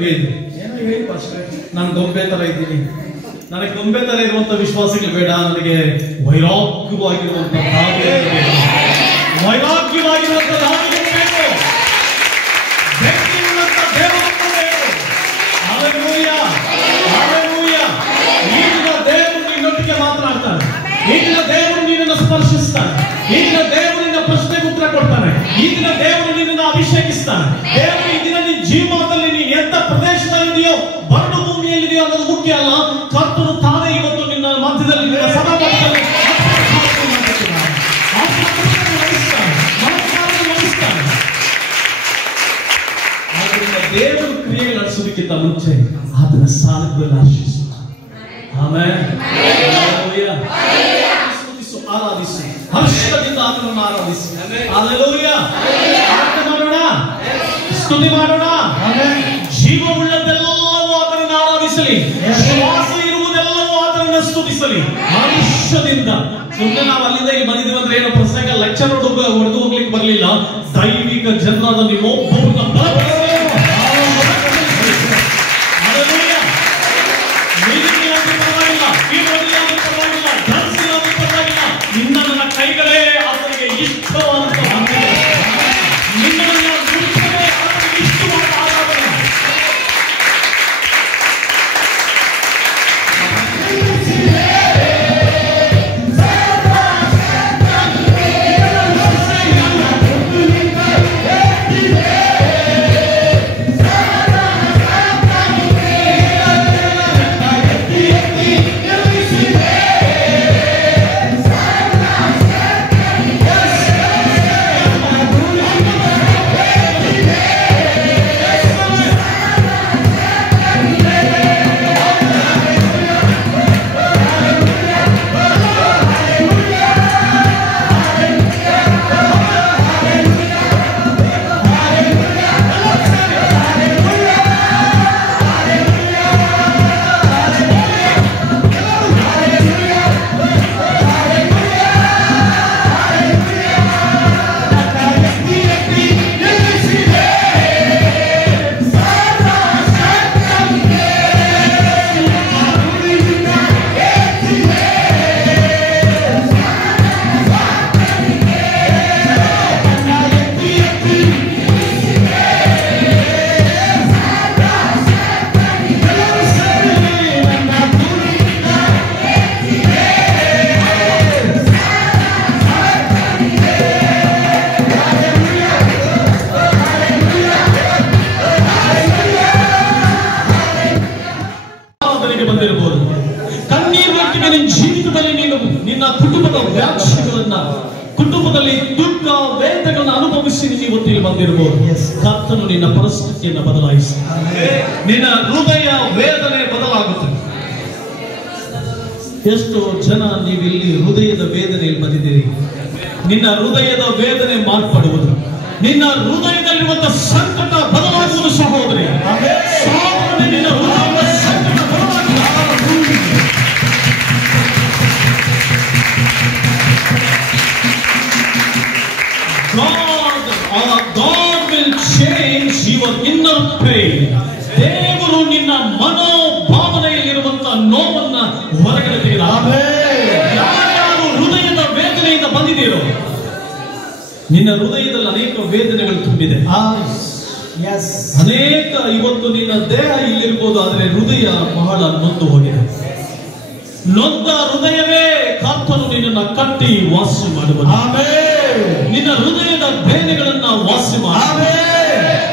ನಿಮ್ಗೆ ಇದು ಏನೋ ಹೇಳಿ ಅಷ್ಟೇ. ನಾನು ಗೊಂಬೆ ತರ ಇದ್ದೀನಿ, ನನಗೆ ಗೊಂಬೆ ತರ ಇರುವಂತ ವಿಶ್ವಾಸಗಳು ಬೇಡ, ನನಗೆ ವೈರಾಗ್ಯವಾಗಿರುವಂತ ವೈರಾಗ್ಯವಾಗಿರುವಂತ ಬೇಕು, ವ್ಯಕ್ತಿಯುಳ್ಳಂತ ದೇವರನ್ನು ಬೇಕು. Hallelujah, hallelujah. ಈಗಿನ ದೇವರು ನಿನ್ನೊಟ್ಟಿಗೆ ಮಾತನಾಡ್ತಾನೆ, ಈಗಿನ ದೇವರು ನಿನ್ನನ್ನು ಸ್ಪರ್ಶಿಸ್ತಾನೆ, ಈಗಿನ ದೇವರು ನಿನ್ನ ಪ್ರಶ್ನೆಗೆ ಉತ್ತರ ಕೊಡ್ತಾನೆ, ಈಗಿನ ದೇವರು ನಿನ್ನನ್ನು ಅಭಿಷೇಕಿಸ್ತಾನೆ. ದೇವರು ಈ ದಿನ ನಿನ್ನ ಜೀವನದಲ್ಲಿ ನೀನು ಎಂತ ಪ್ರದೇಶದಲ್ಲಿದೆಯೋ, ಬರಡು ಭೂಮಿಯಲ್ಲಿದೆಯೋ ಅನ್ನೋದು ಮುಖ್ಯ ಅಲ್ಲ. ಕರ್ತನು ತಾನೇ ಇವತ್ತು ನಿನ್ನ ಮಧ್ಯದಲ್ಲಿ ಸಭಾಮಂದಿರದಲ್ಲಿ ದೇವರು ಕ್ರಿಯೆಗಳು ನಡೆಸುವುದಕ್ಕಿಂತ ಮುಂಚೆ ಆತನ ಸಾಲಗಳನ್ನು ಆಶಿಸು. ಆಮೆನ್. ಆರಾಧಿಸು, ಹರ್ಷದಿಂದ ಆತನನ್ನು ಆರಾಧಿಸು. ಹಲ್ಲೆಲೂಯಾ. ಆರಾಧನೆ ಮಾಡೋಣ, ಸ್ತುತಿ ಮಾಡೋಣ. ಜೀವವುಳ್ಳದೆಲ್ಲವೂ ಆತನನ್ನು ಆರಾಧಿಸಲಿ, ಶ್ವಾಸ ಇರುವುದೆಲ್ಲವೂ ಆತನನ್ನು ಸ್ತುತಿಸಲಿ ಹರ್ಷದಿಂದ. ಸುಮ್ಮನೆ ನಾವು ಅಲ್ಲಿಂದ ಇಲ್ಲಿ ಬಂದಿದ್ದೀವಿ ಅಂದ್ರೆ ಏನೋ ಪ್ರಸಂಗ ಲೆಕ್ಚರ್ ಹೊಡೆದು ಹೋಗ್ಲಿಕ್ಕೆ ಬರಲಿಲ್ಲ. ದೈವಿಕ ಜನರಾದ ನಿಮ್ಮೊಬ್ಬರನ್ನ ನಿನ್ನ ನನ್ನ ಕೈಗಳೇ ಆತನಿಗೆ ಇಷ್ಟವಾದಂತ ನಿನ್ನನ್ನು ಆತನಿಗೆ ಇಷ್ಟವಾದ ಆರಾಧನೆ. ಕುಟುಂಬದಲ್ಲಿ ದುಃಖ ವೇದನೆಗಳನ್ನು ಅನುಭವಿಸಿ ನೀವು ಬಂದಿರಬಹುದು. ಕರ್ತನು ನಿನ್ನ ಪರಿಸ್ಥಿತಿಯನ್ನು ಬದಲಾಯಿಸುತ್ತಾನೆ, ನಿನ್ನ ಹೃದಯ ವೇದನೆ ಬದಲಾಗುತ್ತದೆ. ಎಷ್ಟೋ ಜನ ನೀವಿಲ್ಲಿ ಹೃದಯದ ವೇದನೆಯಲ್ಲಿ ಬಂದಿದ್ದೀರಿ. ನಿನ್ನ ಹೃದಯದ ವೇದನೆ ಮಾರ್ಪಡುವುದು, ನಿನ್ನ ಹೃದಯದಲ್ಲಿರುವಂತಹ ಸಂಕಟ ಬದಲಾಗುವುದು. ಸಹೋದರಿ, ನಿನ್ನ ಹೃದಯದ ಸಂಕಟ ಬದಲಾಗುವುದು. God will change your inner pain. ದೇವರು ನಿನ್ನ ಮನೋಭಾವನೆಯಲ್ಲಿರುವಂತಹ ನೋವನ್ನ ಹೊರಗಡೆ ತೆಗೆದ. ಯಾರು ಹೃದಯದ ವೇದನೆಯಿಂದ ಬಂದಿದ್ದೀರೋ, ನಿನ್ನ ಹೃದಯದಲ್ಲಿ ಅನೇಕ ವೇದನೆಗಳು ತುಂಬಿದೆ. ಅನೇಕ ಇವತ್ತು ನಿನ್ನ ದೇಹ ಇಲ್ಲಿರ್ಬೋದು, ಆದರೆ ಹೃದಯ ಬಹಳ ನೊಂದು ಹೋಗಿದೆ. ನೊಂದ ಹೃದಯವೇ ಕರ್ತನು ನಿನ್ನನ್ನು ಕಟ್ಟಿ ವಾಸಿ ಮಾಡುವುದು. ನಿನ್ನ ಹೃದಯದ ಬೇನೆಗಳನ್ನ ವಾಸಿ ಮಾಡಿ,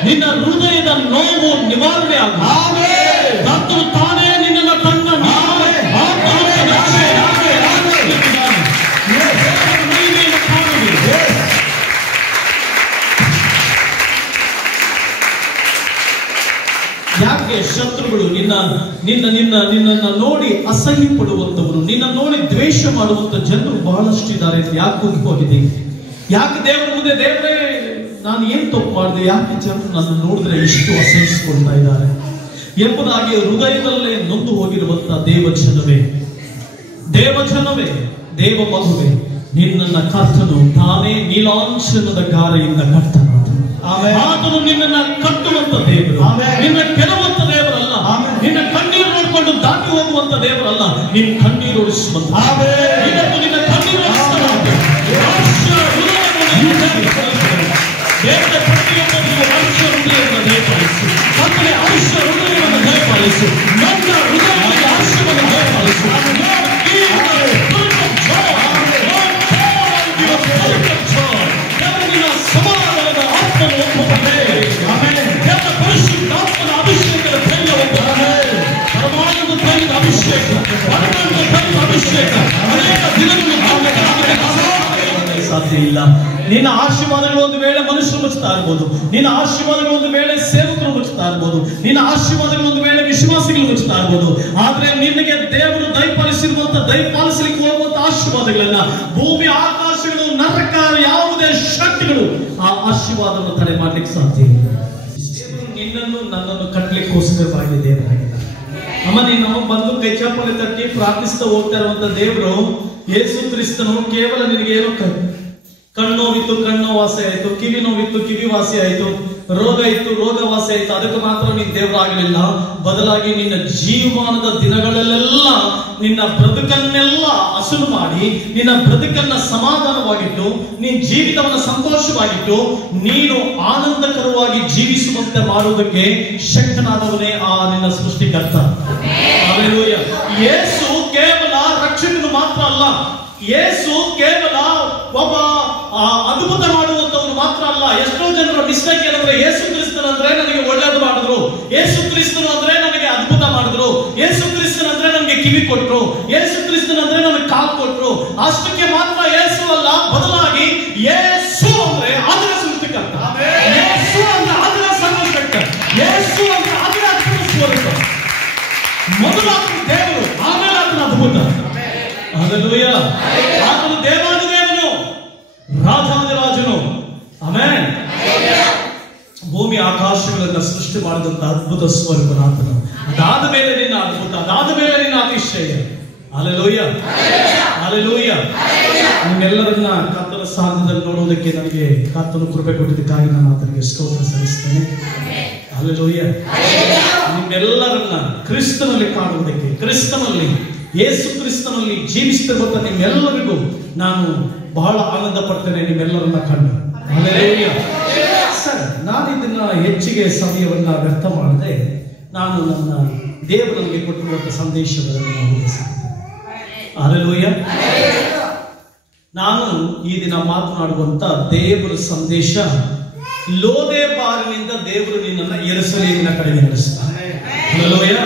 ನಿನ್ನ ಹೃದಯದ ನೋವು ನಿವಾರಣೆ ಆಗಿ ಕರ್ತನು ತಾನೇ ನಿನ್ನನ್ನು ತನ್ನ ಯಾಕೆ ಶತ್ರುಗಳು ನಿನ್ನನ್ನು ನೋಡಿ ಅಸಹ್ಯ ಪಡುವಂತವರು, ನಿನ್ನ ನೋಡಿ ದ್ವೇಷ ಮಾಡುವಂತ ಜನರು ಬಹಳಷ್ಟು ಇದ್ದಾರೆ. ಯಾಕೆ ಹೋಗಿದೆ? ಯಾಕೆ ದೇವರ ಮುಂದೆ ದೇವರೇ ನಾನು ಏನ್ ತಪ್ಪು ಮಾಡಿದೆ, ಯಾಕೆ ಜನರು ನನ್ನ ನೋಡಿದ್ರೆ ಇಷ್ಟು ಅಸಹಿಸಿಕೊಳ್ತಾ ಇದ್ದಾರೆ ಎಂಬುದಾಗಿ ಹೃದಯದಲ್ಲೇ ನೊಂದು ಹೋಗಿರುವಂತಹ ದೇವಜನವೇ, ದೇವ ಮಗುವೆ, ನಿನ್ನನ್ನ ಕರ್ತನು ತಾನೇ ನೀಲಾಂಚನದ ಗಾರೆಯಿಂದ ಕಟ್ಟನು. ಆತನು ನಿನ್ನನ್ನು ಕಟ್ಟುವಂತ ದೇವರು, ನಿನ್ನ ಕೆಲವಂತ ತೋರಿಸುವಂತ ಇವತ್ತು ನಿನ್ನ ಕಣ್ಣಿನ ದೇವರ ಪ್ರತಿಯೊಬ್ಬರಿಗೂ ಮನುಷ್ಯ ಹೃದಯವನ್ನು ದಯಪಾಲಿಸು. ಮಕ್ಕಳೇ ಮನುಷ್ಯ ಹೃದಯವನ್ನು ದಯಪಾಲಿಸು. ನನ್ನ ಹೃದಯದಲ್ಲಿ ಆಶಯವನ್ನು ದಯಪಾಲಿಸು. ದೇವರಿನ ಸಮಾಧಾನದ ಆತ್ಮನು ಒಪ್ಪುತ್ತದೆ. ದೇವರ ಪರಿಶುದ್ಧಾತ್ಮನ ಅಭಿಷೇಕದ ತೈಲ ಒಪ್ಪುತ್ತದೆ. ಪರಮಾನಂದ ತೈಲದ ಅಭಿಷೇಕ, ಪರಮಾನಂದ ತೈಲದ ಅಭಿಷೇಕ ಅನೇಕ ದಿನಗಳು ಸಾಧ್ಯ ಇಲ್ಲ. ನಿನ್ನ ಆಶೀರ್ವಾದಗಳು ಒಂದು ವೇಳೆ ಮನುಷ್ಯರು ಮುಚ್ಚುತ್ತಾ ಇರ್ಬೋದು, ನಿನ್ನ ಆಶೀರ್ವಾದಗಳು ಒಂದು ವೇಳೆ ಸೇವಕರು ಮುಚ್ಚುತ್ತಾ ಇರ್ಬೋದು, ನಿನ್ನ ಆಶೀರ್ವಾದಗಳು ಒಂದು ವೇಳೆ ವಿಶ್ವಾಸಿಗಳು ಮುಚ್ಚುತ್ತಾ ಇರ್ಬೋದು. ಆದ್ರೆ ನಿನಗೆ ದೇವರು ದಯಪಾಲಿಸಲಿಕ್ಕೆ ಹೋಗುವಂತ ಆಶೀರ್ವಾದಗಳನ್ನ ಭೂಮಿ ಆಕಾಶಗಳು ನರಕ ಯಾವುದೇ ಶಕ್ತಿಗಳು ಆ ಆಶೀರ್ವಾದವನ್ನು ತಡೆ ಮಾಡ್ಲಿಕ್ಕೆ ಸಾಧ್ಯ ಇಲ್ಲ. ನಿನ್ನನ್ನು ನನ್ನನ್ನು ಕಟ್ಟಲಿಕ್ಕೋಸ್ಕರವಾಗಿ ದೇವರಾಗಿಲ್ಲ. ಅಮ್ಮ ನೀನು ಬಂದು ಕೈ ಚಪ್ಪಲಿ ತಟ್ಟಿ ಪ್ರಾರ್ಥಿಸ್ತಾ ಹೋಗ್ತಾ ಇರುವಂತ ದೇವರು ಯೇಸು ಕ್ರಿಸ್ತನು ಕೇವಲ ನಿನಗೆ ಏನೋ ಕಣ್ಣೋವಿತ್ತು ಕಣ್ಣು ವಾಸಿ ಆಯ್ತು, ಕಿವಿ ನೋವಿತ್ತು ಕಿವಿ ವಾಸಿ ಆಯ್ತು, ರೋಗ ಇತ್ತು ರೋಗ ವಾಸಿ ಆಯ್ತು, ಅದಕ್ಕೆ ಮಾತ್ರ ನೀನು ದೇವರಾಗಲಿಲ್ಲ. ಬದಲಾಗಿ ನಿನ್ನ ಜೀವನದ ದಿನಗಳಲ್ಲೆಲ್ಲ ನಿನ್ನ ಬ್ರದುಕನ್ನೆಲ್ಲ ಹಸನು ಮಾಡಿ, ನಿನ್ನ ಬ್ರದುಕನ್ನ ಸಮಾಧಾನವಾಗಿಟ್ಟು, ನಿನ್ನ ಜೀವಿತವನ್ನು ಸಂತೋಷವಾಗಿಟ್ಟು, ನೀನು ಆನಂದಕರವಾಗಿ ಜೀವಿಸುವಂತೆ ಮಾಡುವುದಕ್ಕೆ ಶಕ್ತನಾದವನೇ ಆ ನಿನ್ನ ಸೃಷ್ಟಿಕರ್ತ. ಹಲ್ಲೆಲೂಯಾ. ಯೇಸು ಕೇವಲ ರಕ್ಷಕನು ಮಾತ್ರ ಅಲ್ಲ, ಯೇಸು ಕೇವಲ ಒಬ್ಬ ಅದ್ಭುತ ಮಾಡುವಂತವನು ಮಾತ್ರ ಅಲ್ಲ. ಎಷ್ಟೋ ಜನರ ಮಿಸ್ಟೇಕ್ ಏನಂದ್ರೆ ಯೇಸು ಕ್ರಿಸ್ತನ ಅಂದ್ರೆ ನನಗೆ ಒಳ್ಳೇದು ಮಾಡಿದ್ರು, ಯೇಸು ಕ್ರಿಸ್ತನು ಅಂದ್ರೆ ನನಗೆ ಅದ್ಭುತ ಮಾಡಿದ್ರು, ಯೇಸು ಕ್ರಿಸ್ತನ ಅಂದ್ರೆ ನನಗೆ ಕಿವಿ ಕೊಟ್ರು, ಯೇಸು ಕ್ರಿಸ್ತನ ಅಂದ್ರೆ ನನಗೆ ಕಾಲು ಕೊಟ್ರು. ಅಷ್ಟಕ್ಕೆ ಮಾತ್ರ ಯೇಸು ಅಲ್ಲ, ಬದಲಾಗಿ ಯೇಸು ಅಂದ್ರೆ ಅದರ ಸೃಷ್ಟಿಕರ್ತ, ಯೇಸು ಅಂದ್ರೆ ಅದರ ಸರ್ವಶಕ್ತ, ಯೇಸು ಅಂದ್ರೆ ಅದರ ಅದ್ಭುತ ಸ್ವರೂಪ. ಮೊದಲು ಆತನ ದೇವರು, ಆಮೇಲೆ ಆತನ ಅದ್ಭುತ. ಹಲ್ಲೆಲೂಯಾ. ಆತನು ದೇವಾದಿದೇವನು, ರಾಜಾದಿರಾಜನು. ಆಮೆನ್. ಭೂಮಿ ಆಕಾಶಗಳನ್ನ ಸೃಷ್ಟಿ ಮಾಡಿದಂತ ಅದ್ಭುತ ಸ್ವರೂಪನಾಥನು. ಅದಾದ ಮೇಲೆ ನಿನ್ನ ಅದ್ಭುತ, ಅದಾದ ಮೇಲೆ ನಿನ್ನ ಅತಿಶಯ. Hallelujah, hallelujah. ನಿಮ್ಮೆಲ್ಲರನ್ನ ಕರ್ತನ ಸಾನ್ನಿಧ್ಯದಲ್ಲಿ ನೋಡುವುದಕ್ಕೆ ನನಗೆ ಕರ್ತನು ಕೃಪೆ ಕೊಟ್ಟಿದ್ದಕ್ಕಾಗಿ ನಾನು ಆತನಿಗೆ ಸ್ತೋತ್ರ ಸಲ್ಲಿಸ್ತೇನೆ. ಹಲ್ಲೆಲೂಯಾ. ನಿಮ್ಮೆಲ್ಲರನ್ನ ಕ್ರಿಸ್ತನಲ್ಲಿ ಕಾಣುವುದಕ್ಕೆ, ಕ್ರಿಸ್ತನಲ್ಲಿ ಯೇಸು ಕ್ರಿಸ್ತನಲ್ಲಿ ಜೀವಿಸುತ್ತಿರುವಂತ ನಿಮ್ಮೆಲ್ಲರಿಗೂ ನಾನು ಬಹಳ ಆನಂದ ಪಡ್ತೇನೆ, ನಿಮ್ಮೆಲ್ಲರನ್ನ ಕಂಡು. ಹಲ್ಲೆಲೂಯಾ. ಸರ್, ನಾನು ಇದನ್ನ ಹೆಚ್ಚಿಗೆ ಸಮಯವನ್ನ ವ್ಯರ್ಥ ಮಾಡದೆ ನಾನು ನನ್ನ ದೇವರಿಗೆ ಕೊಟ್ಟಿರುವಂತ ಸಂದೇಶವನ್ನು ಹಲ್ಲೆಲೂಯಾ. ನಾನು ಈ ದಿನ ಮಾತನಾಡುವಂತ ದೇವರ ಸಂದೇಶ, ಲೋದೇಬಾರಿನಿಂದ ದೇವರು ನಿನ್ನನ್ನು ಯೆರೂಸಲೇಮಿನ ಕಡೆಗೆ ನಡೆಸ್ತಾನೆ. ಹಲ್ಲೆಲೂಯಾ.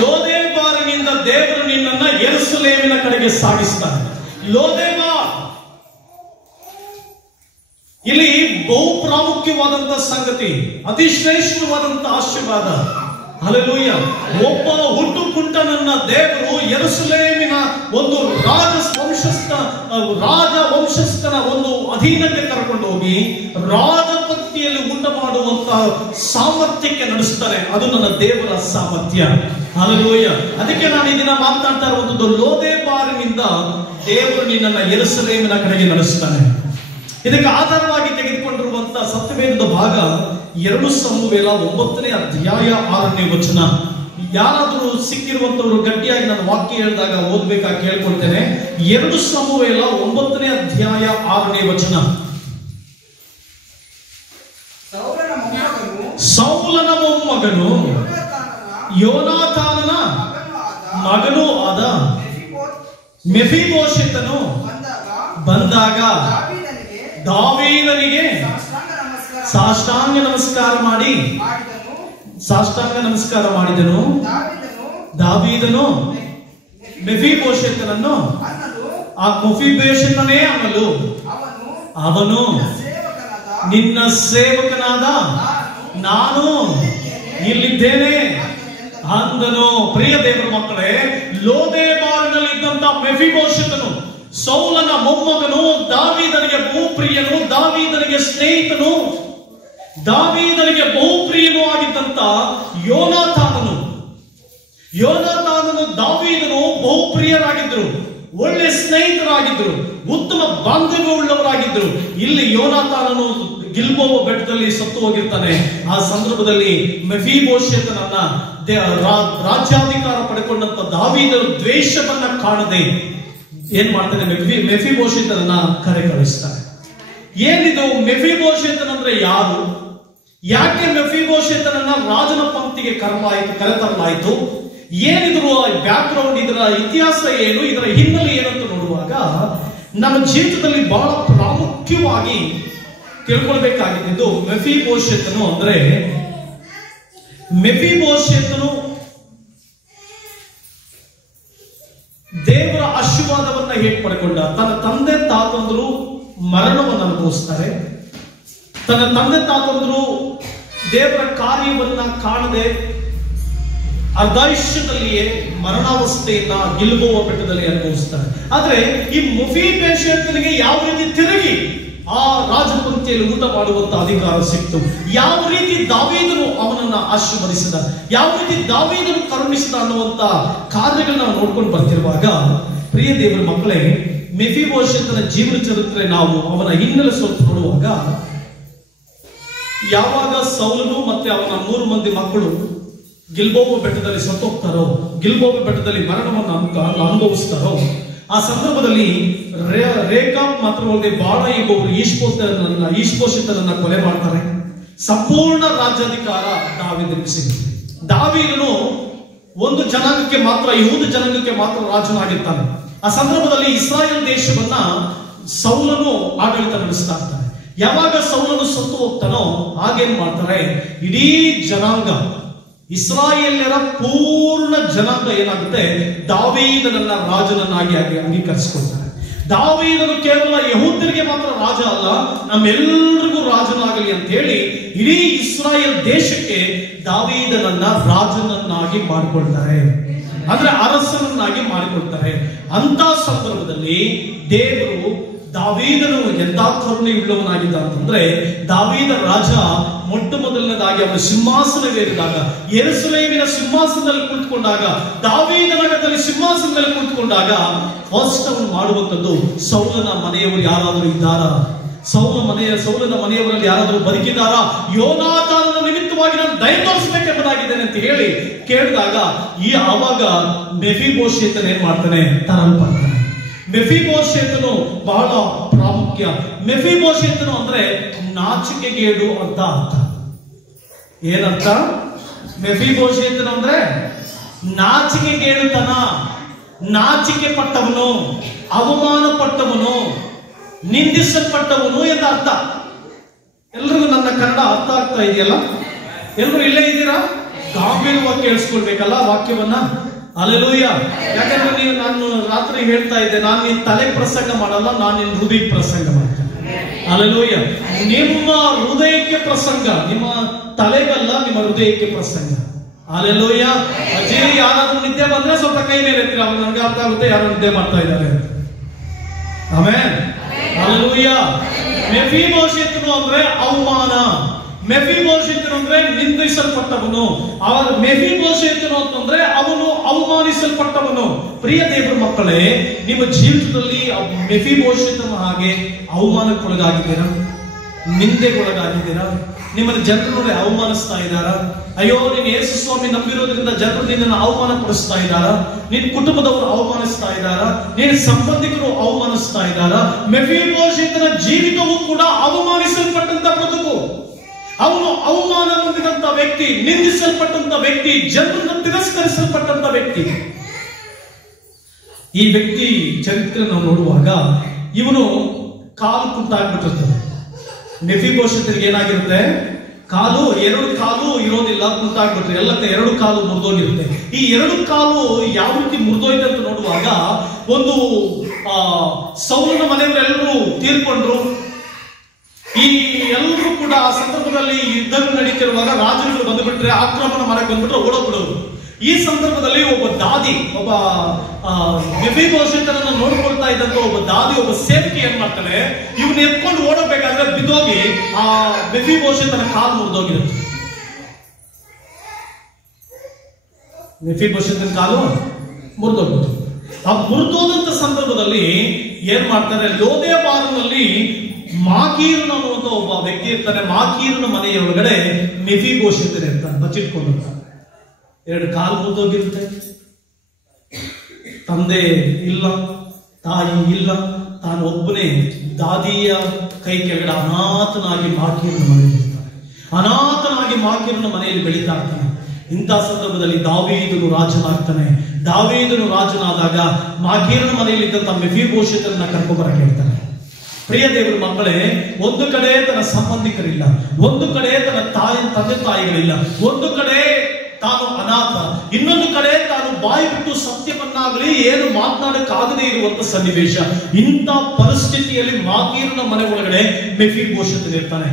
ಲೋದೇಬಾರಿನಿಂದ ದೇವರು ನಿನ್ನನ್ನು ಯೆರೂಸಲೇಮಿನ ಕಡೆಗೆ ಸಾಗಿಸ್ತಾನೆ. ಲೋದೇಬಾರ್ ಇಲ್ಲಿ ಬಹು ಪ್ರಾಮುಖ್ಯವಾದಂತಹ ಸಂಗತಿ, ಅತಿ ಶ್ರೇಷ್ಠವಾದಂತಹ ಆಶೀರ್ವಾದ. ಹಲ್ಲೆಲೂಯಾ. ಒಬ್ಬ ಹುಟ್ಟು ಕುಂಟನನ್ನ ದೇವರು ಯೆರೂಸಲೇಮಿನ ಒಂದು ರಾಜ ವಂಶಸ್ಥನ ಒಂದು ಅಧೀನಕ್ಕೆ ಕರ್ಕೊಂಡು ಹೋಗಿ ರಾಜಪತ್ನಿಯಲ್ಲಿ ಊಟ ಮಾಡುವಂತಹ ಸಾಮರ್ಥ್ಯಕ್ಕೆ ನಡೆಸ್ತಾರೆ. ಅದು ನನ್ನ ದೇವರ ಸಾಮರ್ಥ್ಯ. ಹಲ್ಲೆಲೂಯಾ. ಅದಕ್ಕೆ ನಾನು ಈ ದಿನ ಮಾತನಾಡ್ತಾ ಇರುವಂತದ್ದು, ಲೋದೇಬಾರಿನಿಂದ ದೇವರು ನಿನ್ನನ್ನು ಯೆರೂಸಲೇಮಿನ ಕಡೆಗೆ ನಡೆಸ್ತಾನೆ. ಇದಕ್ಕೆ ಆಧಾರವಾಗಿ ತೆಗೆದುಕೊಂಡಿರುವಂತಹ ಸತ್ಯವೇದದ ಭಾಗ 2 ಸಮುವೇಲ 9ನೇ ಅಧ್ಯಾಯ 6ನೇ ವಚನ. ಯಾರಾದರೂ ಸಿಕ್ಕಿರುವಂತವರು ಗಟ್ಟಿಯಾಗಿ ನಾನು ವಾಕ್ಯ ಹೇಳಿದಾಗ ಓದ್ಬೇಕಾಗಿ ಕೇಳ್ಕೊಳ್ತೇನೆ. 2 ಸಮುವೇಲ 9ನೇ ಅಧ್ಯಾಯ 6ನೇ ವಚನ. ಸೌಲನ ಮೊಮ್ಮಗನು ಯೋನಾತಾನನ ಮಗನೂ ಆದ ಮೆಫೀಬೋಶೆತನು ಬಂದಾಗ ದಾವೀದನಿಗೆ ಸಾಷ್ಟಾಂಗ ನಮಸ್ಕಾರ ಮಾಡಿದನು. ದಾವೀದನು ಮೆಫೀಬೋಶೆತನನ್ನು ಆ ಮೆಫೀಬೋಶೆತನೇ ಅನ್ನಲು ಅವನು ನಿನ್ನ ಸೇವಕನಾದ ನಾನು ಇಲ್ಲಿದ್ದೇನೆ ಅಂದನು. ಪ್ರಿಯ ದೇವರ ಮಕ್ಕಳೇ, ಲೋದೇಬಾರಿನಲ್ಲಿ ಇದ್ದಂತ ಮೆಫೀಬೋಶೆತನು ಸೌಲನ ಮೊಮ್ಮಗನು, ದಾವೀದನಿಗೆ ಬಹುಪ್ರಿಯನು, ದಾವೀದನಿಗೆ ಸ್ನೇಹಿತನು, ದಾವೀದನಿಗೆ ಬಹುಪ್ರಿಯನೂ ಆಗಿದ್ದಂತ ಯೋನಾತಾನನು ದಾವೀದನು ಬಹುಪ್ರಿಯರಾಗಿದ್ರು, ಒಳ್ಳೆ ಸ್ನೇಹಿತರಾಗಿದ್ರು, ಉತ್ತಮ ಬಾಂಧವ್ಯ ಉಳ್ಳವರಾಗಿದ್ರು. ಇಲ್ಲಿ ಯೋನಾತಾನನು ಗಿಲ್ಬೋವ ಬೆಟ್ಟದಲ್ಲಿ ಸತ್ತು ಹೋಗಿರ್ತಾನೆ. ಆ ಸಂದರ್ಭದಲ್ಲಿ ಮೆಫೀಬೋಶೆತನನ್ನ ರಾಜ್ಯಾಧಿಕಾರ ಪಡೆಕೊಂಡಂತ ದಾವೀದನ ದ್ವೇಷವನ್ನ ಕಾಣದೆ ಏನ್ ಮಾಡ್ತಾನೆ, ಮೆಫೀಬೋಶೆತನನ್ನ ಕರೆ ಕಳಿಸ್ತಾರೆ. ಏನಿದು ಮೆಫೀಬೋಶೆತನಂದ್ರೆ ಯಾರು? ಯಾಕೆ ಮೆಫೀಬೋಶೆತನನ್ನ ರಾಜನ ಪಂಕ್ತಿಗೆ ಕರೆತರಲಾಯಿತು? ಏನಿದ್ರು ಬ್ಯಾಕ್ ಗ್ರೌಂಡ್, ಇದರ ಇತಿಹಾಸ ಏನು, ಇದರ ಹಿನ್ನೆಲೆ ಏನಂತ ನೋಡುವಾಗ ನಮ್ಮ ಜೀವಿತದಲ್ಲಿ ಬಹಳ ಪ್ರಾಮುಖ್ಯವಾಗಿ ತಿಳ್ಕೊಳ್ಬೇಕಾಗಿದ್ದು ಮೆಫೀಬೋಶೆತನು ಅಂದ್ರೆ, ಮೆಫೀಬೋಶೆತನು ದೇವರ ಆಶೀರ್ವಾದವನ್ನ ಹೇಗೆ ಪಡ್ಕೊಂಡ? ತನ್ನ ತಂದೆ ತಾತಂದ್ರು ಮರಣವನ್ನು ಅನುಭವಿಸ್ತಾರೆ. ತನ್ನ ತಂದೆ ತಾತಂದ್ರು ದೇವರ ಕಾರ್ಯವನ್ನ ಕಾಣದೆ ಅರ್ಧಾಯುಷ್ಯದಲ್ಲಿಯೇ ಮರಣಾವಸ್ಥೆಯನ್ನ ಗಿಲ್ಬೋವ ಬೆಟ್ಟದಲ್ಲಿ ಅನುಭವಿಸ್ತಾರೆ. ಆದ್ರೆ ಈ ಮೆಫೀಬೋಶೆತನಿಗೆ ಯಾವ ರೀತಿ ತಿರುಗಿ ಆ ರಾಜಪಂಕ್ತಿಯಲ್ಲಿ ಊಟ ಮಾಡುವಂತ ಅಧಿಕಾರ ಸಿಕ್ತು? ಯಾವ ರೀತಿ ದಾವೀದನು ಅವನನ್ನ ಆಶೀರ್ವದಿಸಿದ, ಯಾವ ರೀತಿ ದಾವೀದನು ಕರುಣಿಸಿದ ಅನ್ನುವಂತ ಕಾರ್ಯಗಳನ್ನ ನಾವು ನೋಡ್ಕೊಂಡು ಬರ್ತಿರುವಾಗ, ಪ್ರಿಯ ದೇವರ ಮಕ್ಕಳೇ, ಮೆಫೀಬೋಶೆತನ ಜೀವನ ಚರಿತ್ರೆ ನಾವು ಅವನ ಹಿನ್ನೆಲೆ ಸ್ವಲ್ಪ ನೋಡುವಾಗ, ಯಾವಾಗ ಸೌಲನು ಮತ್ತೆ ಅವನ 3 ಮಂದಿ ಮಕ್ಕಳು ಗಿಲ್ಬೋವ ಬೆಟ್ಟದಲ್ಲಿ ಸತ್ತೋಗ್ತಾರೋ, ಗಿಲ್ಬೋವ ಬೆಟ್ಟದಲ್ಲಿ ಮರಣವನ್ನು ಅನುಭವಿಸ್ತಾರೋ, ಆ ಸಂದರ್ಭದಲ್ಲಿ ರೇಖಾಪ್ ಮಾತ್ರವಲ್ಲದೆ ಬಾಳ ಎಂಬುವರು ಈಶ್ಬೋಶೆತನನ್ನ ಕೊಲೆ ಮಾಡ್ತಾರೆ. ಸಂಪೂರ್ಣ ರಾಜ್ಯಾಧಿಕಾರ ದಾವೀದನಿಗೆ ಸಿಗುತ್ತೆ. ದಾವೀದನು ಒಂದು ಜನಾಂಗಕ್ಕೆ ಮಾತ್ರ, ಯಹೂದ ಜನಾಂಗಕ್ಕೆ ಮಾತ್ರ ರಾಜನಾಗಿರ್ತಾನೆ. ಆ ಸಂದರ್ಭದಲ್ಲಿ ಇಸ್ರಾಯೇಲ್ ದೇಶವನ್ನ ಸೌಲನು ಆಡಳಿತ ನಡೆಸ್ತಾ ಇರ್ತಾನೆ. ಯಾವಾಗ ಸೌಲನು ಸತ್ತು ಹೋಗ್ತಾನೋ ಆಗೇನ್ ಮಾಡ್ತಾರೆ, ಇಡೀ ಜನಾಂಗ, ಇಸ್ರಾಯೇಲ್ಯರ ಪೂರ್ಣ ಜನಾಂಗ ಏನಾಗುತ್ತೆ, ದಾವೀದನನ್ನ ರಾಜನನ್ನಾಗಿ ಅಂಗೀಕರಿಸಿಕೊಳ್ತಾರೆ. ದಾವೀದನು ಕೇವಲ ಯಹೂದ್ಯರಿಗೆ ಮಾತ್ರ ರಾಜ ಅಲ್ಲ, ನಮ್ಮೆಲ್ಲರಿಗೂ ರಾಜನಾಗಲಿ ಅಂತ ಹೇಳಿ ಇಡೀ ಇಸ್ರಾಯೇಲ್ ದೇಶಕ್ಕೆ ದಾವೀದನನ್ನ ರಾಜನನ್ನಾಗಿ ಮಾಡಿಕೊಳ್ತಾರೆ, ಅಂದ್ರೆ ಅರಸನನ್ನಾಗಿ ಮಾಡಿಕೊಳ್ತಾರೆ. ಅಂತ ಸಂದರ್ಭದಲ್ಲಿ ದೇವರು ದಾವೀದನು ಎಂತ ಕರುಣೆ ಉಳ್ಳವನಾಗಿದ್ದ ಅಂತಂದ್ರೆ, ದಾವೀದ ರಾಜ ಮೊಟ್ಟ ಮೊದಲನೇದಾಗಿ ಅವನ ಸಿಂಹಾಸನವೇರಿದಾಗ, ಯೆರೂಸಲೇಮಿನ ಸಿಂಹಾಸನದಲ್ಲಿ ಕುಳಿತುಕೊಂಡಾಗ, ದಾವೀದ ನಗರದಲ್ಲಿ ಸಿಂಹಾಸನದಲ್ಲಿ ಕುಳಿತುಕೊಂಡಾಗ ಫಸ್ಟ್ ಅವನು ಮಾಡುವಂತದ್ದು, ಸೌಲನ ಮನೆಯವರು ಯಾರಾದರೂ ಇದ್ದಾರಾ, ಸೌಲನ ಮನೆಯವರಲ್ಲಿ ಯಾರಾದರೂ ಬದುಕಿದ್ದಾರಾ, ಯೋನಾತಾನನ ನಿಮಿತ್ತವಾಗಿ ನಾನು ದಯ ತೋರಿಸಬೇಕೆಂಬುದಾಗಿದ್ದೇನೆ ಅಂತ ಹೇಳಿ ಕೇಳಿದಾಗ, ಆವಾಗ ಮೆಫೀಬೋಶೆತನ ಏನ್ ಮಾಡ್ತಾನೆ, ತರಲ್ಪಡ್ತಾನೆ. ಮೆಫೀಬೋಶೆತನು ಬಹಳ ಪ್ರಾಮುಖ್ಯ. ಮೆಫೀಬೋಶೆತನು ಅಂದ್ರೆ ನಾಚಿಕೆಗೇಡು ಅಂತ ಅರ್ಥ. ಏನರ್ಥ? ಮೆಫೀಬೋಶೆತನು ಅಂದ್ರೆ ನಾಚಿಕೆಗೇಡುತನ, ನಾಚಿಕೆ ಪಟ್ಟವನು, ಅವಮಾನ ಪಟ್ಟವನು, ನಿಂದಿಸಲ್ಪಟ್ಟವನು ಎಂದ ಅರ್ಥ. ಎಲ್ರಿಗೂ ನನ್ನ ಕನ್ನಡ ಅರ್ಥ ಆಗ್ತಾ ಇದೆಯಲ್ಲ? ಎಲ್ರು ಇಲ್ಲೇ ಇದ್ದೀರಾ? ಗಾಂಭೀರ್ಯವಾಗಿ ಕೇಳಿಸ್ಕೊಳ್ಬೇಕಲ್ಲ ವಾಕ್ಯವನ್ನ. ಹಲ್ಲೆಲೂಯಾ. ಯಾಕಂದ್ರೆ ನಾನು ರಾತ್ರಿ ಹೇಳ್ತಾ ಇದ್ದೆ, ನಾನು ನಿನ್ ತಲೆ ಪ್ರಸಂಗ ಮಾಡಲ್ಲ, ನಾನು ನಿನ್ ಹೃದಯ ಪ್ರಸಂಗ ಮಾಡ್ತೇನೆ. ಹಲ್ಲೆಲೂಯಾ. ನಿಮ್ಮ ಹೃದಯಕ್ಕೆ ಪ್ರಸಂಗ, ನಿಮ್ಮ ತಲೆಗಲ್ಲ, ನಿಮ್ಮ ಹೃದಯಕ್ಕೆ ಪ್ರಸಂಗ. ಹಲ್ಲೆಲೂಯಾ. ಅಜ್ಜಿ, ಯಾರಾದ್ರೂ ನಿದ್ದೆ ಬಂದ್ರೆ ಸ್ವಲ್ಪ ಕೈ ಮೇಲೆ ಎತ್ತಿರ, ಅವ್ರು ನನಗೆ ಅರ್ಥ ಆಗುತ್ತೆ ಯಾರು ನಿದ್ದೆ ಮಾಡ್ತಾ ಇದ್ದಾರೆ. ಆಮೆನ್. ಹಲ್ಲೆಲೂಯಾ. ಮೆಫೀಬೋಶೆತನು ಅಂದ್ರೆ ಅವಮಾನ, ಮೆಫೀಬೋಶೆತನು ಅಂದ್ರೆ ನಿಂದಿಸಲ್ಪಟ್ಟವನು, ಅವರ ಮೆಫೀಬೋಶೆತನು ಅಂತಂದ್ರೆ ಅವನು ಅವಮಾನಿಸಲ್ಪಟ್ಟವನು. ಪ್ರಿಯ ದೇವರ ಮಕ್ಕಳೇ, ನಿಮ್ಮ ಜೀವಿತದಲ್ಲಿ ಮೆಫೀಬೋಶೆತನ ಹಾಗೆ ಅವಮಾನಕ್ಕೊಳಗಾಗಿದ್ದೀರಾ, ನಿಂದೆಗೊಳಗಾಗಿದ್ದೀರಾ? ನಿಮ್ಮನ್ನು ಜನರು ಅವಮಾನಿಸ್ತಾ ಇದ್ದಾರಾ? ಅಯ್ಯೋ, ನೀನು ಯೇಸು ಸ್ವಾಮಿ ನಂಬಿರೋದ್ರಿಂದ ಜನರು ನಿನ್ನನ್ನು ಅವಮಾನ ಪಡಿಸ್ತಾ ಇದ್ದಾರಾ? ನಿನ್ನ ಕುಟುಂಬದವರು ಅವಮಾನಿಸ್ತಾ ಇದ್ದಾರಾ? ನಿನ್ನ ಸಂಬಂಧಿಕರು ಅವಮಾನಿಸ್ತಾ ಇದ್ದಾರಾ? ಮೆಫೀಬೋಶೆತನ ಜೀವಿತವೂ ಕೂಡ ಅವಮಾನಿಸಲ್ಪಟ್ಟಂತ ಬದುಕು. ಅವನು ಅವಮಾನ ಹೊಂದಿದಂತ ವ್ಯಕ್ತಿ, ನಿಂದಿಸಲ್ಪಟ್ಟಂತ ವ್ಯಕ್ತಿ, ಜನರನ್ನು ತಿರಸ್ಕರಿಸಲ್ಪಟ್ಟಂತ ವ್ಯಕ್ತಿ. ಈ ವ್ಯಕ್ತಿ ಚರಿತ್ರೆ ನಾವು ನೋಡುವಾಗ ಇವನು ಕಾಲು ಕುಂಟಾಗ್ಬಿಟ್ಟಿರ್ತದೆ. ಮೆಫೀಬೋಶೆತನಿಗೆ ಏನಾಗಿರುತ್ತೆ, ಎರಡು ಕಾಲು ಇರೋದಿಲ್ಲ, ಕುಂಟಾಗ್ಬಿಟ್ರೆ ಎಲ್ಲ 2 ಕಾಲು ಮುರಿದೋಗಿರುತ್ತೆ. ಈ 2 ಕಾಲು ಯಾವ ರೀತಿ ಮುರಿದೋಯ್ತು ಅಂತ ನೋಡುವಾಗ, ಒಂದು ಸೌಲನ ಮನೆಯವರೆಲ್ಲರೂ ತೀರ್ಕೊಂಡ್ರು. ಈ ಎಲ್ಲರೂ ಕೂಡ ಆ ಸಂದರ್ಭದಲ್ಲಿ ಯುದ್ಧಗಳು ನಡೀತಿರುವಾಗ ರಾಜರುಗಳು ಬಂದುಬಿಟ್ರೆ, ಆಕ್ರಮಣ ಮಾಡಕ್ಕೆ ಬಂದ್ಬಿಟ್ರೆ ಓಡೋಗ್ಬಿಡೋರು. ಈ ಸಂದರ್ಭದಲ್ಲಿ ಒಬ್ಬ ದಾದಿ, ಒಬ್ಬ ಮೆಫೀಬೋಶೆತನನ್ನ ನೋಡ್ಕೊಳ್ತಾ ಇದ್ದಂತ ಒಬ್ಬ ದಾದಿ, ಒಬ್ಬ ಸೇವಕಿ ಏನ್ ಮಾಡ್ತಾಳೆ, ಇವನ್ನ ಎತ್ಕೊಂಡು ಓಡೋಗ್ಬೇಕಾದ್ರೆ ಬಿದ್ದೋಗಿ ಆ ಮೆಫೀಬೋಶೆತನ ಕಾಲು ಮುರಿದೋಗಿರುತ್ತೆ. ಮೆಫೀಬೋಶೆತನ ಕಾಲು ಮುರಿದೋಗ್ಬಿಟ್ಟು, ಆ ಮುರಿದೋದಂತ ಸಂದರ್ಭದಲ್ಲಿ ಏನ್ ಮಾಡ್ತಾರೆ, ಲೋದೇಬಾರನಲ್ಲಿ ಮಾಕೀರನ ಅನ್ನುವಂತ ಒಬ್ಬ ವ್ಯಕ್ತಿ ಇರ್ತಾನೆ. ಮಾಕೀರನ ಮನೆಯ ಒಳಗಡೆ ಮೆಫಿಬೋಶೆತ್ ಇರ್ತಾನೆ, ಬಚ್ಚಿಟ್ಕೊಂಡಿರ್ತಾನೆ. 2 ಕಾಲು ಮುರಿದೋಗಿರುತ್ತೆ, ತಂದೆ ಇಲ್ಲ, ತಾಯಿ ಇಲ್ಲ, ತಾನು ಒಬ್ಬನೇ ದಾದಿಯ ಕೈ ಕೆಳಗಡೆ ಅನಾಥನಾಗಿ ಮಾಕೀರನ ಮನೆಯಲ್ಲಿ ಇರ್ತಾನೆ. ಅನಾಥನಾಗಿ ಮಾಕೀರನ ಮನೆಯಲ್ಲಿ ಬೆಳೀತಾ ಇರ್ತಾನೆ. ಇಂಥ ಸಂದರ್ಭದಲ್ಲಿ ದಾವೀದನು ರಾಜನಾಗ್ತಾನೆ. ದಾವೀದನು ರಾಜನಾದಾಗ ಮಾಕೀರನ ಮನೆಯಲ್ಲಿ ಇದ್ದಂತ ಮೆಫಿಬೋಶೆತನ್ನ ಕರ್ಕೊಂಡ್ಬರಕ್ಕೆ ಹೇಳ್ತಾನೆ. ಪ್ರಿಯ ದೇವರ ಮಕ್ಕಳೇ, ಒಂದು ಕಡೆ ತನ್ನ ಸಂಬಂಧಿಕರಿಲ್ಲ, ಒಂದು ಕಡೆ ತನ್ನ ತಂದೆ ತಾಯಿಗಳಿಲ್ಲ, ಒಂದು ಕಡೆ ತಾನು ಅನಾಥ, ಇನ್ನೊಂದು ಕಡೆ ತಾನು ಬಾಯಿ ಬಿಟ್ಟು ಸತ್ಯವನ್ನಾಗಲಿ ಏನು ಮಾತನಾಡಕ್ಕಾಗದೇ ಇರುವಂತ ಸನ್ನಿವೇಶ. ಇಂಥ ಪರಿಸ್ಥಿತಿಯಲ್ಲಿ ಮಾಕೀರನ ಮನೆ ಒಳಗಡೆ ಮೆಫಿಬೋಶೆತ್ ಇರ್ತಾನೆ.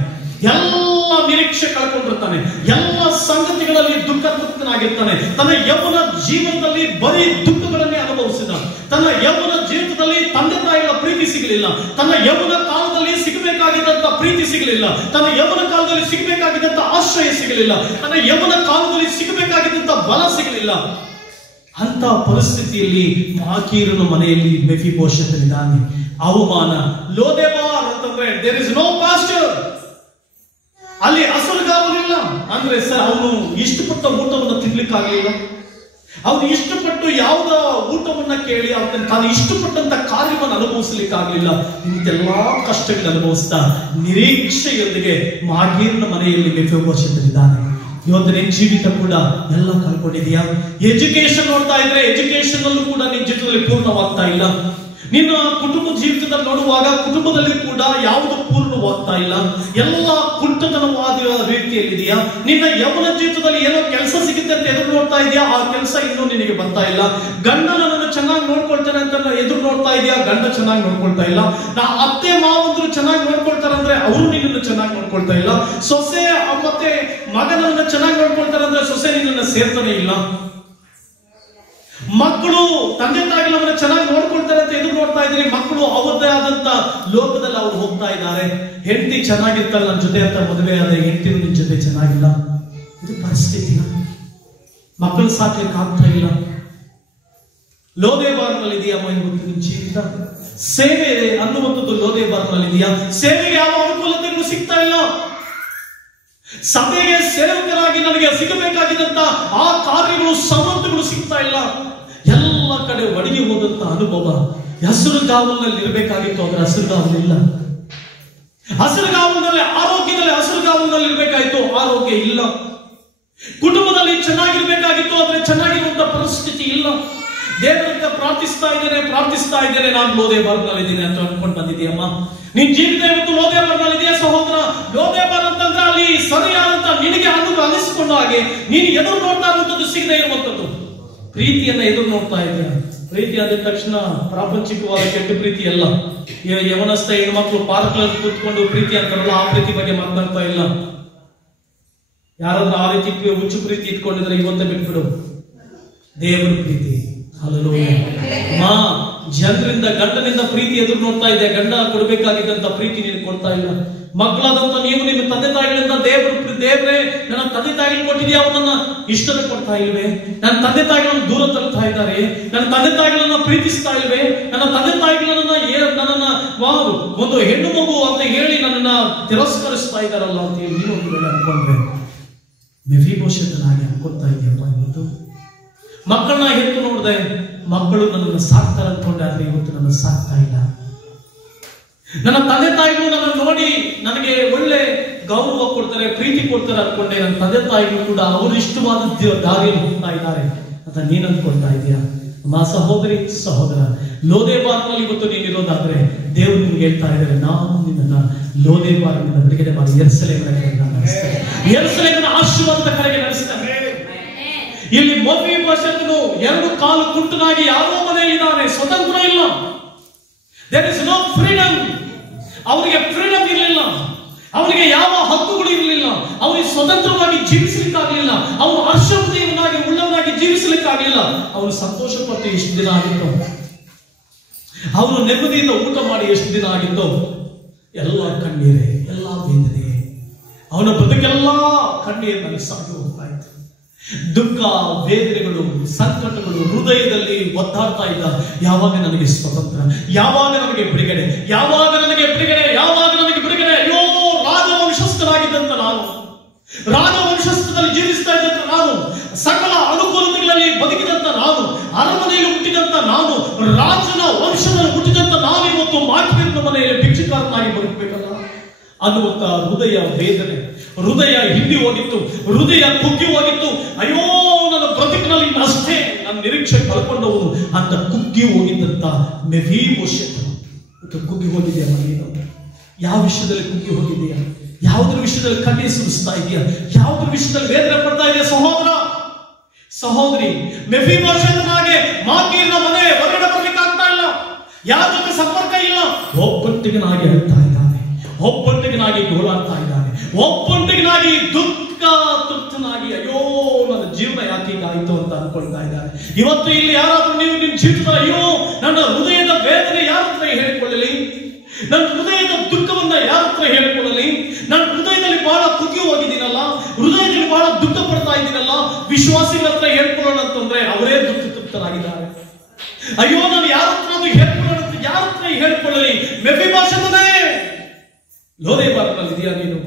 ಎಲ್ಲ ನಿರೀಕ್ಷೆ ಕಳ್ಕೊಂಡಿರ್ತಾನೆ, ಎಲ್ಲ ಸಂಗತಿಗಳಲ್ಲಿ ದುಃಖತೃಪ್ತನಾಗಿರ್ತಾನೆ. ತನ್ನ ಯೌವನ ಜೀವನದಲ್ಲಿ ಬರೀ ದುಃಖಗಳನ್ನೇ ಅನುಭವಿಸಿದ. ತನ್ನ ಯೌವನ ಜೀವಿತದಲ್ಲಿ ತಂದೆ ತಾಯಿಗಳ ಪ್ರೀತಿ ಸಿಗಲಿಲ್ಲ. ತನ್ನ ಯೌವನ ಕಾಲದಲ್ಲಿ ಸಿಗಬೇಕಾಗಿದ್ದಂತ ಪ್ರೀತಿ ಸಿಗಲಿಲ್ಲ. ತನ್ನ ಯೌವನ ಕಾಲದಲ್ಲಿ ಸಿಗಬೇಕಾಗಿದ್ದಂತ ಆಶ್ರಯ ಸಿಗಲಿಲ್ಲ. ತನ್ನ ಯೌವನ ಕಾಲದಲ್ಲಿ ಸಿಗಬೇಕಾಗಿದ್ದಂತ ಬಲ ಸಿಗಲಿಲ್ಲ. ಅಂತ ಪರಿಸ್ಥಿತಿಯಲ್ಲಿ ಮಾಕೀರನ ಮನೆಯಲ್ಲಿ ಮೆಫಿಬೋಶೆತ್ ಇದ್ದಾನೆ. ಅವಮಾನ, ಲೋದೆಬಾರ್ ಅಂತಂದ್ರೆ ದೇರ್ ಇಸ್ ನೋ ಪಾಸ್ಟರ್, ಅಲ್ಲಿ ಹಸುರುಗಾವಲಿಲ್ಲ. ಅಂದ್ರೆ ಸರ್, ಅವನು ಇಷ್ಟಪಟ್ಟ ಊಟವನ್ನು ತಿನ್ಲಿಕ್ಕಾಗಲಿಲ್ಲ. ಅವನು ಇಷ್ಟಪಟ್ಟು ಯಾವುದ ಊಟವನ್ನ ಕೇಳಿ ತಾನು ಇಷ್ಟಪಟ್ಟಂತ ಕಾರ್ಯವನ್ನು ಅನುಭವಿಸಲಿಕ್ಕಾಗಲಿಲ್ಲ. ಇಂತೆಲ್ಲಾ ಕಷ್ಟಗಳು ಅನುಭವಿಸ್ತಾ ನಿರೀಕ್ಷೆಯೊಂದಿಗೆ ಮಾಕೀರನ ಮನೆಯಲ್ಲಿ ಮೆಫಿಬೋಶೆತ್ ಇದ್ದಾನೆ. ಇವತ್ತು ನಿನ್ ಜೀವಿತ ಕೂಡ ಎಲ್ಲ ಕಳ್ಕೊಂಡಿದೆಯಾ? ಎಜುಕೇಶನ್ ನೋಡ್ತಾ ಇದ್ರೆ ಎಜುಕೇಶನ್ ಅಲ್ಲೂ ಕೂಡ ನಿನ್ ಜೀವಿತದಲ್ಲಿ ಪೂರ್ಣವಾಗ್ತಾ ಇಲ್ಲ. ನಿನ್ನ ಕುಟುಂಬ ಜೀವಿತದಲ್ಲಿ ನೋಡುವಾಗ ಕುಟುಂಬದಲ್ಲಿ ಕೂಡ ಯಾವುದು ಪೂರ್ಣವಾಗ್ತಾ ಇಲ್ಲ, ಎಲ್ಲ ಕುಂಟತನವಾದ ರೀತಿಯಲ್ಲಿದೆಯಾ? ನಿನ್ನ ಯೌವನ ಜೀವಿತದಲ್ಲಿ ಏನೋ ಕೆಲಸ ಸಿಗುತ್ತೆ ಅಂತ ಎದುರು ನೋಡ್ತಾ ಇದೆಯಾ, ಆ ಕೆಲಸ ಇನ್ನೂ ನಿನಗೆ ಬರ್ತಾ ಇಲ್ಲ. ಗಂಡ ನನ್ನನ್ನು ಚೆನ್ನಾಗಿ ನೋಡ್ಕೊಳ್ತಾನೆ ಅಂತ ಎದುರು ನೋಡ್ತಾ ಇದೆಯಾ, ಗಂಡ ಚೆನ್ನಾಗಿ ನೋಡ್ಕೊಳ್ತಾ ಇಲ್ಲ. ಅತ್ತೆ ಮಾವಂದ್ರು ಚೆನ್ನಾಗಿ ನೋಡ್ಕೊಳ್ತಾರೆ ಅಂದ್ರೆ ಅವರು ನಿನ್ನನ್ನು ಚೆನ್ನಾಗಿ ನೋಡ್ಕೊಳ್ತಾ ಇಲ್ಲ. ಸೊಸೆ ಮತ್ತೆ ಮಗನನ್ನ ಚೆನ್ನಾಗಿ ನೋಡ್ಕೊಳ್ತಾರೆ ಅಂದ್ರೆ ಸೊಸೆ ನಿನ್ನನ್ನು ಸೇರ್ತಾನೆ ಇಲ್ಲ. ಮಕ್ಕಳು ತಂದೆ ತಾಯಿಗಳನ್ನ ಚೆನ್ನಾಗಿ ನೋಡ್ಕೊಳ್ತಾರೆ ಅಂತ ಎದುರು ನೋಡ್ತಾ ಇದ್ರಿ, ಮಕ್ಕಳು ಅವರದೇ ಆದಂತ ಲೋಕದಲ್ಲಿ ಅವ್ರು ಹೋಗ್ತಾ ಇದ್ದಾರೆ. ಹೆಂಡತಿ ಚೆನ್ನಾಗಿರ್ತಾಳೆ ನನ್ನ ಜೊತೆ ಅಂತ ಮದುವೆ ಆದ ಹೆಂಡತಿರು ನಿನ್ ಜೊತೆ ಚೆನ್ನಾಗಿಲ್ಲ. ಇದು ಪರಿಸ್ಥಿತಿ. ಮಕ್ಕಳು ಸಾಕ್ಲಿಕ್ಕೆ ಆಗ್ತಾ ಇಲ್ಲ. ಲೋದೆಬಾರ್ನಲ್ಲಿ ಇದೆಯಮ್ಮ ಇವತ್ತು ನಿನ್ ಜೀವಿತ? ಸೇವೆ ಅನ್ನುವಂಥದ್ದು ಲೋದೆಬಾರ್ನಲ್ಲಿ ಇದೆಯಾ? ಸೇವೆಗೆ ಯಾವ ಅನುಕೂಲತೆಗಳು ಸಿಗ್ತಾ ಇಲ್ಲ. ಸಭೆಗೆ ಸೇವಕರಾಗಿ ನನಗೆ ಸಿಗಬೇಕಾಗಿದ್ದಂತ ಆ ಕಾರ್ಯಗಳು ಸವಲತ್ತುಗಳು ಸಿಗ್ತಾ ಇಲ್ಲ. ಎಲ್ಲ ಕಡೆ ಒಡಗಿ ಹೋದಂತ ಅನುಭವ. ಹಸಿರುಗಾವಲಿನಲ್ಲಿ ಇರಬೇಕಾಗಿತ್ತು, ಅದರ ಹಸಿರುಗಾವಲಿಲ್ಲ. ಹಸಿರುಗಾವಲಿನಲ್ಲಿ ಆರೋಗ್ಯದಲ್ಲಿ ಹಸಿರುಗಾವಲಿನಲ್ಲಿ ಇರಬೇಕಾಗಿತ್ತು, ಆರೋಗ್ಯ ಇಲ್ಲ. ಕುಟುಂಬದಲ್ಲಿ ಚೆನ್ನಾಗಿರ್ಬೇಕಾಗಿತ್ತು, ಆದ್ರೆ ಚೆನ್ನಾಗಿರುವಂತ ಪರಿಸ್ಥಿತಿ ಇಲ್ಲ. ದೇವರಂತ ಪ್ರಾರ್ಥಿಸ್ತಾ ಇದ್ದೇನೆ ನಾನು ಲೋದೆಬಾರ್ನಲ್ಲಿ ಇದ್ದೀನಿ ಅಂತ ಅನ್ಕೊಂಡು ಬಂದಿದ್ದೀಯಮ್ಮ. ನಿನ್ ಜೀವಿತ ಇವತ್ತು ಲೋದೆಬಾರ್ನಲ್ಲಿ ಇದೆಯಾ ಸಹೋದರ? ಲೋದೆಬಾರ್ ಅಂತಂದ್ರೆ ಅಲ್ಲಿ ಸರಿಯಾದಂತ ನಿನಗೆ ಅನಿಸಿಕೊಂಡ ಹಾಗೆ ನೀನು ಎದುರು ನೋಡ್ತಾ ಇರುವಂತದ್ದು ಸಿಗದೆ ಇರುವಂತದ್ದು ಪ್ರೀತಿಯನ್ನ ಎದುರು ನೋಡ್ತಾ ಇದೆಯಾ? ಪ್ರೀತಿ ಆದ ತಕ್ಷಣ ಪ್ರಾಪಂಚಿಕವಾದ ಕೆಟ್ಟ ಪ್ರೀತಿ ಅಲ್ಲ. ಯವನಸ್ಥ ಹೆಣ್ಮಕ್ಳು ಪಾರ್ಕ್ಗಳಲ್ಲಿ ಕೂತ್ಕೊಂಡು ಪ್ರೀತಿ ಅಂತಾರಲ್ಲ, ಆ ಪ್ರೀತಿ ಬಗ್ಗೆ ಮಾತನಾಡ್ತಾ ಇಲ್ಲ. ಯಾರಾದ್ರೂ ಆ ರೀತಿ ಹುಚ್ಚು ಪ್ರೀತಿ ಇಟ್ಕೊಂಡಿದ್ರೆ ಇವತ್ತೇ ಬಿಟ್ಬಿಡು. ದೇವರ ಪ್ರೀತಿ, ಹಲ್ಲೆಲೂಯಾ. ಜನರಿಂದ ಗಂಡನಿಂದ ಪ್ರೀತಿ ಎದುರು ನೋಡ್ತಾ ಇದೆ, ಗಂಡ ಕೊಡ್ಬೇಕಾಗಿದ್ದಂತ ಪ್ರೀತಿ ನೀನು ಕೊಡ್ತಾ ಇಲ್ಲ. ಮಕ್ಕಳಾದಂತ ನೀವು ನಿಮ್ಮ ತಂದೆ ತಾಯಿಗಳಿಂದ ದೇವ್ರೇ ನನ್ನ ತಂದೆ ತಾಯಿಗಳು ಕೊಟ್ಟಿದ್ಯಾ, ಅವನನ್ನ ಇಷ್ಟದ ಕೊಡ್ತಾ ಇಲ್ವೇ? ನನ್ನ ತಂದೆ ತಾಯಿಗಳನ್ನು ದೂರ ತಳ್ತಾ ಇದ್ದಾರೆ, ನನ್ನ ತಂದೆ ತಾಯಿಗಳನ್ನ ಪ್ರೀತಿಸ್ತಾ ಇಲ್ವೇ? ನನ್ನ ತಂದೆ ತಾಯಿಗಳನ್ನ ಒಂದು ಹೆಣ್ಣು ಮಗು ಅಂತ ಹೇಳಿ ನನ್ನನ್ನ ತಿರಸ್ಕರಿಸ್ತಾ ಇದ್ದಾರಲ್ಲ ಅಂತ ಹೇಳಿ ನೀನು ಒಂದು ವೇಳೆ ಅನ್ಕೊಂಡ್ರೆ ಮೆಫಿಬೋಶೆತನಾಗಿ ಅನ್ಕೊಳ್ತಾ ಇದೆಯಪ್ಪ ಇವತ್ತು. ಮಕ್ಕಳನ್ನ ಹೆತ್ತು ನೋಡಿದೆ, ಮಕ್ಕಳು ನನ್ನನ್ನು ಸಾಕ್ತಾರೆ ಅನ್ಕೊಂಡೆ, ಆದ್ರೆ ಇವತ್ತು ನನ್ನ ಸಾಕ್ತಾ ಇಲ್ಲ. ನನ್ನ ತಂದೆ ತಾಯಿಗಳು ನನ್ನ ನೋಡಿ ನನಗೆ ಒಳ್ಳೆ ಗೌರವ ಕೊಡ್ತಾರೆ, ಪ್ರೀತಿ ಕೊಡ್ತಾರೆ ಅನ್ಕೊಂಡೆ. ನನ್ನ ತಂದೆ ತಾಯಿಗಳು ಕೂಡ ಅವರು ಇಷ್ಟವಾದ ದಾರಿಯಲ್ಲಿ ಹೋಗ್ತಾ ಇದ್ದಾರೆ ಅಂತ ನೀನ್ ಅನ್ಕೊಳ್ತಾ ಇದೀಯಾ? ಸಹೋದರಿ ಸಹೋದರ, ಲೋದೆಬಾರ್ನಲ್ಲಿ ಇವತ್ತು ನೀನಿರೋದಾದ್ರೆ ದೇವರು ನಿಮ್ಗೆ ಹೇಳ್ತಾ ಇದ್ದಾರೆ, ನಾನು ನಿನ್ನನ್ನ ಲೋದೆಬಾರ್ನಿಂದ ಬಿಡುಗಡೆ ಮಾಡಿ ಯೆರೂಸಲೇಮಿನ ಕಡೆಗೆ ನಡೆಸ್ತೇನೆ, ಯೆರೂಸಲೇಮಿನ ಆಶೀರ್ವಾದದ ಕಡೆಗೆ ನಡೆಸ್ತೇನೆ. ಇಲ್ಲಿ ಮೆಫಿಬೋಶೆತನು 2 ಕಾಲು ಕುಂಟನಾಗಿ ಯಾರೋ ಮನೆಯಲ್ಲಿದ್ದಾನೆ, ಸ್ವತಂತ್ರ ಇಲ್ಲ. There is no freedom. ಅವರಿಗೆ ಫ್ರೀಡಮ್ ಇರಲಿಲ್ಲ, ಅವನಿಗೆ ಯಾವ ಹಕ್ಕುಗಳು ಇರಲಿಲ್ಲ, ಅವನಿಗೆ ಸ್ವತಂತ್ರವಾಗಿ ಜೀವಿಸಲಿಕ್ಕಾಗಲಿಲ್ಲ, ಅವನು ಹರ್ಷವನ್ನಾಗಿ ಉಳ್ಳವನಾಗಿ ಜೀವಿಸಲಿಕ್ಕಾಗಲಿಲ್ಲ. ಅವನು ಸಂತೋಷ ಪಟ್ಟು ಎಷ್ಟು ದಿನ ಆಗಿತ್ತು, ಅವನು ನೆಮ್ಮದಿಯಿಂದ ಊಟ ಮಾಡಿ ಎಷ್ಟು ದಿನ ಆಗಿತ್ತು? ಎಲ್ಲ ಕಣ್ಣೀರೇ, ಎಲ್ಲ ವೇದನೆ, ಅವನ ಬದುಕೆಲ್ಲ ಕಣ್ಣೀರಿನಲ್ಲಿ ಸಾಗಿ ಹೋಗ್ತಾ ಇತ್ತು. ದುಃಖ, ವೇದನೆಗಳು, ಸಂಕಟಗಳು ಹೃದಯದಲ್ಲಿ ಒದ್ದಾಡ್ತಾ ಇದ್ದ. ಯಾವಾಗ ನನಗೆ ಸ್ವತಂತ್ರ, ಯಾವಾಗ ನನಗೆ ಬಿಡುಗಡೆ, ಯಾವಾಗ ನನಗೆ ಬಿಡುಗಡೆ, ಯಾವಾಗ ನನಗೆ ರಾಜವಂಶಸ್ಥದಲ್ಲಿ ಜೀವಿಸ್ತಾ ಇದ್ದಂತ ನಾನು, ಸಕಲ ಅನುಕೂಲತೆಗಳಲ್ಲಿ ಬದುಕಿದಂತ ನಾನು, ಅರಮನೆಯಲ್ಲಿ ಹುಟ್ಟಿದಂತ ನಾನು, ರಾಜನ ವಂಶದಲ್ಲಿ ಹುಟ್ಟಿದಂತ ನಾನು ಇವತ್ತು ಮಾರ್ಕೆಟ್ನ ಮನೆಯಲ್ಲಿ ಭಿಕ್ಷುಕಾರನಾಗಿ ಬದುಕಬೇಕಲ್ಲ ಅನ್ನುವಂತ ಹೃದಯ ವೇದನೆ, ಹೃದಯ ಹಿಂಡಿ ಹೋಗಿತ್ತು, ಹೃದಯ ಕುಗ್ಗಿ ಹೋಗಿತ್ತು. ಅಯ್ಯೋ, ನನ್ನ ಬದುಕಿನಲ್ಲಿ ಅಷ್ಟೇ ನನ್ನ ನಿರೀಕ್ಷೆ ಕಳ್ಕೊಂಡವನು ಅಂತ ಕುಗ್ಗಿ ಹೋಗಿದ್ದಂತ ಮೆಫೀಬೋಶೆತ್ ಕುಗ್ಗಿ ಹೋಗಿದೆಯಾ? ನೀನು ಯಾವ ವಿಷಯದಲ್ಲಿ ಕುಗ್ಗಿ ಹೋಗಿದೆಯಾ? ಯಾವುದ್ರ ವಿಷಯದಲ್ಲಿ ಕಣ್ಣೀರು ಸುರಿಸ್ತಾ ಇದೆಯಾ? ಯಾವುದ್ರ ವಿಷಯದಲ್ಲಿ ವೇದನೆ ಪಡ್ತಾ ಇದೆಯಾ? ಸಹೋದರ ಸಹೋದರಿ, ಮೆಫೀಬೋಶೆತನಾಗೆ ಮಾಕೀರನ ಮನೆ ಹೊರಗಡೆ ಬರ್ಲಿಕ್ಕೆ ಆಗ್ತಾ ಇಲ್ಲ, ಯಾರ ಜೊತೆ ಸಂಪರ್ಕ ಇಲ್ಲ, ಒಬ್ಬೊಟ್ಟಿಗನಾಗಿ ಹೇಳ್ತಾ ಇದ್ದಾನೆ, ಒಬ್ಬೊಟ್ಟಿಗನಾಗಿ ಗೋಳಾಡ್ತಾ ಇದ್ದಾನೆ, ಒಬ್ಬೊಟ್ಟಿಗನಾಗಿ ದುಃಖ ತೃಪ್ತನಾಗಿ ಅಯ್ಯೋ ನನ್ನ ಜೀವನ ಯಾಕೆ ಹೀಗಾಯಿತು ಅಂತ ಅನ್ಕೊಳ್ತಾ ಇದ್ದಾನೆ. ಇವತ್ತು ಇಲ್ಲಿ ಯಾರಾದ್ರೂ ನೀವು ನಿಮ್ಮ ಜೀವಿತ ಅಯ್ಯೋ ನನ್ನ ಹೃದಯದ ವೇದನೆ ಯಾರ ಹತ್ರ ಹೇಳಿಕೊಳ್ಳಲಿ, ನನ್ನ ಹೃದಯದ ದುಃಖವನ್ನ ಯಾರ ಹತ್ರ ಹೇಳಿಕೊಳ್ಳಲಿ, ನನ್ನ ಹೃದಯದಲ್ಲಿ ಬಹಳ ಕುಗ್ಗಿ ಹೋಗಿದ್ದೀನಲ್ಲ, ಹೃದಯದಲ್ಲಿ ಬಹಳ ದುಃಖ ಪಡ್ತಾ ಇದ್ದೀನಲ್ಲ, ವಿಶ್ವಾಸಿಗಳ ಹತ್ರ ಹೇಳ್ಕೊಳ್ಳೋಣ ಅಂತಂದ್ರೆ ಅವರೇ ದುಃಖ ತೃಪ್ತರಾಗಿದ್ದಾರೆ. ಅಯ್ಯೋ ನಾನು ಯಾರ ಹತ್ರ ಹೇಳ್ಕೊಳ್ಳೋಣ ಅಂತ ಯಾರ ಹತ್ರ ಹೇಳ್ಕೊಳ್ಳಲಿ? ಮೆಫೀಬೋಶೆತನೇ, ಲೋದೇಬಾರನಲ್ಲಿ ಇದೆಯಾ ನೀನು?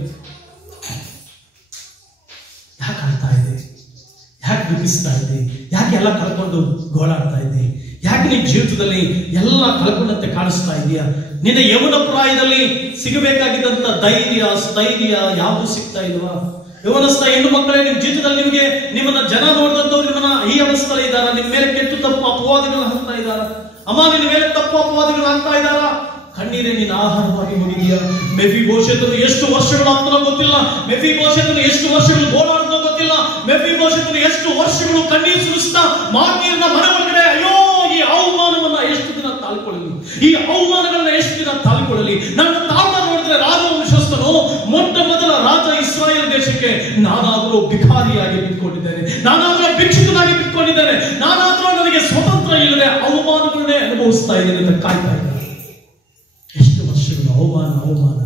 ಯಾಕೆ ಆಡ್ತಾ ಇದೆ? ಯಾಕೆ ದುಃಖಿಸ್ತಾ ಇದೆ? ಯಾಕೆ ಎಲ್ಲ ಕಳ್ಕೊಂಡು ಗೋಳಾಡ್ತಾ ಇದೆ? ಯಾಕೆ ನಿನ್ನ ಜೀವಿತದಲ್ಲಿ ಎಲ್ಲ ಕಳ್ಕೊಂಡಂತೆ ಕಾಣಿಸ್ತಾ ಇದೆಯಾ? ನಿನ್ನ ಯೌವನ ಪ್ರಾಯದಲ್ಲಿ ಸಿಗಬೇಕಾಗಿದ್ದಂತ ಧೈರ್ಯ ಸ್ಥೈರ್ಯ ಯಾವುದು ಸಿಗ್ತಾ ಇಲ್ವಾ? ಯೌವನಸ್ಥ ಹೆಣ್ಣು ಮಕ್ಕಳೇ, ನಿಮ್ಮ ಜೀವಿತದಲ್ಲಿ ನಿಮ್ಮನ್ನ ಜನ ನೋಡಿದಂತವ್ರು ನಿಮ್ಮನ್ನ ಈ ಅವಸ್ಥೆಯಲ್ಲಿ ಇದ್ದಾರ, ನಿಮ್ಮ ಮೇಲೆ ಕೆಟ್ಟು ತಪ್ಪು ಅಪವಾದಗಳನ್ನ ಹಾಕ್ತಾ ಇದ್ದಾರ, ಅಮ್ಮ ನಿನ್ನ ಮೇಲೆ ತಪ್ಪು ಅಪವಾದಗಳನ್ನ ಹಾಕ್ತಾ ಇದ್ದಾರ. ಕಣ್ಣೀರೇ ನಿನ್ನ ಆಹಾರವಾಗಿ ಹೋಗಿದೆಯಾ? ಮೆಫೀಬೋಶೆತನು ಎಷ್ಟು ವರ್ಷಗಳು ಆಗ್ತಾನೋ ಗೊತ್ತಿಲ್ಲ, ಮೆಫೀಬೋಶೆತನು ಎಷ್ಟು ವರ್ಷಗಳು ಗೋಳಾಡ್ತಾನೋ ಗೊತ್ತಿಲ್ಲ, ಮೆಫೀಬೋಶೆತನು ಎಷ್ಟು ವರ್ಷಗಳು ಕಣ್ಣೀರು ಸುರಿಸ್ತಾ ಮಾಕೀರನ ಮನೆ ಒಳಗಡೆ ಅಯ್ಯೋ ಈ ಅವಮಾನವನ್ನ ಎಷ್ಟು ದಿನ ತಾಳ್ಕೊಳ್ಳಲಿ, ಈ ಅವಮಾನಗಳನ್ನ ಎಷ್ಟು ದಿನ ತಾಳ್ಕೊಳ್ಳಲಿ, ನನ್ನ ತಾತ ನೋಡಿದ್ರೆ ರಾಜವಂಶಸ್ಥನು ಮೊಟ್ಟ ಮೊದಲ ರಾಜ ಇಸ್ರಾಯೇಲ್ ದೇಶಕ್ಕೆ, ನಾನಾದ್ರೂ ಭಿಕಾರಿಯಾಗಿ ಬಿಟ್ಕೊಂಡಿದ್ದೇನೆ, ನಾನಾದ್ರೂ ಭಿಕ್ಷುಕನಾಗಿ ಬಿಟ್ಕೊಂಡಿದ್ದೇನೆ, ನಾನಾದ್ರೂ ನನಗೆ ಸ್ವತಂತ್ರ ಇಲ್ಲದೆ ಅವಮಾನಗಳನ್ನೇ ಅನುಭವಿಸ್ತಾ ಇದ್ದೇನೆ ಅಂತ ಕಾಯ್ತಾ ಇದ್ದಾರೆ. ಎಷ್ಟು ವರ್ಷಗಳು ಅವಮಾನ ಅವಮಾನ,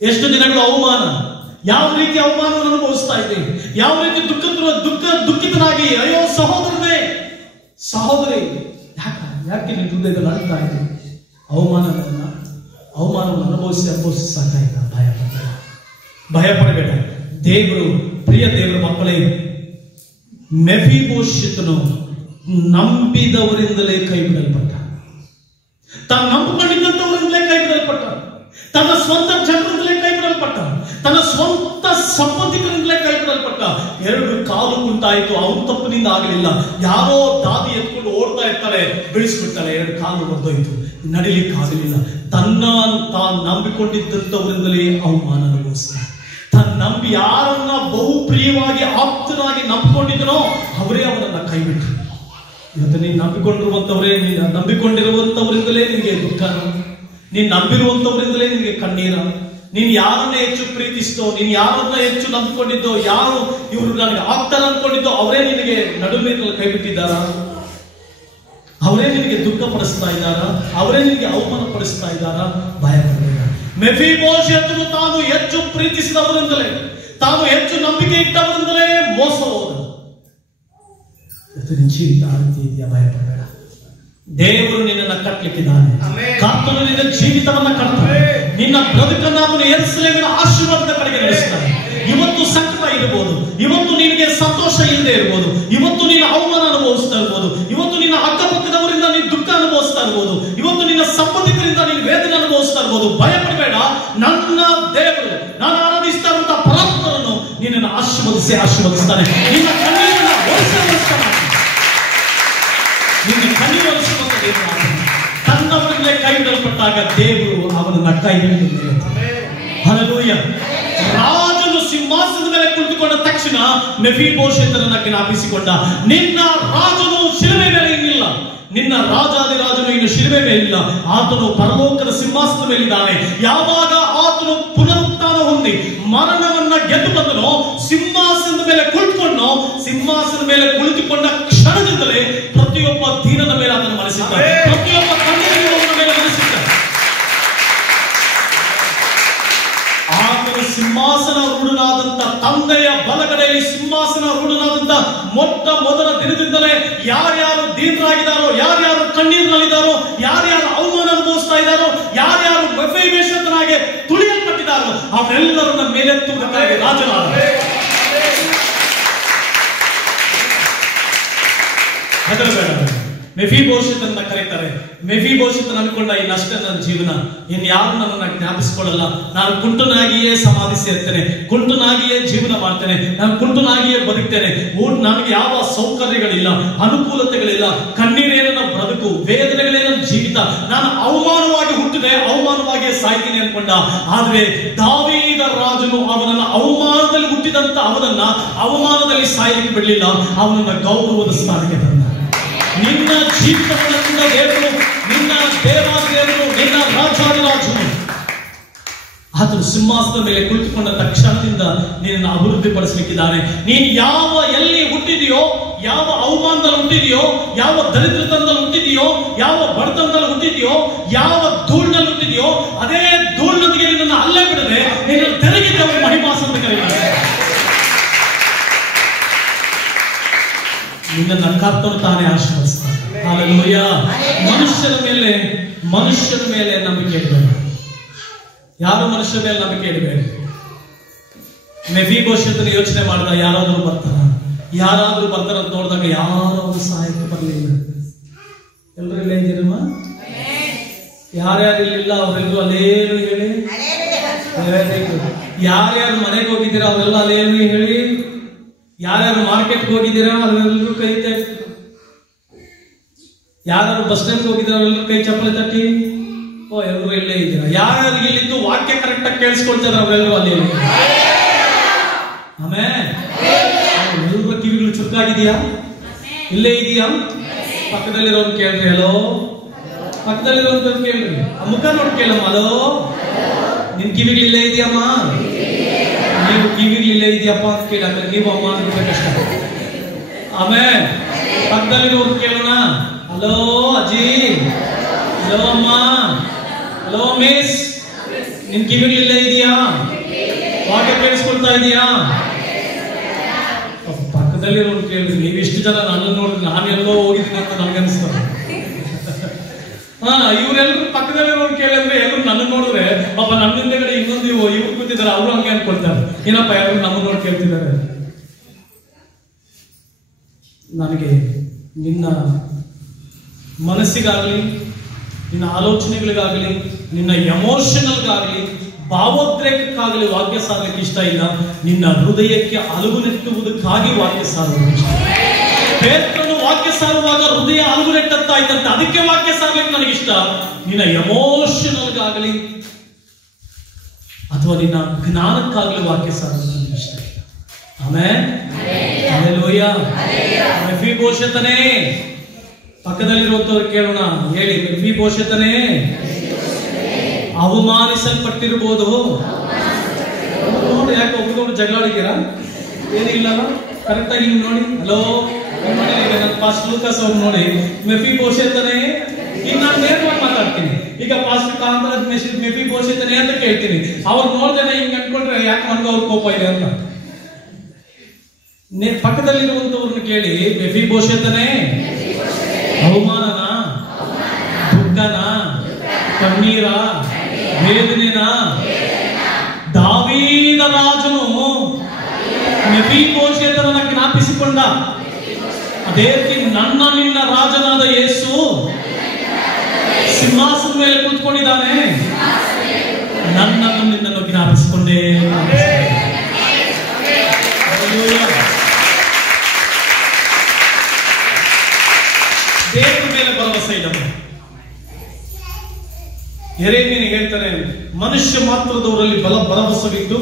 ಎಷ್ಟು ದಿನಗಳು ಅವಮಾನ, ಯಾವ ರೀತಿ ಅವಮಾನವನ್ನು ಅನುಭವಿಸ್ತಾ ಇದ್ದೇವೆ, ಯಾವ ರೀತಿ ದುಃಖಿತನಾಗಿ ಅಯ್ಯೋ ಸಹೋದರನೇ ಸಹೋದರಿ ಯಾಕೆ ನಿನ್ನ ಹೃದಯದಲ್ಲಿ ಅಳ್ತಾ ಇದೆ? ಅವಮಾನವನ್ನು ಅನುಭವಿಸಿ ಸಾಕಾಯ್ತ? ಭಯ ಪಡಬೇಡ. ದೇವರು, ಪ್ರಿಯ ದೇವರ ಮಕ್ಕಳೇ, ಮೆಫೀಬೋಶೆತನು ನಂಬಿದವರಿಂದಲೇ ಕೈ ಬಿಡಲ್ಪಟ್ಟ, ತಾನು ನಂಬಿಕೊಂಡಿದ್ದಂಥವರಿಂದಲೇ ಕೈ ಬಿಡಲ್ಪಟ್ಟ, ತನ್ನ ಸ್ವಂತ ಜನರಿಂದಲೇ ಕೈ ಬಿಡಲ್ಪಟ್ಟ, ತನ್ನ ಸ್ವಂತ ಸಂಬಂಧಿಕರಿಂದಲೇ ಕೈ ಬಿಡಲ್ಪಟ್ಟ. 2 ಕಾಲು ಉಂಟಾಯಿತು, ಅವನ ತಪ್ಪಿನಿಂದ ಆಗಲಿಲ್ಲ. ಯಾರೋ ದಾದಿ ಎತ್ಕೊಂಡು ಓಡ್ತಾ ಇರ್ತಾರೆ, ಬಿಡಿಸ್ಬಿಡ್ತಾಳೆ, 2 ಕಾಲು ಹೊಡೆದೋಯ್ತು, ನಡಿಲಿಕ್ಕೆ ಆಗಲಿಲ್ಲ. ತಾನು ನಂಬಿಕೊಂಡಿದ್ದಂಥವರಿಂದಲೇ ಅವಮಾನ ಅನುಭವಿಸ್ತಾನೆ. ತಾನು ನಂಬಿ ಯಾರನ್ನ ಬಹು ಪ್ರಿಯವಾಗಿ ಆಪ್ತನಾಗಿ ನಂಬಿಕೊಂಡಿದ್ದನೋ ಅವರೇ ಅವನನ್ನ ಕೈ ಬಿಟ್ಟರು. ಇವತ್ತು ನೀನು ನಂಬಿಕೊಂಡಿರುವಂತವರೇ, ನೀನು ನಂಬಿಕೊಂಡಿರುವಂತವರಿಂದಲೇ ನಿನಗೆ ದುಃಖ, ನೀನು ನಂಬಿರುವಂತವರಿಂದಲೇ ನಿನಗೆ ಕಣ್ಣೀರ. ನೀನು ಯಾರನ್ನ ಹೆಚ್ಚು ಪ್ರೀತಿಸ್ತೋ, ನೀನು ಯಾರನ್ನ ಹೆಚ್ಚು ನಂಬಿಕೊಂಡಿದ್ದೋ, ಯಾರು ಇವರು ನನಗೆ ಆಗ್ತಾರ ಅನ್ಕೊಂಡಿದ್ದೋ ಅವರೇ ನಿನಗೆ ನಡುವಿನಲ್ಲಿ ಕೈ ಬಿಟ್ಟಿದ್ದಾರ, ಅವರೇ ನಿನಗೆ ದುಃಖ ಪಡಿಸ್ತಾ ಇದ್ದಾರ, ಅವರೇ ನಿನಗೆ ಅವಮಾನ ಪಡಿಸ್ತಾ ಇದ್ದಾರ. ಭಯ ಪಡಬೇಡ. ಮೆಫೀಬೋಶೆತನು ತಾನು ಹೆಚ್ಚು ಪ್ರೀತಿಸಿದವರಿಂದಲೇ, ತಾನು ಹೆಚ್ಚು ನಂಬಿಕೆ ಇಟ್ಟವರಿಂದಲೇ ಮೋಸ ಹೋದ. ಜೀವಿತ ಆ ರೀತಿ ಇದೆಯಾ? ಭಯ ಪಡಬೇಡ. ದೇವರು ನಿನ್ನನ್ನು ಕಟ್ಟಲಿಕ್ಕಿದ್ದಾನೆ. ಕರ್ತನು ನಿನ್ನ ಜೀವಿತವನ್ನ ಕಟ್ತಾನೆ, ನಿನ್ನ ಬದುಕನ್ನು ಅವನು ಯೆರೂಸಲೇಮಿನ ಆಶೀರ್ವಾದದ ಕಡೆಗೆ ನಡೆಸ್ತಾನೆ. ಇವತ್ತು ಸಂಕಟ ಇರಬಹುದು, ಇವತ್ತು ನಿನಗೆ ಸಂತೋಷ ಇಲ್ಲದೆ ಇರಬಹುದು, ಇವತ್ತು ನೀನು ಅವಮಾನ ಅನುಭವಿಸ್ತಾ ಇರಬಹುದು, ಇವತ್ತು ನಿನ್ನ ಅಕ್ಕಪಕ್ಕದವರಿಂದ ನೀನು ದುಃಖ ಅನುಭವಿಸ್ತಾ ಇರಬಹುದು, ಇವತ್ತು ನಿನ್ನ ಸಂಬಂಧಿಕರಿಂದ ನೀನು ವೇದನೆ ಅನುಭವಿಸ್ತಾ ಇರಬಹುದು. ಭಯ ಪಡಬೇಡ. ನನ್ನ ದೇವರು, ನಾನು ಆರಾಧಿಸ್ತಾ ಇರುವಂತಹ ಪರಾತ್ಮರನ್ನು ನಿನ್ನನ್ನು ಆಶೀರ್ವದಿಸ್ತಾನೆ. ನಿನ್ನ ಕಣ್ಣೀರನ್ನ ಒರೆಸ್ತಾನೆ. ನಿನ್ನ ಕಣ್ಣೀರು ಒರೆಸುವಂತ ದೇವರು. ತನ್ನವರಲ್ಲೇ ಕೈ ಬಿಡಲ್ಪಟ್ಟಾಗ ದೇವರು ಅವನನ್ನ ಕೈ ಬಿಡಲಿಲ್ಲ. ಹಲ್ಲೆಲೂಯಾ. ರಾಜನು ಸಿಂಹಾಸನದ ಮೇಲೆ ಕುಳಿತುಕೊಂಡ ತಕ್ಷಣ ಮೆಫೀಬೋಶೆತನನ್ನ ಜ್ಞಾಪಿಸಿಕೊಂಡ, ನಿನ್ನ ರಾಜನು ಶಿಲುಬೆ ಮೇಲೆ ಇನ್ನಿಲ್ಲ, ನಿನ್ನ ರಾಜಾದಿರಾಜನು ಇನ್ನು ಶಿಲುಬೆ ಮೇಲಿಲ್ಲ, ಆತನು ಪರಲೋಕದ ಸಿಂಹಾಸನದ ಮೇಲಿದ್ದಾನೆ. ಯಾವಾಗ ಆತನು ಪುನರುತ್ಥಾನ ಹೊಂದಿ ಮರಣವನ್ನ ಗೆದ್ದು ಬಂದನೋ, ಸಿಂಹಾಸನದ ಮೇಲೆ ಕುಳಿತುಕೊಂಡೋ, ಸಿಂಹಾಸನದ ಮೇಲೆ ಕುಳಿತುಕೊಂಡ ಕ್ಷಣದಿಂದಲೇ ಪ್ರತಿಯೊಬ್ಬ ದೀನನ ಮೇಲೆ ಅದನ್ನು ಮನಸ್ಸಿದ್ದ, ಪ್ರತಿಯೊಬ್ಬ ಕಣ್ಣೀರಿನ ಮೇಲೆ ಮನಸ್ಸಿದ್ದ. ಆತನು ಸಿಂಹಾಸನ ರೂಢನಾದಂತ, ತಂದೆಯ ಬಲಗಡೆಯಲ್ಲಿ ಸಿಂಹಾಸನ ರೂಢನಾದಂತ ಮೊಟ್ಟ ಮೊದಲ ದಿನದಿಂದಲೇ ಯಾರ್ಯಾರು ದೀನರಾಗಿದ್ದಾರೋ, ಯಾರ್ಯಾರು ಕಣ್ಣೀರಿನಲ್ಲಿದ್ದಾರೋ, ಯಾರ್ಯಾರು ಅವಮಾನ ಅನುಭವಿಸ್ತಾ ಇದ್ದಾರೋ, ಯಾರ್ಯಾರು ಮೆಫೀಬೋಶೆತನಾಗೆ ತುಳಿಯಲ್ಪಟ್ಟಿದ್ದಾರೆ ಯಾರಿದ್ದಾರೋ ಅವರೆಲ್ಲರನ್ನ ಮೇಲೆತ್ತುವುದಕ್ಕಾಗಿ ರಾಜನಾದ. ಹೆದರಬೇಡ. ಮೆಫೀಬೋಶೆತನ್ನ ಕರೀತಾರೆ. ಮೆಫೀಬೋಶೆತನ ಅನ್ಕೊಂಡ ಈ ನಷ್ಟ ನನ್ನ ಜೀವನ, ಇನ್ಯಾರು ನನ್ನನ್ನು ಜ್ಞಾಪಿಸಿಕೊಳ್ಳಲ್ಲ, ನಾನು ಕುಂಟನಾಗಿಯೇ ಸಮಾಧಿ ಸೇರ್ತೇನೆ, ಕುಂಟನಾಗಿಯೇ ಜೀವನ ಮಾಡ್ತೇನೆ, ನಾನು ಕುಂಟನಾಗಿಯೇ ಬದುಕ್ತೇನೆ, ನನಗೆ ಯಾವ ಸೌಕರ್ಯಗಳಿಲ್ಲ, ಅನುಕೂಲತೆಗಳಿಲ್ಲ, ಕಣ್ಣೀರೇನ ಬದುಕು, ವೇದನೆಗಳೇನ ಜೀವಿತ, ನಾನು ಅವಮಾನವಾಗಿ ಹುಟ್ಟಿದೆ, ಅವಮಾನವಾಗಿಯೇ ಸಾಯ್ತೀನಿ ಅನ್ಕೊಂಡ. ಆದ್ರೆ ದಾವೀದ ರಾಜನು ಅವನನ್ನ ಅವಮಾನದಲ್ಲಿ ಹುಟ್ಟಿದಂತ ಅವನನ್ನ ಅವಮಾನದಲ್ಲಿ ಸಾಯಲಿಕ್ಕೆ ಬಿಡಲಿಲ್ಲ, ಅವನನ್ನ ಗೌರವದ ಸ್ಥಾನಕ್ಕೆ ತಂದ. ನಿನ್ನ ಜೀವಿತವನ್ನು ದೇವರು, ನಿನ್ನ ದೇವಾದೇವರು, ನಿನ್ನ ರಾಜಾದಿರಾಜನು ಆತನು ಸಿಂಹಾಸನದ ಮೇಲೆ ಕುಳಿತುಕೊಂಡ ತಕ್ಷಣದಿಂದ ನಿನ್ನನ್ನು ಅಭಿವೃದ್ಧಿ ಪಡಿಸಲಿಕ್ಕಿದ್ದಾನೆ. ನೀನು ಎಲ್ಲಿ ಹುಟ್ಟಿದೆಯೋ, ಯಾವ ಅವಮಾನದಲ್ಲಿ ಹುಟ್ಟಿದೆಯೋ, ಯಾವ ದರಿದ್ರತನದಲ್ಲಿ ಹುಟ್ಟಿದೆಯೋ, ಯಾವ ಬಡತನದಲ್ಲಿ ಹುಟ್ಟಿದೆಯೋ, ಯಾವ ಧೂಳಿನಲ್ಲಿ ಹುಟ್ಟಿದೆಯೋ, ಅದೇ ಧೂಳಿನೊಂದಿಗೆ ನಿನ್ನನ್ನು ಅಲ್ಲೇ ಬಿಡದೆ ನಿನ್ನನ್ನು ತೆರಗಿದ್ದವರು ಮಹಿಮಾಸ ಅಂತ ಕರೆಯುತ್ತಾರೆ. ನಿನ್ನ ಕರ್ತನು ತಾನೇ ಆಶೀರ್ವದಿಸ್ತಾನೆ. ಹಲ್ಲೆಲೂಯ. ಮನುಷ್ಯರ ಮೇಲೆ ನಂಬಿಕೆ ಇಡಬೇಡ. ಯಾರು ಮನುಷ್ಯರ ಮೇಲೆ ನಂಬಿಕೆ ಇಡಬೇಡಿ. ಮೆಫೀಬೋಶೆತನ ಯೋಚನೆ ಮಾಡಿದ ಯಾರಾದ್ರೂ ಬರ್ತಾರ ಅಂತ ನೋಡಿದಾಗ ಯಾರು ಸಹಾಯಕ್ಕೆ ಬರಲಿಲ್ಲ. ಎಲ್ಲರೂ ಇಲ್ಲೇ ಇದ್ದೀರಮ್ಮ? ಯಾರ್ಯಾರು ಇಲ್ಲಿಲ್ಲ ಅವರೆಲ್ಲರೂ ಅಲ್ಲೇನು ಹೇಳಿ. ಯಾರ್ಯಾರು ಮನೆಗೆ ಹೋಗಿದ್ದೀರಾ ಅವರೆಲ್ಲ ಅಲ್ಲೇನು ಹೇಳಿ. ಯಾರ್ಯಾರು ಮಾರ್ಕೆಟ್ಗೆ ಹೋಗಿದ್ದೀರಾ ಅವರೆಲ್ಲರೂ ಕೈ ತಟ್ಟಿ. ಯಾರು ಬಸ್ ಸ್ಟ್ಯಾಂಡ್ ಹೋಗಿದ್ದೀರಾ ಅವರೆಲ್ಲರೂ ಕೈ ಚಪ್ಪಲಿ ತಟ್ಟಿ. ಓ, ಎಲ್ಲರೂ ಇಲ್ಲೇ ಇದ್ದೀರಾ. ಯಾರ್ಯಾರು ಇಲ್ಲಿದ್ದು ವಾಕ್ಯ ಕರೆಕ್ಟ್ ಆಗಿ ಕೇಳಿಸ್ಕೊಳ್ತಿದ್ರ ಅವರೆಲ್ಲರೂ ಅಲ್ಲಿ. ಆಮೇಲೆ ಎಲ್ಲರೂ ಕಿವಿಗಳು ಚುರುಕಾಗಿದೆಯಾ? ಇಲ್ಲೇ ಇದೆಯಾ? ಪಕ್ಕದಲ್ಲಿರೋರು ಕೇಳ್ರಿ. ಹಲೋ, ಪಕ್ಕದಲ್ಲಿರೋರು ಕೇಳ್ರಿ. ಮುಖ ನೋಡಿ ಕೇಳಮ್ಮ. ಹಲೋ, ನಿನ್ ಕಿವಿಗಳು ಇಲ್ಲೇ ಇದೆಯಮ್ಮ? ನೀವು ಕಿವಿಗಳು ಇಲ್ಲೇ ಇದೆಯಪ್ಪ ಅಂತ ಕೇಳಕ್ಕೆ ನೀವು ಅಮ್ಮ ಅಂತ ಕಷ್ಟ. ಆಮೇಲೆ ಪಕ್ಕದಲ್ಲಿರೋರು ಕೇಳೋಣ. ಹಲೋ ಅಜ್ಜಿ, ಹಲೋ ಅಮ್ಮ, ಹಲೋ ಮಿಸ್, ನಿನ್ ಕಿವಿಗಳು ಇಲ್ಲೇ ಇದೆಯಾ? ವಾಕ್ಯ ಕೇಳಿಸ್ಕೊಳ್ತಾ ಇದೆಯಾ? ಪಕ್ಕದಲ್ಲಿರೋರು ಕೇಳಿದ್ರಿ. ನೀವು ಇಷ್ಟು ಜನ ನನ್ನ ನೋಡಿದ್ರೆ ನಾನೆಲ್ಲೋ ಹೋಗಿದ್ದೀನಿ ಅಂತ ನನಗನ್ನಿಸ್ತಾರೆ. ಇವರೆಲ್ಲರೂ ಪಕ್ಕದಲ್ಲಿರೋರು ಕೇಳಿದ್ರೆ ಎಲ್ಲರೂ ನನ್ನ ನೋಡಿದ್ರೆ ಪಾಪ ನನ್ನಿಂದ ಕಡೆ ಇನ್ನೊಂದು ಇವ್ರು ಕೂತಿದ್ದಾರೆ, ಅವರು ಹಂಗೆ ಅನ್ಕೊಳ್ತಾರೆ. ಏನಪ್ಪ ಯಾರು ನಮ್ಮ ನೋಡಿ ಕೇಳ್ತಿದ್ದಾರೆ. ನನಗೆ ನಿನ್ನ ಮನಸ್ಸಿಗಾಗಲಿ, ನಿನ್ನ ಆಲೋಚನೆಗಳಿಗಾಗಲಿ, ನಿನ್ನ ಎಮೋಷನಲ್ಗಾಗಲಿ, ಭಾವೋದ್ರೇಕಕ್ಕಾಗಲಿ ವಾಕ್ಯ ಸಾರಲಿಕ್ಕೆ ಇಷ್ಟ ಇಲ್ಲ. ನಿನ್ನ ಹೃದಯಕ್ಕೆ ಅಲುಗುನೆಟ್ಟುವುದಕ್ಕಾಗಿ ವಾಕ್ಯ ಸಾರುವುದು ಇಷ್ಟ. ಪೇತ್ರನು ವಾಕ್ಯ ಸಾರುವಾಗ ಹೃದಯ ಅಲುಗುನೆಟ್ಟುತ್ತಾ ಇದ್ದಂತೆ, ಅದಕ್ಕೆ ವಾಕ್ಯ ಸಾರಲಿಕ್ಕೆ ನನಗಿಷ್ಟ. ನಿನ್ನ ಎಮೋಷನಲ್ಗಾಗಲಿ ಅಥವಾ ನಿನ್ನ ಜ್ಞಾನಕ್ಕಾಗಲಿ ವಾಕ್ಯ ಸಾರೋದು ನನಗೆ ಇಷ್ಟ. ಆಮೆನ್. ಹಲ್ಲೆಲೂಯಾ. ಮೆಫೀಬೋಶೆತನೇ, ಪಕ್ಕದಲ್ಲಿರುವಂತವ್ರು ಕೇಳೋಣ, ಹೇಳಿ. ಮೆಫೀಬೋಶೆತನೇ, ಅವಮಾನಿಸಲ್ಪಟ್ಟಿರ್ಬೋದು. ನೋಡಿ, ಯಾಕೆ ಒಬ್ಬರು ಜಗಳಾಡಿದ್ದೀರಾ? ಏನಿಲ್ಲ, ಕರೆಕ್ಟ್ ಆಗಿ ನೋಡಿ. ಹಲೋ, ನನ್ನ ಪಾಸ್ಟ್ ಲೂಕಾಸ್ ಅವ್ರು ನೋಡಿ, ಮೆಫೀಬೋಶೆತನೇ. ಈಗ ನಾನು ನೇರವಾಗಿ ಮಾತಾಡ್ತೀನಿ. ಈಗ ಪಾಸ್ಟ್ ಕಾಂತರಾಜ್ ಮೆಫೀಬೋಶೆತನೇ ಅಂತ ಕೇಳ್ತೀನಿ. ಅವ್ರು ನೋಡ್ದೇನೆ ಹಿಂಗ್ ಅನ್ಕೊಂಡ್ರೆ ಯಾಕೆ ನನಗೆ ಅವ್ರ ಕೋಪ ಇದೆ ಅಂತ. ಪಕ್ಕದಲ್ಲಿರುವಂತವ್ರನ್ನ ಕೇಳಿ, ಮೆಫೀಬೋಶೆತನೇ, ಅವಮಾನನ, ದುಃಖನ, ಕಣ್ಣೀರ, ವೇದನೆನ ದಾವೀದ ರಾಜನು ಮೆಫೀಬೋಶೆತನನ್ನ ಜ್ಞಾಪಿಸಿಕೊಂಡ. ಅದೇ ರೀತಿ ನನ್ನ ನಿನ್ನ ರಾಜನಾದ ಯೇಸು ಸಿಂಹಾಸನದ ಮೇಲೆ ಕೂತ್ಕೊಂಡಿದ್ದಾನೆ. ನನ್ನನ್ನು ನಿನ್ನನ್ನು ಜ್ಞಾಪಿಸಿಕೊಂಡೇ. ದೇವರ ಮೇಲೆ ಭರವಸೆ ಇಲ್ಲ. ಯೆರೆಮೀಯನು ಹೇಳ್ತಾನೆ, ಮನುಷ್ಯ ಮಾತ್ರದವರಲ್ಲಿ ಭರವಸವಿದ್ದು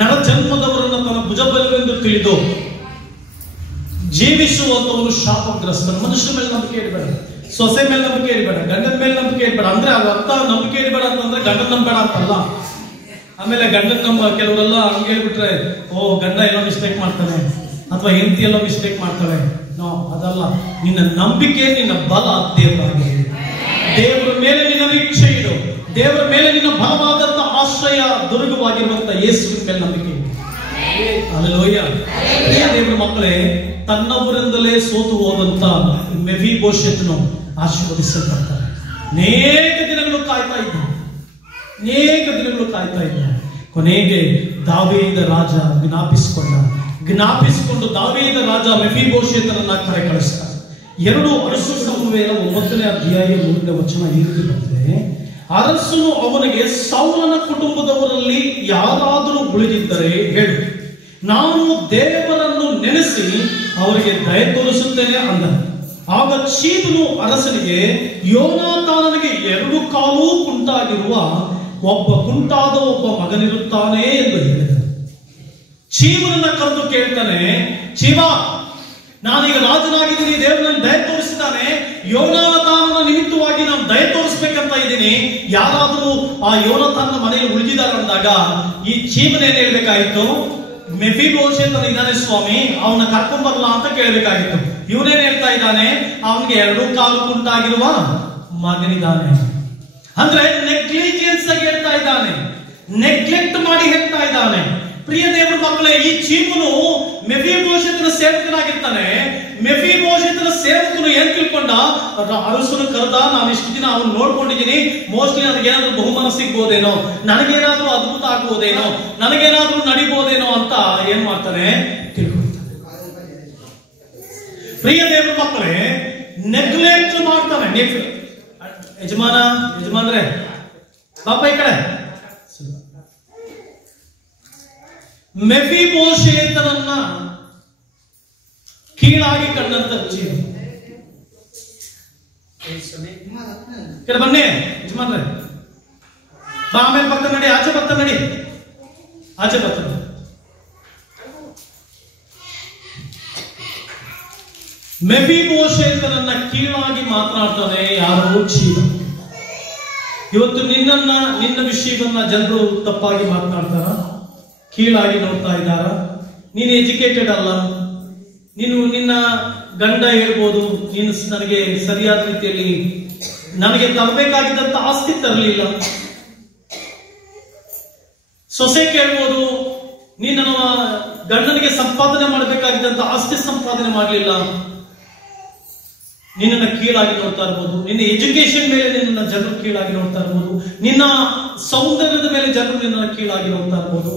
ನರ ಜನ್ಮದವರನ್ನು ತನ್ನ ಭುಜಬಲವೆಂದು ತಿಳಿದು ಜೀವಿಸುವಂತವನು ಶಾಪಗ್ರಸ್ತ. ಮನುಷ್ಯ ಮೇಲೆ ನಂಬಿಕೆ ಇಡಬೇಡ, ಸೊಸೆ ಮೇಲೆ ನಂಬಿಕೆ ಇಡಬೇಡ, ಗಂಡನ ಮೇಲೆ ನಂಬಿಕೆ ಇಡಬೇಡ. ಅಂದ್ರೆ ಅವ್ರ ಅರ್ಥ ನಂಬಿಕೆ ಇಡಬೇಡ ಅಂತಂದ್ರೆ ಗಂಡನ ನಂಬೇಡ ಅಂತಲ್ಲ. ಆಮೇಲೆ ಗಂಡನ ಕೆಲವರೆಲ್ಲ ಹಂಗೆ ಹೇಳ್ಬಿಟ್ರೆ, ಓ ಗಂಡ ಏನೋ ಮಿಸ್ಟೇಕ್ ಮಾಡ್ತಾನೆ ಅಥವಾ ಹೆಂಡತಿ ಎಲ್ಲೋ ಮಿಸ್ಟೇಕ್ ಮಾಡ್ತಾಳೆ. ನೋ, ಅದಲ್ಲ. ನಿನ್ನ ನಂಬಿಕೆ, ನಿನ್ನ ಬಲ ದೇವರಾಗಿ. ದೇವರ ಮೇಲೆ ನಿನ್ನ ನಿರೀಕ್ಷೆ ಇಡು. ದೇವರ ಮೇಲೆ ನಿನ್ನ ಬಲವಾದಂತ ಆಶ್ರಯ ದುರ್ಗವಾಗಿರುವಂತ ಯೇಸುವಿನ ಮೇಲೆ ನಂಬಿಕೆ ಇಡು. ಹಲ್ಲೆಲೂಯಾ. ದೇವರ ಮಕ್ಕಳೇ, ತನ್ನವರಿಂದಲೇ ಸೋತು ಹೋದಂತ ಮೆಫೀಬೋಶೆತನು ಆಶೀರ್ವದಿಸಲ್ಪಡ್ತಾರೆ. ಅನೇಕ ದಿನಗಳು ಕಾಯ್ತಾ ಇದ್ದ. ಕೊನೆಗೆ ದಾವೀದ ರಾಜ ಜ್ಞಾಪಿಸಿಕೊಂಡು ದಾವೀದ ರಾಜ ಮೆಫೀಬೋಶೆತನನ್ನ ಕರೆ ಕಳಿಸ್ತಾರೆ. 2 ಅರಸು ಸಮುವೇಲ 9ನೇ ಅಧ್ಯಾಯ 3ನೇ ವಚನ ಈ ರೀತಿ ಬರ್ತದೆ. ಅರಸನು ಅವನಿಗೆ ಸೌಲನ ಕುಟುಂಬದವರಲ್ಲಿ ಯಾರಾದರೂ ಉಳಿದಿದ್ದರೆ ಹೇಳು, ನಾನು ದೇವರನ್ನು ನೆನೆಸಿ ಅವರಿಗೆ ದಯೆ ತೋರಿಸುತ್ತೇನೆ ಅಂದ. ಆಗ ಚೀಬನು ಅರಸನಿಗೆ, ಯೋನಾತಾನನಿಗೆ 2 ಕಾಲೂ ಕುಂಟಾಗಿರುವ ಕುಂಟಾದ ಒಬ್ಬ ಮಗನಿರುತ್ತಾನೆ ಎಂದು ಹೇಳಿದ. ಚೀಬನನ್ನ ಕರೆದು ಕೇಳ್ತಾನೆ, ಚೀಬ, ನಾನೀಗ ರಾಜನಾಗಿದ್ದೀನಿ, ದೇವರನ್ನು ದಯ ತೋರಿಸಿದ್ದಾನೆ, ಯೋನಾತಾನನ ನಿಮಿತ್ತವಾಗಿ ನಾನು ದಯ ತೋರಿಸ್ಬೇಕಂತ ಇದ್ದೀನಿ, ಯಾರಾದರೂ ಆ ಯೋನಾತಾನನ ಮನೆಯಲ್ಲಿ ಉಳಿದಿದ್ದಾರೆ ಅಂದಾಗ ಈ ಚೀಬನ ಏನ್ ಹೇಳ್ಬೇಕಾಗಿತ್ತು? ಮೆಫೀಬೋಶೆತನ ಇದ್ದಾನೆ ಸ್ವಾಮಿ, ಅವನ ಕರ್ಕೊಂಡ್ ಬರಲ್ಲ ಅಂತ ಕೇಳಬೇಕಾಗಿತ್ತು. ಇವನೇನ್ ಹೇಳ್ತಾ ಇದ್ದಾನೆ? ಅವನಿಗೆ 2 ಕಾಲು ಕುಂಟಾಗಿರುವ ಮಗನಿದ್ದಾನೆ. ಅಂದ್ರೆ ನೆಗ್ಲಿಜೆನ್ಸ್ ಆಗಿ ಹೇಳ್ತಾ ಇದ್ದಾನೆ, ನೆಗ್ಲೆಕ್ಟ್ ಮಾಡಿ ಹೇಳ್ತಾ ಇದ್ದಾನೆ. ಪ್ರಿಯ ದೇವರ ಮಕ್ಕಳೇ, ಈ ಚೀಬನು ಮೆಫೀಬೋಶೆತನ ಸೇವಕನಾಗಿರ್ತಾನೆ. ಮೆಫೀಬೋಶೆತನ ಸೇವಕನು ಏನ್ ತಿಳ್ಕೊಂಡ? ಅರಸನು ಕರೆದ, ನಾನು ಇಷ್ಟು ದಿನ ಅವನು ನೋಡ್ಕೊಂಡಿದ್ದೀನಿ, ಮೋಸ್ಟ್ಲಿ ನನಗೇನಾದ್ರೂ ಬಹುಮಾನ ಸಿಗ್ಬೋದೇನೋ, ನನಗೇನಾದ್ರೂ ಅದ್ಭುತ ಆಗ್ಬೋದೇನೋ, ನನಗೇನಾದ್ರೂ ನಡಿಬೋದೇನೋ ಅಂತ ಏನ್ ಮಾಡ್ತಾನೆ? ತಿಳ್ಕೊಳ್ತಾನೆ. ಪ್ರಿಯ ದೇವರ ಮಕ್ಕಳೇ, ನೆಗ್ಲೆಕ್ಟ್ ಮಾಡ್ತಾನೆ. ಯಜಮಾನ್ರೆ ಪಾಪ ಈ ಕಡೆ. ಮೆಫೀಬೋಶೆತನನ್ನ ಕೀಳಾಗಿ ಕಂಡಂತ ಚೀಬನು. ಬನ್ನಿ ಯಜಮಾನ್ರೆ, ಆಮೇಲೆ ಬರ್ತಾನೆ ನಡಿ, ಆಚೆ ಬರ್ತಾನೆ. ಮೆಫೀಬೋಶೆತನನ್ನ ಕೀಳಾಗಿ ಮಾತನಾಡ್ತಾನೆ ಯಾರು? ಚೀಬನು. ಇವತ್ತು ನಿನ್ನ ವಿಷಯವನ್ನ ಜನರು ತಪ್ಪಾಗಿ ಮಾತನಾಡ್ತಾರ, ಕೀಳಾಗಿ ನೋಡ್ತಾ ಇದ್ದಾರ. ನೀನು ಎಜುಕೇಟೆಡ್ ಅಲ್ಲ, ನಿನ್ನ ಗಂಡ ಹೇಳ್ಬೋದು, ನೀನು ನನಗೆ ಸರಿಯಾದ ರೀತಿಯಲ್ಲಿ ನನಗೆ ತರಬೇಕಾಗಿದ್ದಂತ ಆಸ್ತಿ ತರಲಿಲ್ಲ. ಸೊಸೆ ಕೇಳ್ಬೋದು, ನೀನು ಗಂಡನಿಗೆ ಸಂಪಾದನೆ ಮಾಡಬೇಕಾಗಿದ್ದಂತ ಆಸ್ತಿ ಸಂಪಾದನೆ ಮಾಡಲಿಲ್ಲ. ನಿನ್ನನ್ನು ಕೀಳಾಗಿ ನೋಡ್ತಾ ಇರ್ಬೋದು, ನಿನ್ನ ಎಜುಕೇಶನ್ ಮೇಲೆ ನಿನ್ನ ಜನರು ಕೀಳಾಗಿ ನೋಡ್ತಾ ಇರ್ಬೋದು, ನಿನ್ನ ಸೌಂದರ್ಯದ ಮೇಲೆ ಜನರು ನಿನ್ನ ಕೀಳಾಗಿ ನೋಡ್ತಾ ಇರ್ಬೋದು.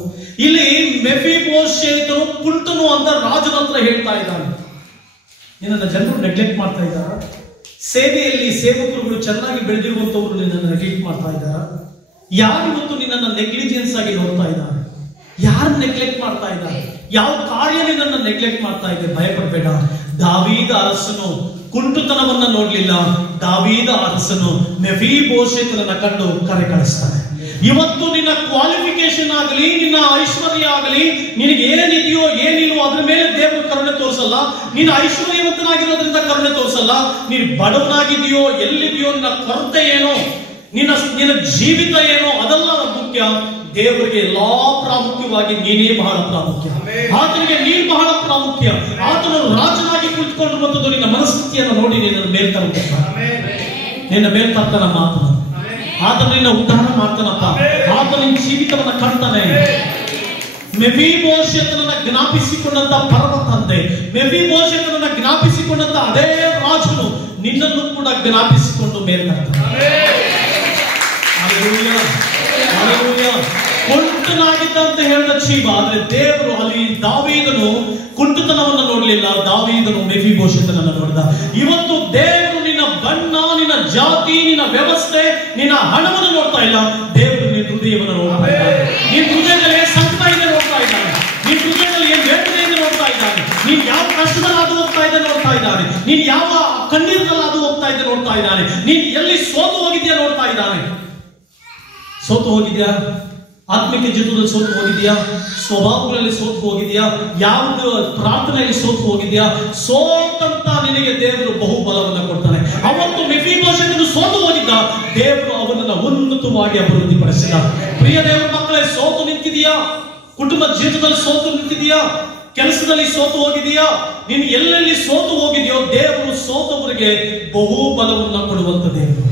ಇಲ್ಲಿ ಮೆಫೀಬೋಶೆತನು ಕುಂಟನು ಅಂತ ರಾಜನ ಹತ್ರ ಹೇಳ್ತಾ ಇದ್ದಾನೆ. ನಿನ್ನನ್ನು ಜನರು ನೆಗ್ಲೆಕ್ಟ್ ಮಾಡ್ತಾ ಇದ್ದಾರ. ಸೇವೆಯಲ್ಲಿ ಸೇವಕರುಗಳು ಚೆನ್ನಾಗಿ ಬೆಳೆದಿರುವಂತವರು ನಿನ್ನನ್ನು ನೆಗ್ಲೆಕ್ಟ್ ಮಾಡ್ತಾ ಇದ್ದಾರ. ಯಾರಿವತ್ತು ನಿನ್ನನ್ನು ನೆಗ್ಲಿಜೆನ್ಸ್ ಆಗಿ ನೋಡ್ತಾ ಇದ್ದಾರೆ? ಯಾರು ನೆಗ್ಲೆಕ್ಟ್ ಮಾಡ್ತಾ ಇದ್ದಾರೆ? ಯಾವ ಕಾರ್ಯ ನಿನ್ನನ್ನು ನೆಗ್ಲೆಕ್ಟ್ ಮಾಡ್ತಾ ಇದೆ? ಭಯಪಡಬೇಡ. ದಾವೀದ ಅರಸನು ಕುಂಟುತನವನ್ನ ನೋಡ್ಲಿಲ್ಲ. ದಾವೀದ ಅರಸನು ಮೆಫೀಬೋಶೆತನನ್ನ ಕಂಡು ಕರೆ ಕಳಿಸ್ತಾನೆ. ಇವತ್ತು ನಿನ್ನ ಕ್ವಾಲಿಫಿಕೇಶನ್ ಆಗಲಿ, ನಿನ್ನ ಐಶ್ವರ್ಯ ಆಗಲಿ, ನಿನಗೆ ಏನಿದೆಯೋ ಏನಿಲ್ವೋ ಅದ್ರ ಮೇಲೆ ದೇವರು ಕರುಣೆ ತೋರಿಸಲ್ಲ. ನೀನು ಐಶ್ವರ್ಯವಂತನಾಗಿರೋದ್ರಿಂದ ಕರುಣೆ ತೋರಿಸಲ್ಲ. ನೀನು ಬಡವನಾಗಿದೆಯೋ, ಎಲ್ಲಿದೆಯೋ, ನಿನ್ನ ಕೊರತೆ ಏನೋ, ನಿನ್ನ ಜೀವಿತ ಏನೋ, ಅದೆಲ್ಲ ಮುಖ್ಯ. ದೇವರಿಗೆ ಎಲ್ಲಾ ಪ್ರಾಮುಖ್ಯವಾಗಿ ನೀನೇ ಬಹಳ ಪ್ರಾಮುಖ್ಯ. ಆತನಿಗೆ ನೀನು ಬಹಳ ಪ್ರಾಮುಖ್ಯ. ಆತನು ರಾಜನಾಗಿ ಕುಳಿತುಕೊಂಡಿರುವಂತದ್ದು ನಿನ್ನ ಮನಸ್ಥಿತಿಯನ್ನು ನೋಡಿ ನಿನ್ನ ಮೇಲ್ತಾನ ಮಾತನು. ಆತನು ನಿನ್ನ ಉದ್ಧಾರ ಮಾಡ್ತಾನಪ್ಪ. ಆತನ ನಿನ್ನ ಜೀವಿತವನ್ನ ಕಟ್ತಾನೆ. ಮೆಫೀಬೋಶೆತನನ್ನ ಜ್ಞಾಪಿಸಿಕೊಂಡಂತ ಪರಮ ತಂದೆ, ಮೆಫೀಬೋಶೆತನನ್ನ ಜ್ಞಾಪಿಸಿಕೊಂಡಂತ ಅದೇ ರಾಜನು ನಿನ್ನನ್ನು ಕೂಡ ಜ್ಞಾಪಿಸಿಕೊಂಡು ಮೇಲ್ತಾನೆ. ಕುಂಟನಾಗಿದ್ದ ಅಂತ ಹೇಳಿದ ಚೀಬ, ಆದ್ರೆ ದೇವರು ಅಲ್ಲಿ ದಾವೀದನು ಕುಂಟತನವನ್ನು ನೋಡಲಿಲ್ಲ. ದಾವೀದನು ಮೆಫೀಬೋಶೆತನನ್ನು ನೋಡಿದ. ಇವತ್ತು ದೇವರು ನಿನ್ನ ಬಣ್ಣ, ನಿನ್ನ ಜಾತಿ, ನಿನ್ನ ವ್ಯವಸ್ಥೆ, ನಿನ್ನ ಹಣವನ್ನು ನೋಡ್ತಾ ಇಲ್ಲ. ದೇವರು ನಿನ್ನ ಹೃದಯವನ್ನು ನೋಡ್ತಾ ಇದ್ದಾನೆ. ನಿನ್ನ ಹೃದಯದಲ್ಲಿ ಸಂಕಟ ಇದೆ ನೋಡ್ತಾ ಇದ್ದಾನೆ. ನಿನ್ನ ಹೃದಯದಲ್ಲಿ ಏನ್ ವೇದನೆ ಇದೆ ನೋಡ್ತಾ ಇದ್ದಾನೆ. ನೀನ್ ಯಾವ ಕಷ್ಟದಲ್ಲಾದು ಹೋಗ್ತಾ ಇದೆ ನೋಡ್ತಾ ಇದ್ದಾನೆ. ನೀನ್ ಯಾವ ಕಣ್ಣೀರಿನಲ್ಲಾದು ಹೋಗ್ತಾ ಇದೆ ನೋಡ್ತಾ ಇದ್ದಾನೆ. ನೀನ್ ಎಲ್ಲಿ ಸೋತು ಹೋಗಿದ್ಯಾ ನೋಡ್ತಾ ಇದ್ದಾನೆ. ಸೋತು ಹೋಗಿದ್ಯಾ? ಆತ್ಮಿಕ ಜೀವನದಲ್ಲಿ ಸೋತು ಹೋಗಿದ್ಯಾ? ಸ್ವಭಾವಗಳಲ್ಲಿ ಸೋತು ಹೋಗಿದ್ಯಾ? ಯಾವುದು ಪ್ರಾರ್ಥನೆಯಲ್ಲಿ ಸೋತು ಹೋಗಿದ್ಯಾ? ಸೋತಂತ ನಿನಗೆ ದೇವರು ಬಹುಬಲವನ್ನು ಕೊಡ್ತಾನೆ. ಅವತ್ತು ಮೆಫೀಬೋಶೆತನು ಸೋತು ಹೋಗಿದ್ದ, ದೇವರು ಅವನನ್ನು ಉನ್ನತವಾಗಿ ಅಭಿವೃದ್ಧಿಪಡಿಸಿದ. ಪ್ರಿಯ ದೇವರ ಮಕ್ಕಳೇ, ಸೋತು ನಿಂತಿದೆಯಾ? ಕುಟುಂಬ ಜೀವಿತದಲ್ಲಿ ಸೋತು ನಿಂತಿದೆಯಾ? ಕೆಲಸದಲ್ಲಿ ಸೋತು ಹೋಗಿದೆಯಾ? ನೀನು ಎಲ್ಲೆಲ್ಲಿ ಸೋತು ಹೋಗಿದೆಯೋ ದೇವರು ಸೋತವರಿಗೆ ಬಹುಬಲವನ್ನು ಕೊಡುವಂತ ದೇವರು.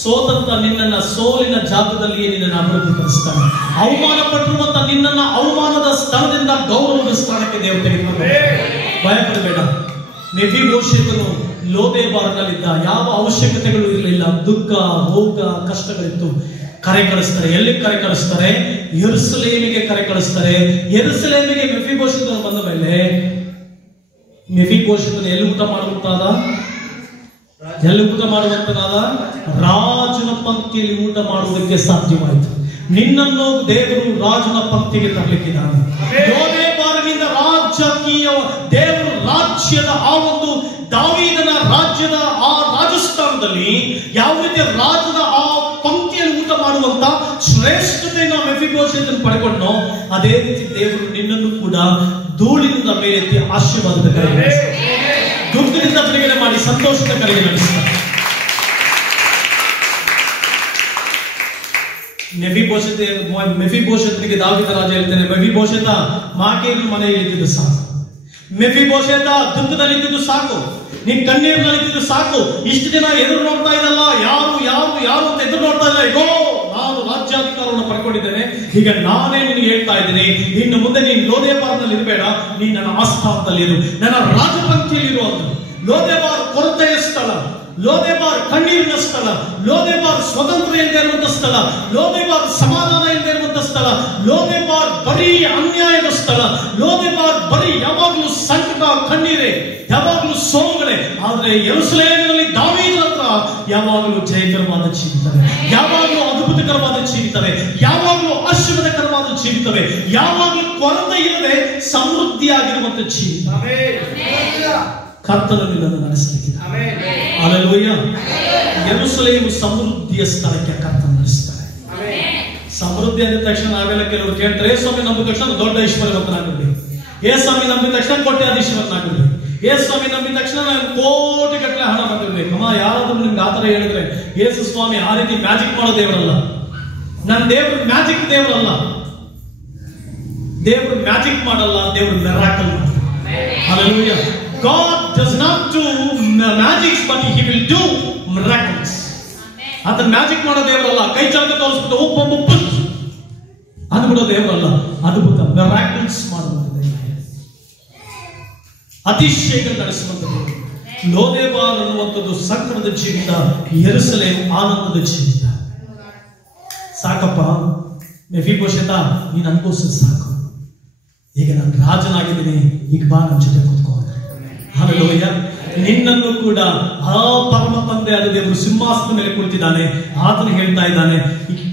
ಸೋತಂತ ನಿನ್ನನ್ನ ಸೋಲಿನ ಜಾಗದಲ್ಲಿಯೇ ನಿನ್ನನ್ನು ಅಭಿವೃದ್ಧಿಪಡಿಸ್ತಾನೆ. ಅವಮಾನ ಪಟ್ಟಿರುವಂತ ನಿನ್ನನ್ನ ಅವಮಾನದ ಸ್ಥಳದಿಂದ ಗೌರವದ ಸ್ಥಾನಕ್ಕೆ ದೇವರು ತೆಗೆದುಕೊಂಡು. ಭಯಪಡಬೇಡ. ಮೆಫೀಬೋಶೆತನು ಲೋದೇಬಾರನಲ್ಲಿದ್ದ. ಯಾವ ಅವಶ್ಯಕತೆಗಳು ಇರಲಿಲ್ಲ. ದುಃಖ, ರೋಗ, ಕಷ್ಟಗಳಿತ್ತು. ಕರೆ ಕಳಿಸ್ತಾರೆ. ಎಲ್ಲಿ ಕರೆ ಕಳಿಸ್ತಾರೆ? ಯೆರೂಸಲೇಮಿಗೆ ಕರೆ ಕಳಿಸ್ತಾರೆ. ಯೆರೂಸಲೇಮಿಗೆ ಮೆಫಿಬೋಶೆತನು ಬಂದ ಮೇಲೆ ಮೆಫಿಬೋಶೆತನು ಎಲ್ಲಿ ಊಟ ಮಾಡುವಂತಾದ? ಎಲ್ಲಿ ಊಟ ಮಾಡುವಂತನಾದ? ರಾಜನ ಪಂಕ್ತಿಯಲ್ಲಿ ಊಟ ಮಾಡುವುದಕ್ಕೆ ಸಾಧ್ಯವಾಯಿತು. ನಿನ್ನನ್ನು ದೇವರು ರಾಜನ ಪಂಕ್ತಿಗೆ ತರಲಿಕ್ಕಿದ್ದಾನೆ. ಲೋದೇಬಾರನಿಂದ ರಾಜಕೀಯ ದೇವರು ರಾಜ್ಯದ ಆ ಒಂದು ದಾವೀದನ ರಾಜ್ಯದ ಆ ರಾಜಸ್ಥಾನದಲ್ಲಿ ಯಾವ ರೀತಿ ರಾಜದ ಆ ಪಂಕ್ತಿಯಲ್ಲಿ ಊಟ ಮಾಡುವಂತ ಶ್ರೇಷ್ಠತೆಯನ್ನು ಮೆಫಿಬೋಶೆತನು ಪಡೆಕೊಂಡೋ, ಅದೇ ರೀತಿ ದೇವರು ನಿನ್ನನ್ನು ಕೂಡ ಧೂಳಿನಿಂದ ಮೇಲೆತ್ತಿ ಆಶೀರ್ವಾದದ ಕಡೆಗೆ, ದುಃಖದಿಂದ ಬಿಡುಗಡೆ ಮಾಡಿ ಸಂತೋಷದ ಕಡೆಗೆ ನಡೆಸ್ತಾರೆ. ಮೆಫಿಬೋಶೆತನಿಗೆ ದಾವೀದ ರಾಜ ಹೇಳ್ತಾನೆ, ಮೆಫಿಬೋಶೆತ ಮಾಕೇನ ಮನೆಯಲ್ಲಿದ್ದು ಸಾಕು, ಮೆಫಿಬೋಶೆತ ದುಃಖದಲ್ಲಿದ್ದು ಸಾಕು, ನಿನ್ ಕಣ್ಣೀರಿನಲ್ಲಿದ್ದು ಸಾಕು. ಇಷ್ಟು ದಿನ ಎದುರು ನೋಡ್ತಾ ಇದ್ದಲ್ಲ, ಯಾರು ಯಾರು ಯಾರು ಅಂತ ಎದುರು ನೋಡ್ತಾ ಇಲ್ಲ. ಇಗೋ ನಾನು ರಾಜ್ಯಾಧಿಕಾರವನ್ನು ಪಡ್ಕೊಂಡಿದ್ದೇನೆ, ಈಗ ನಾನೇ ನಿನಗೆ ಹೇಳ್ತಾ ಇದ್ದೀನಿ, ಇನ್ನು ಮುಂದೆ ನೀನು ಲೋದೇಬಾರ್ನಲ್ಲಿ ಇರಬೇಡ, ನೀನು ನನ್ನ ಆಸ್ಥಾನದಲ್ಲಿರು, ನನ್ನ ರಾಜಪಂಕ್ತಿಯಲ್ಲಿರು ಅಂತ. ಲೋದೇಬಾರ್ ಕೊರತೆಯ ಸ್ಥಳ, ಲೋದೇಬಾರ್ ಕಣ್ಣೀರಿನ ಸ್ಥಳ, ಲೋದೇಬಾರ್ ಸ್ವತಂತ್ರ ಇಲ್ಲದೆ ಇರುವಂತ ಸ್ಥಳ, ಲೋದೇಬಾರ್ ಸಮಾಧಾನ ಇಲ್ಲದೆ ಇರುವಂತ ಸ್ಥಳ, ಲೋದೇಬಾರ್ ಬರೀ ಅನ್ಯಾಯದ ಸ್ಥಳ, ಲೋದೇಬಾರ್ ಬರೀ ಯಾವಾಗಲೂ ಸಂಕಟ ಕಣ್ಣೀರೇ, ಯಾವಾಗಲೂ ಸೋಲುಗಳೇ. ಆದ್ರೆ ಯೆರೂಸಲೇಮಿನಲ್ಲಿ ದಾವೀದನ ಹತ್ರ ಯಾವಾಗಲೂ ಜಯಕರವಾದ ಜೀವಿತವೆ, ಯಾವಾಗಲೂ ಅದ್ಭುತಕರವಾದ ಜೀವಿತವೆ, ಯಾವಾಗಲೂ ಆಶೀರ್ವಾದಕರವಾದ ಜೀವಿತವೆ, ಯಾವಾಗಲೂ ಕೊರತೆ ಇಲ್ಲದೆ ಸಮೃದ್ಧಿಯಾಗಿರುವಂತ ಜೀವಿತ. ಕರ್ತನು ನಿನ್ನನ್ನು ನಡೆಸಲಿಕ್ಕಿದೆ. ಹಲ್ಲೆಲೂಯ. ಯೆರೂಸಲೇಮು ಸಮೃದ್ಧಿಯ ಸ್ಥಳಕ್ಕೆ ಕರ್ತನು ನಡೆಸ್ತಾರೆ. ಸಮೃದ್ಧಿ ಅಂದ ತಕ್ಷಣ ನಾವೆಲ್ಲ ಕೆಲವರು ಕೇಳ್ತಾರೆ, ಸ್ವಾಮಿ ನಂಬಿದ ತಕ್ಷಣ ದೊಡ್ಡ ಐಶ್ವರ್ಯವಂತನಾಗಿರ್ಬೇಕು, ಸ್ವಾಮಿ ನಂಬಿದ ತಕ್ಷಣ ಕೋಟ್ಯಾಧೀಶ್ವರನಾಗಿರ್ಬೇಕು, ಸ್ವಾಮಿ ನಂಬಿದ ತಕ್ಷಣ ನಾನು ಕೋಟಿ ಗಟ್ಟಲೆ ಹಣ ಬಂದಿರ್ಬೇಕು. ಅಮ್ಮ, ಯಾರಾದ್ರೂ ನಿಮ್ಗೆ ಆತರ ಹೇಳಿದ್ರೆ, ಯೇಸು ಸ್ವಾಮಿ ಆ ರೀತಿ ಮ್ಯಾಜಿಕ್ ಮಾಡೋ ದೇವರಲ್ಲ. ನನ್ನ ದೇವರು ಮ್ಯಾಜಿಕ್ ದೇವರಲ್ಲ. ದೇವರು ಮ್ಯಾಜಿಕ್ ಮಾಡಲ್ಲ, ದೇವರು ಮಿರಾಕಲ್ ಮಾಡ್ತಾರೆ. Hallelujah. God does not do magic, but he will do miracles. ಆತ ಮ್ಯಾಜಿಕ್ ಮಾಡೋ ದೇವರಲ್ಲ. ಕೈ ಚಾಲಕ ತೋರಿಸ್ಬಿಟ್ಟು ಒಬ್ಬೊಬ್ಬ ಅಂದ್ಬಿಡೋ ದೇವರಲ್ಲ. ಅದ್ಭುತ ಮಿರಾಕಲ್ಸ್ ಮಾಡುವಂತ ದೇವರು, ಅತಿಶಯಗಳು ನಡೆಸುವಂತ ದೇವರು. ಲೋದೇಬಾರ್ ಅನ್ನುವಂಥದ್ದು ಸಂಕಟದ ಜೀವಿತ, ಯೆರೂಸಲೇಮ್ ಆನಂದದ ಜೀವಿತ. ಸಾಕಪ್ಪ ಮೆಫಿಬೋಶೆತ, ನೀನು ಅನುಭವಿಸೋದು ಸಾಕು. ಈಗ ನಾನು ರಾಜನಾಗಿದ್ದೀನಿ, ಈಗ ಬಾ ನನ್ನ ಜೊತೆ ಕೂತ್ಕೋ. ಹಲ್ಲೆಲೂಯ. ನಿನ್ನನ್ನು ಕೂಡ ಆ ಪರಮ ತಂದೆ ಆದ ದೇವರು ಸಿಂಹಾಸನದ ಮೇಲೆ ಕುಳಿತಿದ್ದಾನೆ. ಆತನು ಹೇಳ್ತಾ ಇದ್ದಾನೆ,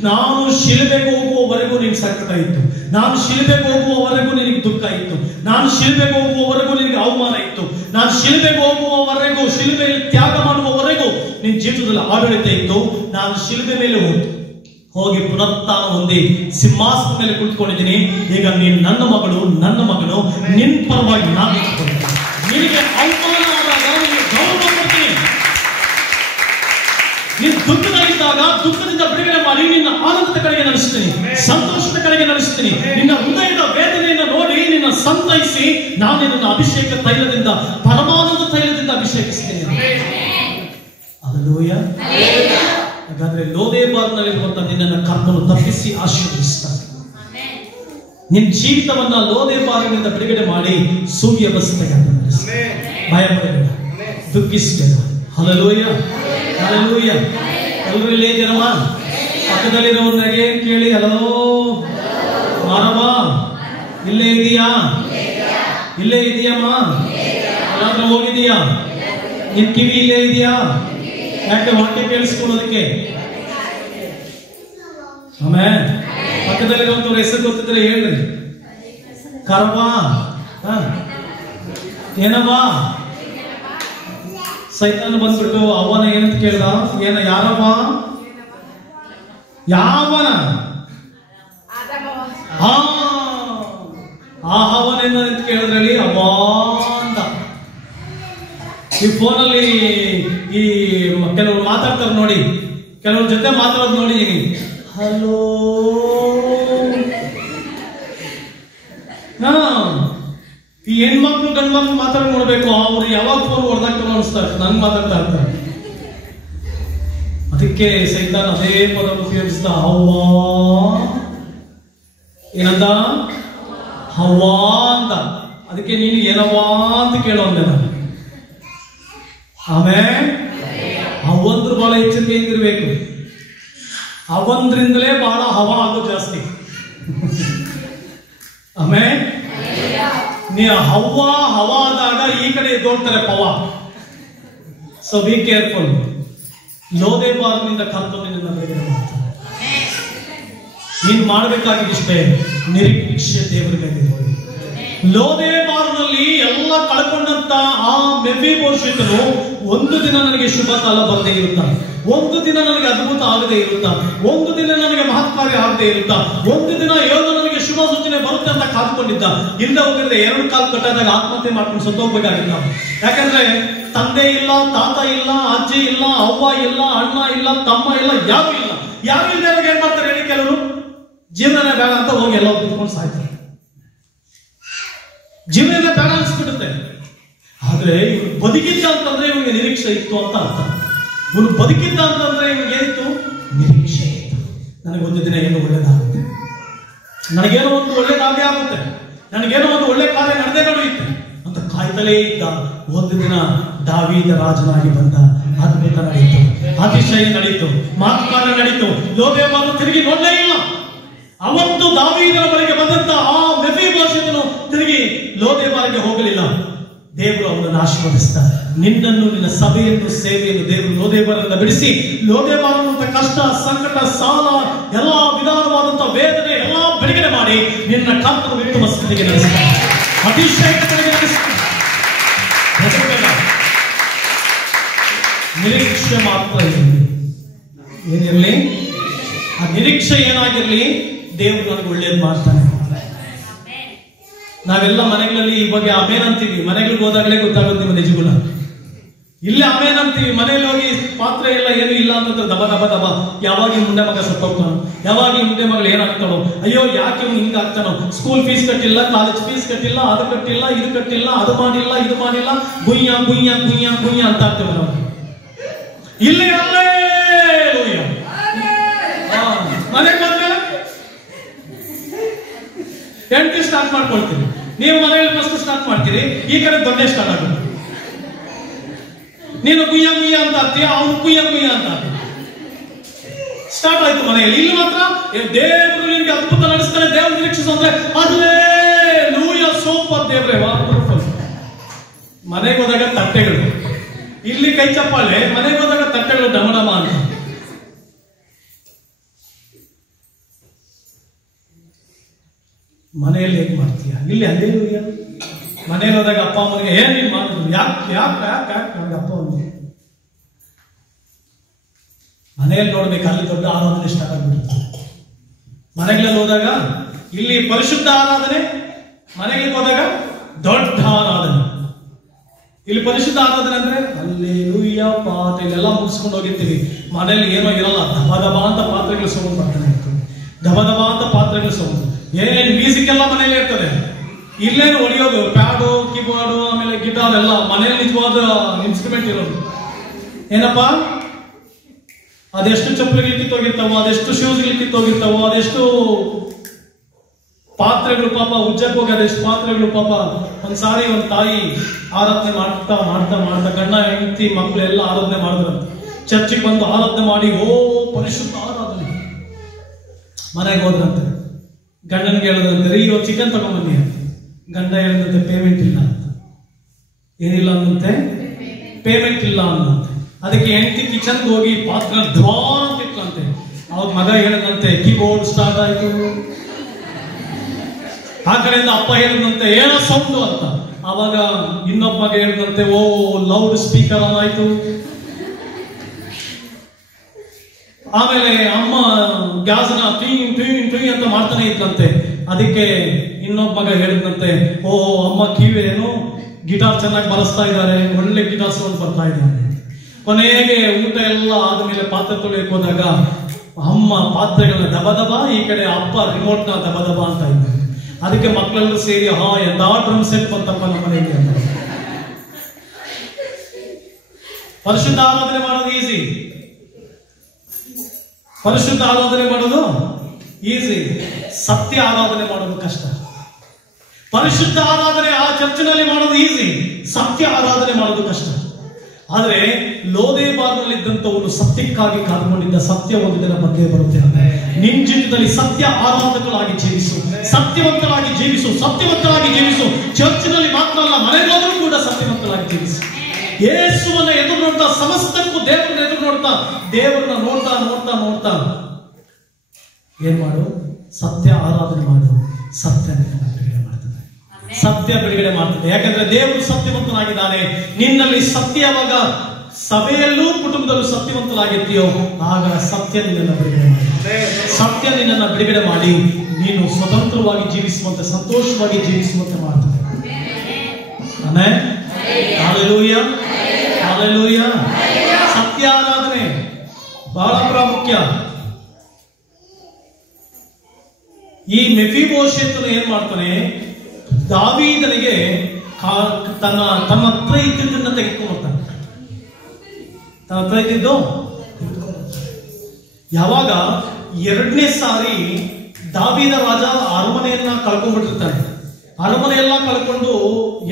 ನಾನು ಶಿಲುಬೆಗೆ ಹೋಗುವವರೆಗೂ ನಿನಗೆ ಸಂಕಟ ಇತ್ತು, ನಾನು ಶಿಲುಬೆಗೆ ಹೋಗುವವರೆಗೂ ನಿನಗೆ ದುಃಖ ಇತ್ತು, ನಾನು ಶಿಲುಬೆಗೆ ಹೋಗುವವರೆಗೂ ನಿನಗೆ ಅವಮಾನ ಇತ್ತು, ನಾನು ಶಿಲುಬೆಗೆ ಹೋಗುವವರೆಗೂ, ಶಿಲುಬೆಯಲ್ಲಿ ತ್ಯಾಗ ಮಾಡುವವರೆಗೂ ನಿನ್ನ ಜೀವಿತದಲ್ಲಿ ಆಡಳಿತ ಇತ್ತು. ನಾನು ಶಿಲುಬೆ ಮೇಲೆ ಹೋಗಿ ಪುನರುತ್ಥಾನ ಹೊಂದಿ ಸಿಂಹಾಸನದ ಮೇಲೆ ಕುಳಿತುಕೊಂಡಿದ್ದೀನಿ. ಈಗ ನೀನು ನನ್ನ ಮಗಳು, ನನ್ನ ಮಗನು, ನಿನ್ನ ಪರವಾಗಿ ನಾನು ನಿನಗೆ ಅವಮಾನ ಆದಾಗ ನಿನಗೆ ಗೌರವ ಕೊಡ್ತೀನಿ. ನೀನು ದುಃಖದಲ್ಲಿದ್ದಾಗ ದುಃಖದಿಂದ ಬಿಡುಗಡೆ ಮಾಡಿ ನಿನ್ನ ಆನಂದದ ಕಡೆಗೆ ನಡೆಸ್ತೀನಿ, ಸಂತೋಷದ ಕಡೆಗೆ ನಡೆಸ್ತೀನಿ. ನಿನ್ನ ಹೃದಯದ ವೇದನೆಯನ್ನು ನೋಡಿ ನಿನ್ನ ಸಂತೈಸಿ ನಾನು ನಿನ್ನ ಅಭಿಷೇಕ ತೈಲದಿಂದ, ಪರಮಾನಂದ ತೈಲದಿಂದ ಅಭಿಷೇಕಿಸ್ತೀನಿ. ಹಲ್ಲೆಲೂಯ. ಹಾಗಾದ್ರೆ ಲೋದೇಬಾರ್ನಲ್ಲಿರುವಂತ ನಿನ್ನನ್ನು ಕರ್ತನು ತಪ್ಪಿಸಿ ಆಶೀರ್ವದಿಸ್ತಾನೆ. ನಿನ್ನ ಜೀವಿತವನ್ನ ಲೋದೇಬಾರನಿಂದ ಬಿಡುಗಡೆ ಮಾಡಿ ಸುವ್ಯವಸ್ಥೆಗೆ ನಡೆಸಿ. ಭಯ ಪಡಬೇಡ, ದುಃಖಿಸಬೇಡ. Hallelujah, hallelujah. ಎಲ್ಲರೂ ಇಲ್ಲೇ ಇದ್ದೀರಮ್ಮ? ಪಕ್ಕದಲ್ಲಿರೋರಿಗೆ ಕೇಳಿ, ಹಲೋ ಮಾರಮ್ಮ, ಇಲ್ಲೇ ಇದೀಯಾ? ಇಲ್ಲೇ ಇದೆಯಮ್ಮ? ಎಲ್ಲಾದ್ರೂ ಹೋಗಿದೀಯಾ? ನಿನ್ ಕಿವಿ ಇಲ್ಲೇ ಇದೆಯಾ? ಯಾಕೆ ವಾಕ್ಯ ಕೇಳಿಸ್ಕೊಳ್ಳೋದಕ್ಕೆ? ಆಮೇಲೆ ಪಕ್ಕದಲ್ಲಿರುವಂತವ್ರ ಹೆಸರು ಗೊತ್ತಿದ್ರೆ ಹೇಳ್ರಿ. ಕರವಾ, ಏನವಾ? ಸೈತಾನ ಬಂದ್ಬಿಟ್ಟು ಅವನ ಏನಂತ ಕೇಳ್ದ? ಯಾರವ? ಯಾವನ? ಅವನೇನ ಅಂತ ಕೇಳಿದ್ರಲ್ಲಿ ಅವ್ವ ಅಂತ. ಈ ಫೋನಲ್ಲಿ ಈ ಕೆಲವರು ಮಾತಾಡ್ತಾರೆ ನೋಡಿ, ಕೆಲವ್ರ ಜೊತೆ ಮಾತಾಡೋದು ನೋಡಿ, ಹಲೋ ಈ ಹೆಣ್ಮಕ್ಳು ಗಂಡ್ಮಕ್ಳು ಮಾತಾಡ್ ನೋಡ್ಬೇಕು, ಅವ್ರು ಯಾವಾಗ ಫೋನ್ ಹೊಡೆದಾಗ್ತಾರೋ ಅನಿಸ್ತಾರೆ, ನಂಗೆ ಮಾತಾಡ್ತಾ ಇರ್ತಾರೆ. ಅದಕ್ಕೆ ಸೈತಾನ ಅದೇ ಪದ ಉಪಯೋಗಿಸ್ದ, ಹವ್ವಾ. ಏನಂದ? ಹವ್ವಾ ಅಂತ. ಅದಕ್ಕೆ ನೀನು ಏನವ್ವಾ ಅಂತ ಕೇಳೋಂದೆ ನಾನು. ಆಮೇಲೆ ಅವಂದ್ರು ಬಹಳ ಎಚ್ಚರಿಕೆಯಿಂದಿರ್ಬೇಕು. ಅವೊಂದ್ರಿಂದಲೇ ಬಹಳ ಹವಾ ಆಗೋ ಜಾಸ್ತಿ. ಆಮೇಲೆ ನೀ ಹವಾ ಆದಾಗ ಈ ಕಡೆ ಎದ್ದೋಳ್ತಾರೆ ಪವ. So be careful. ಲೋದೇಬಾರನಿಂದ ಕರ್ತವ್ಯ ನಿನ್ನ ಬೇಗನೆ ಮಾಡ್ತಾನೆ. ನೀನ್ ಮಾಡಬೇಕಾಗಿಷ್ಟೇ ನಿರೀಕ್ಷೆ ದೇವರಿಗೆ. ಲೋದೇಬಾರನಲ್ಲಿ ಎಲ್ಲ ಕಳ್ಕೊಂಡಂತ ಆ ಮೆಫೀಬೋಶೆತನು ಒಂದು ದಿನ ನನಗೆ ಶುಭ ಕಾಲ ಬರದೇ ಇರುತ್ತಾ, ಒಂದು ದಿನ ನನಗೆ ಅದ್ಭುತ ಆಗದೆ ಇರುತ್ತಾ, ಒಂದು ದಿನ ನನಗೆ ಮಹತ್ಕಾರ್ಯ ಆಗದೆ ಇರುತ್ತಾ, ಒಂದು ದಿನ ಏನೋ ನನಗೆ ಶುಭ ಸೂಚನೆ ಬರುತ್ತೆ ಅಂತ ಕಾದ್ಕೊಂಡಿದ್ದ. ಹಿಂದೆ ಹೋಗಿದ್ರೆ 2 ಕಾಲು ಕಟ್ಟಾದಾಗ ಆತ್ಮಹತ್ಯೆ ಮಾಡ್ಕೊಂಡು ಸತ್ತೋಗ್ಬೇಕಾಗಿಲ್ಲ. ಯಾಕಂದ್ರೆ ತಂದೆ ಇಲ್ಲ, ತಾತ ಇಲ್ಲ, ಅಜ್ಜಿ ಇಲ್ಲ, ಅವ್ವ ಇಲ್ಲ, ಅಣ್ಣ ಇಲ್ಲ, ತಮ್ಮ ಇಲ್ಲ, ಯಾರು ಇಲ್ಲ. ಯಾರು ಇಲ್ಲದೆ ಏನ್ ಮಾಡ್ತಾರೆ ಹೇಳಿ? ಕೆಲವರು ಜೀವನನೇ ಬೇಡ ಅಂತ ಹೋಗಿ ಎಲ್ಲ ಕುತ್ಕೊಂಡು ಸಾಯ್ತಾರೆ. ಜೀವನನೇ ಬೇಡ ಅನ್ಸ್ಬಿಡುತ್ತೆ. ಆದ್ರೆ ಇವ್ರು ಬದುಕಿದ್ದ ಅಂತಂದ್ರೆ ಇವ್ನಿಗೆ ನಿರೀಕ್ಷೆ ಇತ್ತು ಅಂತ ಅರ್ಥ. ಇವ್ರು ಬದುಕಿದ್ದ ಅಂತಂದ್ರೆ ಇವ್ನಿಗೆ ಏನಿತ್ತು? ನಿರೀಕ್ಷೆ ಇತ್ತು. ನನಗೊಂದು ದಿನ ಏನೋ ಒಳ್ಳೇದಾಗುತ್ತೆ, ನನಗೇನೋ ಒಂದು ಒಳ್ಳೇದಾಗೇ ಆಗುತ್ತೆ, ನನಗೇನೋ ಒಂದು ಒಳ್ಳೆ ಕಾರ್ಯ ನಡೆದೇ ನಡೆಯುತ್ತೆ ಅಂತ ಕಾಯ್ತಲೇ ಇದ್ದ. ಒಂದು ದಿನ ದಾವೀದ ರಾಜನಾಗಿ ಬಂದ. ಅದ್ಭುತ ನಡೀತು, ಅತಿಶಯ ನಡೀತು, ಮಾತುಕಾರ್ಯ ನಡೀತು. ಲೋದೇಬಾರನು ತಿರುಗಿ ನೋಡಲೇ ಇಲ್ಲ. ಅವತ್ತು ದಾವೀದನ ಬಳಿಗೆ ಬಂದಂತ ಆ ಮೆಫೀಬೋಶೆತನು ತಿರುಗಿ ಲೋದೇಬಾರಿಗೆ ಹೋಗಲಿಲ್ಲ. ದೇವರು ಅವನನ್ನು ಆಶೀರ್ವದಿಸ್ತಾರೆ. ನಿನ್ನನ್ನು, ನಿನ್ನ ಸಭೆಯನ್ನು, ಸೇವೆಯನ್ನು ದೇವರು ಲೋದೇಬಾರನ್ನ ಬಿಡಿಸಿ, ಲೋದೇಬಾರನಂತ ಕಷ್ಟ, ಸಂಕಟ, ಸಾಲ, ಎಲ್ಲಾ ವಿಧಾನವಾದಂತ ವೇದನೆ ಎಲ್ಲಾ ಬಿಡುಗಡೆ ಮಾಡಿ ನಿನ್ನ ಕರ್ತನ ಉತ್ತಮ ಸ್ಥಿತಿಗೆ ನಡೆಸ್ತಾರೆ. ಅತಿಶಯಗಳಿಗೆ ನಡೆಸ್ತಾರೆ. ನಿರೀಕ್ಷೆ ಮಾತ್ರ ಇರಲಿ. ಏನಿರಲಿ? ಆ ನಿರೀಕ್ಷೆ ಏನಾಗಿರ್ಲಿ, ದೇವರು ನನಗೆ ಒಳ್ಳೇದು ಮಾಡ್ತಾನೆ. ನಾವೆಲ್ಲ ಮನೆಗಳಲ್ಲಿ ಈ ಬಗ್ಗೆ ಆಮೇನ್ ಅಂತೀವಿ. ಮನೆಗಳಿಗೆ ಹೋದಾಗಲೇ ಗೊತ್ತಾಗುತ್ತೆ ನಿಮ್ಮ ನಿಜಗುಣ. ಇಲ್ಲಿ ಆಮೇನ್ ಅಂತೀವಿ, ಮನೇಲಿ ಹೋಗಿ ಪಾತ್ರೆ ಎಲ್ಲ ಏನು ಇಲ್ಲ ಅಂತಂದ್ರೆ ದಬ ದಬ ದಬ. ಯಾವಾಗ ಈ ಮುಂದೆ ಮಗ ಸತ್ತೋಗ್ತಾನೋ, ಯಾವಾಗ ಈ ಮುಂದೆ ಮಗಳು ಏನಾಗ್ತಾನೋ, ಅಯ್ಯೋ ಯಾಕೆ ಇವ್ನು ಹಿಂಗ ಆಗ್ತಾನೋ, ಸ್ಕೂಲ್ ಫೀಸ್ ಕಟ್ಟಿಲ್ಲ, ಕಾಲೇಜ್ ಫೀಸ್ ಕಟ್ಟಿಲ್ಲ, ಅದು ಕಟ್ಟಿಲ್ಲ, ಇದು ಕಟ್ಟಿಲ್ಲ, ಅದು ಮಾಡಿಲ್ಲ, ಇದು ಮಾಡಿಲ್ಲ, ಗುಯ್ಯ ಗುಯ್ಯ ಗುಯ್ಯ ಗುಯ್ಯ ಅಂತ ಆಗ್ತೇವೆ ನಾವು. ಇಲ್ಲಿ ಅಲ್ಲೇ ಮನೆಗೆ ಬಂದ್ಮೇಲೆ ಹೆಂಡತಿ ಸ್ಟಾರ್ಟ್ ಮಾಡ್ಕೊಳ್ತೀವಿ. ನೀವು ಮನೆಯಲ್ಲಿ ಫಸ್ಟ್ ಸ್ಟಾರ್ಟ್ ಮಾಡ್ತೀರಿ, ಈ ಕಡೆ ದೊಡ್ಡ ಸ್ಟಾರ್ಟ್ ಆಗುತ್ತೆ. ನೀನು ಗುಯ್ಯ ಗುಯ್ಯ ಅಂತ ಆಗ್ತೀಯ, ಅವನು ಗುಯ್ಯ ಗುಯ್ಯ ಅಂತ ಸ್ಟಾರ್ಟ್ ಆಯ್ತು ಮನೆಯಲ್ಲಿ. ಇಲ್ಲಿ ಮಾತ್ರ ದೇವರು ನಿನಗೆ ಅದ್ಭುತ ನಡೆಸ್ತಾನೆ, ದೇವರು ನಿರೀಕ್ಷಿಸು ಅಂದ್ರೆ ಅಲ್ಲೇ ಲೂಯ ಸೂಪರ್ ದೇವ್ರೆ ವಂಡರ್ಫುಲ್. ಮನೆಗೆ ಹೋದಾಗ ತಟ್ಟೆಗಳು, ಇಲ್ಲಿ ಕೈ ಚಪ್ಪಾಳೆ, ಮನೆಗೆ ಹೋದಾಗ ತಟ್ಟೆಗಳು ಡಮಡಮ ಅಂತ. ಮನೆಯಲ್ಲಿ ಹೇಗೆ ಮಾಡ್ತೀಯ? ಇಲ್ಲಿ ಅಲ್ಲೇ ಮನೆಯಲ್ಲಿ ಹೋದಾಗ ಅಪ್ಪ ಅಮ್ಮನಿಗೆ ಏನ್ ನೀನ್ ಮಾಡಿದ್ರು, ಯಾಕೆ ಯಾಕೆ ಯಾಕೆ ಯಾಕೆ ನನಗೆ ಅಪ್ಪ ಅಮ್ಮನಿಗೆ ಮನೆಯಲ್ಲಿ ನೋಡ್ಬೇಕು, ಅಲ್ಲಿ ದೊಡ್ಡ ಆರಾಧನೆ ಸ್ಟಾರ್ಟ್ ಆಗ್ಬಿಡುತ್ತೆ. ಮನೆಗಳಲ್ಲಿ ಹೋದಾಗ ಇಲ್ಲಿ ಪರಿಶುದ್ಧ ಆರಾಧನೆ, ಮನೆಗಳಿಗೆ ಹೋದಾಗ ದೊಡ್ಡ ಆರಾಧನೆ. ಇಲ್ಲಿ ಪರಿಶುದ್ಧ ಆರಾಧನೆ ಅಂದ್ರೆ ಅಲ್ಲೇಲೂಯ್ಯ ಪಾಠ ಇಲ್ಲೆಲ್ಲ ಮುಗಿಸ್ಕೊಂಡು ಹೋಗಿರ್ತೀವಿ. ಮನೇಲಿ ಏನೋ ಇರಲ್ಲ, ದಬ ದಬ ಅಂತ ಪಾತ್ರೆಗಳು ಸೌಂಡ್ ಬರ್ತಾನೆ ಇರ್ತದೆ, ದಬ ದಬ ಅಂತ ಪಾತ್ರೆಗಳು ಸೌಂಡ್. ಏನೇನು ಮ್ಯೂಸಿಕ್ ಎಲ್ಲ ಮನೇಲಿ ಇರ್ತದೆ. ಇಲ್ಲೇನು ಹೊಡೆಯೋದು, ಪ್ಯಾಡು, ಕೀಬೋರ್ಡು, ಆಮೇಲೆ ಗಿಟಾರ್ ಎಲ್ಲ ಮನೇಲಿ ನಿಜವಾದ ಇನ್ಸ್ಟ್ರೂಮೆಂಟ್ ಇರೋದು. ಏನಪ್ಪಾ, ಅದೆಷ್ಟು ಚಪ್ಪಲಿಗಳು ಕಿತ್ತೋಗಿರ್ತಾವೋ, ಅದೆಷ್ಟು ಶೂಸ್ಗಳು ಕಿತ್ತೋಗಿರ್ತಾವೋ, ಅದೆಷ್ಟು ಪಾತ್ರೆಗಳು ಪಾಪ ಉಜ್ಜಕ್ಕೆ ಹೋಗಿ ಅದೆಷ್ಟು ಪಾತ್ರೆಗಳು ಪಾಪ. ಒಂದ್ಸಾರಿ ಒಂದ್ ತಾಯಿ ಆರಾಧನೆ ಮಾಡ್ತಾ ಮಾಡ್ತಾ ಮಾಡ್ತಾ ಗಂಡ ಹೆಂಡತಿ ಮಕ್ಕಳು ಎಲ್ಲ ಆರಾಧನೆ ಮಾಡಿದ್ರು. ಚರ್ಚಿಗೆ ಬಂದು ಆರಾಧನೆ ಮಾಡಿ, ಓ ಪರಿಶುದ್ಧ ಆರಾಧನೆ. ಮನೆಗೆ ಹೋದ್ರಂತೆ, ಗಂಡನಿಗೆ ಹೇಳಿದ್ರಂತೆ, ರೀ ಇವತ್ತು ಚಿಕನ್ ತಗೊಂಡ್ಬನ್ನಿ ಅಂತ. ಗಂಡ ಹೇಳಿದಂತೆ ಪೇಮೆಂಟ್ ಇಲ್ಲ ಅಂತ. ಏನಿಲ್ಲ ಅಂದಂತೆ? ಪೇಮೆಂಟ್ ಇಲ್ಲ ಅಂದಂತೆ. ಅದಕ್ಕೆ ಹೆಂಡತಿ ಕಿಚನ್ಗೆ ಹೋಗಿ ಪಾತ್ರ ದ್ವಾರ ಅಂತ ಇಟ್ಲಂತೆ. ಅವ್ರ ಮಗ ಹೇಳಿದಂತೆ ಕೀಬೋರ್ಡ್ ಸ್ಟಾರ್ಟ್ ಆಯ್ತು. ಆ ಕಡೆಯಿಂದ ಅಪ್ಪ ಹೇಳಿದಂತೆ ಏನೋ ಸೌಂಡು ಅಂತ. ಅವಾಗ ಇನ್ನೊಬ್ಬ ಮಗ ಹೇಳಿದಂತೆ ಓ ಲೌಡ್ ಸ್ಪೀಕರ್ ಆಯ್ತು. ಆಮೇಲೆ ಅಮ್ಮ ಗ್ಯಾಸ್ನ ಟ್ಯೂನ್ ಟ್ಯೂನ್ ಟ್ಯೂನ್ ಅಂತ ಮಾಡ್ತಾನೆ ಇದ್ದಂತೆ. ಅದಕ್ಕೆ ಇನ್ನೊಬ್ಬ ಮಗ ಹೇಳಿದಂತೆ ಓ ಅಮ್ಮ ಕಿವೇನು ಗಿಟಾರ್ ಚೆನ್ನಾಗಿ ಬರೆಸ್ತಾ ಇದ್ದಾರೆ, ಒಳ್ಳೆ ಗಿಟಾರ್ ಸೌಂಡ್ ಬರ್ತಾ ಇದ್ದಾರೆ. ಕೊನೆಗೆ ಊಟ ಎಲ್ಲ ಆದ್ಮೇಲೆ ಪಾತ್ರೆ ತೊಳೆಯಕ್ಕೆ ಹೋದಾಗ ಅಮ್ಮ ಪಾತ್ರೆಗಳನ್ನ ದಬ ದಬ, ಈ ಕಡೆ ಅಪ್ಪ ರಿಮೋಟ್ ನ ದಬ ದಬ ಅಂತ ಇದ್ದಾರೆ. ಅದಕ್ಕೆ ಮಕ್ಕಳೆಲ್ಲರೂ ಸೇರಿ ಎಂತ ಡ್ರಮ್ ಸೆಟ್ ಬಂತಪ್ಪ ನಮ್ಮ ಮನೆಗೆ ಅಂತ. ಪರಿಶುದ್ಧ ಆರಾಧನೆ ಮಾಡೋದು ಈಸಿ, ಪರಿಶುದ್ಧ ಆರಾಧನೆ ಮಾಡೋದು ಈಸಿ, ಸತ್ಯ ಆರಾಧನೆ ಮಾಡೋದು ಕಷ್ಟ. ಪರಿಶುದ್ಧ ಆರಾಧನೆ ಆ ಚರ್ಚಿನಲ್ಲಿ ಮಾಡೋದು ಈಸಿ, ಸತ್ಯ ಆರಾಧನೆ ಮಾಡೋದು ಕಷ್ಟ. ಆದ್ರೆ ಲೋದೇಬಾರ್ನಲ್ಲಿದ್ದಂಥವನು ಸತ್ಯಕ್ಕಾಗಿ ಕಾದುಕೊಂಡಿದ್ದ. ಸತ್ಯ ಒಂದು ದಿನ ಬಂದೇ ಬರುತ್ತೆ. ನಿನ್ ಜೀವಿತದಲ್ಲಿ ಸತ್ಯ ಆರಾಧಕರಾಗಿ ಜೀವಿಸು, ಸತ್ಯವಂತರಾಗಿ ಜೀವಿಸು, ಸತ್ಯವಂತರಾಗಿ ಜೀವಿಸು. ಚರ್ಚಿನಲ್ಲಿ ಮಾತ್ರ ಅಲ್ಲ, ಮನೆಗೋದ್ರೂ ಕೂಡ ಸತ್ಯವಂತರಾಗಿ ಜೀವಿಸು. ಯೇಸುವನ್ನ ಎದುರು ನೋಡ್ತಾ, ಸಮಸ್ತಕ್ಕೂ ದೇವರನ್ನ ಎದುರು ನೋಡ್ತಾ, ದೇವರನ್ನ ನೋಡ್ತಾ ನೋಡ್ತಾ ನೋಡ್ತಾ ಏನ್ ಮಾಡು? ಸತ್ಯ ಆರಾಧನೆ ಮಾಡು. ಸತ್ಯ ಬಿಡುಗಡೆ ಮಾಡ್ತದೆ, ಸತ್ಯ ಬಿಡುಗಡೆ ಮಾಡ್ತದೆ. ಯಾಕಂದ್ರೆ ದೇವರು ಸತ್ಯವಂತನಾಗಿದ್ದಾನೆ. ನಿನ್ನಲ್ಲಿ ಸತ್ಯ ಯಾವಾಗ ಸಭೆಯಲ್ಲೂ ಕುಟುಂಬದಲ್ಲೂ ಸತ್ಯವಂತರಾಗಿರ್ತೀಯೋ ಆಗ ಸತ್ಯ ನಿನ್ನನ್ನು ಬಿಡುಗಡೆ ಮಾಡಿ, ಸತ್ಯ ನಿನ್ನನ್ನು ಬಿಡುಗಡೆ ಮಾಡಿ ನೀನು ಸ್ವತಂತ್ರವಾಗಿ ಜೀವಿಸುವಂತೆ, ಸಂತೋಷವಾಗಿ ಜೀವಿಸುವಂತೆ ಮಾಡ್ತದೆ. ಆಮೆನ್. Hallelujah, hallelujah. ಸತ್ಯ ಆರಾಧನೆ ಬಹಳ ಪ್ರಾಮುಖ್ಯ. ಈ ಮೆಫೀಬೋಶೆತನು ಏನ್ ಮಾಡ್ತಾನೆ? ದಾವೀದನಿಗೆ ತನ್ನ ಹತ್ರ ಇದ್ದಿದ್ದನ್ನ ತೆಗೆದುಕೊಂಡ್ಬರ್ತಾನೆ. ತನ್ನ ಹತ್ರ ಇದ್ದಿದ್ದು ಯಾವಾಗ ಎರಡನೇ ಸಾರಿ ದಾವೀದ ರಾಜ ಅರಮನೆಯನ್ನ ಕಳ್ಕೊಂಡ್ಬಿಟ್ಟಿರ್ತಾನೆ. ಅರಮನೆಯೆಲ್ಲ ಕಳ್ಕೊಂಡು